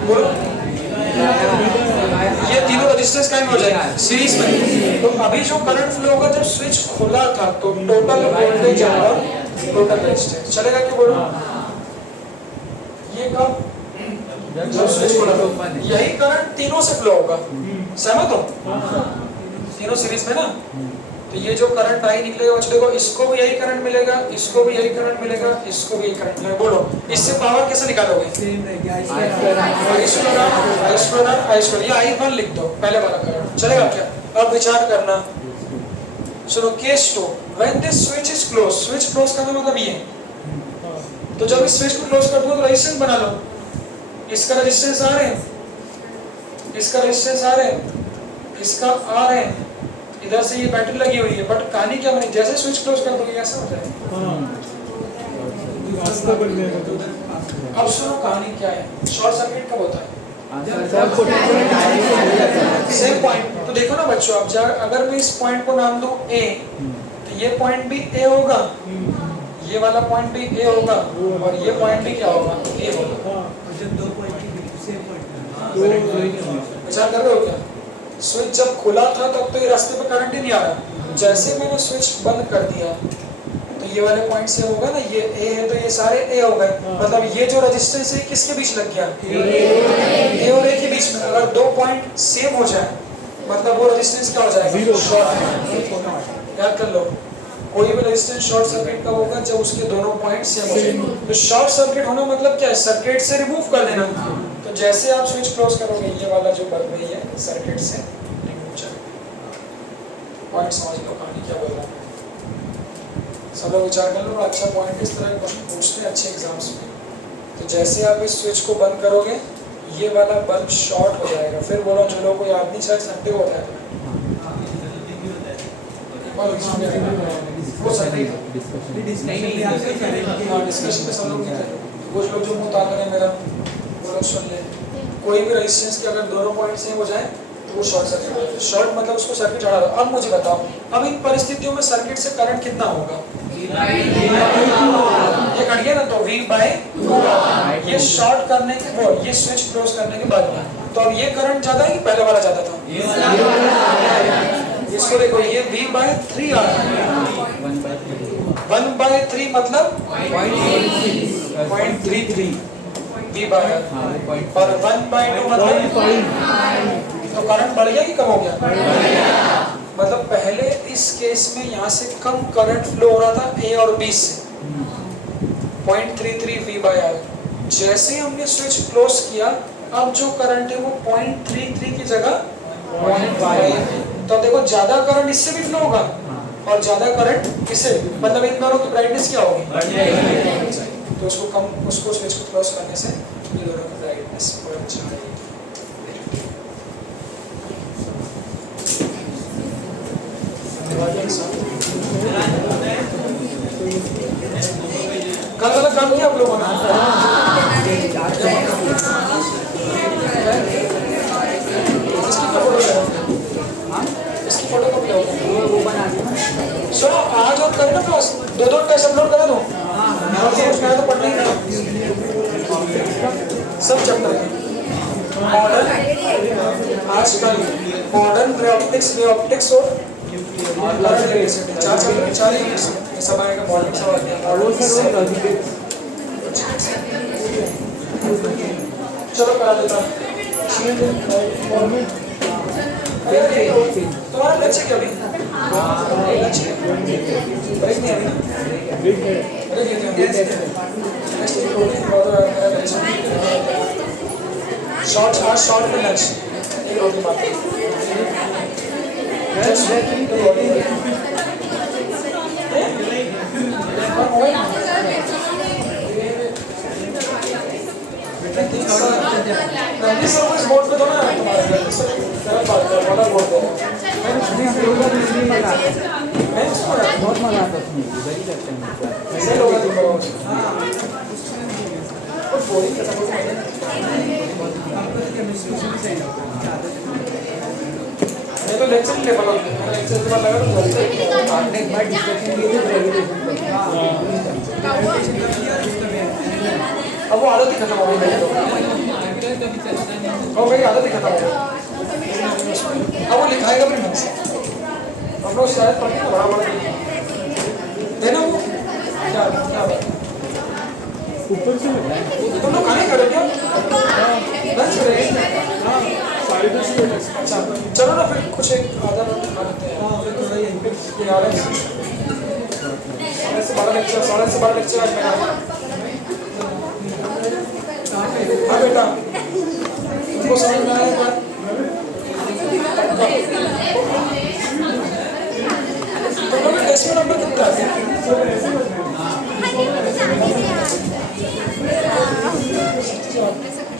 बोलो ये तीनों रेजिस्टेंस कायम हो जाएगा सीरीज में। तो अभी जो करंट फ्लो होगा जब स्विच खुला था तो टोटल वोल्टेज और टोटल रेजिस्टेंस चलेगा क्या बोलो ये कब जब स्विच खुला था यही करंट तीनों से फ्लो होगा सहमत हो तीनों सीरीज में ना। तो ये जो करंट आई निकलेगा बच्चों देखो इसको भी यही करंट मिलेगा इसको भी यही करंट मिलेगा इसको भी यही करंट मिलेगा। बोलो इससे पावर कैसे निकालोगे ये I1 लिख दो पहले वाला करंट चलेगा क्या। अब विचार करना सुनो case 2 when this switch is close switch close करना मतलब ये तो जब इस स्विच को क्लोज कर दो तो रेजिस्टेंस बना लो इसका रेजिस्टेंस आ रहे हैं इसका रेजिस्टेंस आ रहे हैं इसका आ रहे हैं इधर से ये बैटरी लगी हुई है बट कहानी क्या बनी जैसे स्विच क्लोज कर दोगे ऐसा हो जाएगा। अब सुनो कहानी क्या है शॉर्ट सर्किट कब होता है सेम पॉइंट। तो देखो ना बच्चों अब अगर मैं इस पॉइंट को नाम दूं A तो ये पॉइंट भी A होगा ये वाला पॉइंट भी A होगा और ये पॉइंट भी क्या होगा A होगा। विचार कर रहे हो क्या स्विच जब खुला था तब तो ये रास्ते पे करंट ही नहीं आ रहा जैसे मैंने स्विच बंद कर दिया तो ये वाले पॉइंट से होगा ना ये A है तो ये सारे A हो गए मतलब ये जो रेजिस्टेंस है किसके बीच लग गया A और A के बीच में। अगर 2 पॉइंट सेम हो जाए मतलब वो रेजिस्टेंस क्या हो जाएगा शॉर्ट। याद कर लो कोई भी रेजिस्टेंस शॉर्ट सर्किट कब होगा जब उसके दोनों पॉइंट सेम हो जाए। तो शॉर्ट सर्किट होना मतलब क्या है सर्किट से रिमूव कर देना। तो जैसे आप स्विच क्लोज करोगे ये वाला जो बल्ब है ये सर्किट से रिमूव जाएगा। पॉइंट समझ लो कहानी क्या बोल रहा है। सब लोग विचार कर लो, अच्छा पॉइंट इस तरह के क्वेश्चन पूछते हैं अच्छे एग्जाम्स में। तो जैसे आप इस स्विच को बंद करोगे ये वाला बल्ब शॉर्ट हो जाएगा। फिर बोलो जो लोगों को याद नहीं शायद संडे को होता है वो संडे डिस्कशन में सब लोग नहीं करें, कुछ लोग जो मुँह ताक रहे हैं मेरा वो लोग सुन ले। कोई भी रेजिस्टेंस के अगर दोनों पॉइंट सेम हो जाए तो वो शॉर्ट सर्किट हो जाए। शॉर्ट मतलब उसको सर्किट हटा दो। अब मुझे बताओ अब इन परिस्थितियों में सर्किट से करंट कितना होगा? ये कट गया ना, तो V/2 ये शॉर्ट करने के वो ये स्विच क्लोज करने के बाद में। तो अब ये करंट ज्यादा है कि पहले वाला ज्यादा था? इसको देखो ये V/3 आ रहा है। 1/3 मतलब 0.33 V/r और 1/2 मतलब तो करंट बढ़ गया कि कम हो गया? मतलब पहले इस केस में यहाँ से कम करंट फ्लो हो रहा था A और B से 0.33 V/r। जैसे ही हमने स्विच क्लोज किया अब जो करंट है वो 0.33 की जगह 0.5। तो देखो ज्यादा करंट इससे भी फ्लो होगा और ज्यादा करंट इससे, मतलब इन दोनों की ब्राइटनेस क्या होगी? तो उसको स्विच को क्लोज करने से ये दोनों की ब्राइटनेस बढ़ जाएगी। कल गलत काम किया आप लोगों ने? इसकी फोटो कब लोगे? वो बना दिया। सुनो आज और कल ना क्लास दो पैसे अपलोड करा दो। तो पढ़ने सब चैप्टर मॉडर्न आजकल मॉडर्न ऑप्टिक्स वे ऑप्टिक्स और चार चैप्टर 4 यूनिट्स सब आएगा। मॉडर्न सब आएगा। चलो करा देता हूँ। तुम्हारा लक्ष्य क्या? अभी लक्ष्य ब्रेक नहीं अभी ना? ब्रेक शॉर्ट में लंच एक रोटी बात बोर्ड पे दो ना तुम्हारे बोर्ड पे बहुत मजा आता है उसमें, इधर ही करते हैं। ऐसे लोग मैं तो लेक्चर ले पाऊँ, लेक्चर के बाद लगा तो आपने एक बार डिस्कशन की थी रेगुलेशन पे। अब वो आदत ही खत्म हो गई मेरी तो। और मेरी आदत ही खत्म हो गई। अब वो लिखाएगा भी मन से। हम लोग शायद पढ़ते हैं बड़ा देना वो क्या ऊपर से लग रहा है। तुम लोग खाने खा रहे हो क्या? लंच करेंगे? अच्छा चलो ना फिर कुछ एक आधा रोटी खा लेते हैं। साढ़े से 12 लेक्चर आज मेरा। हाँ बेटा तुमको समझ में आया क्या? तुम लोग का टेस्ट में नंबर कितना है?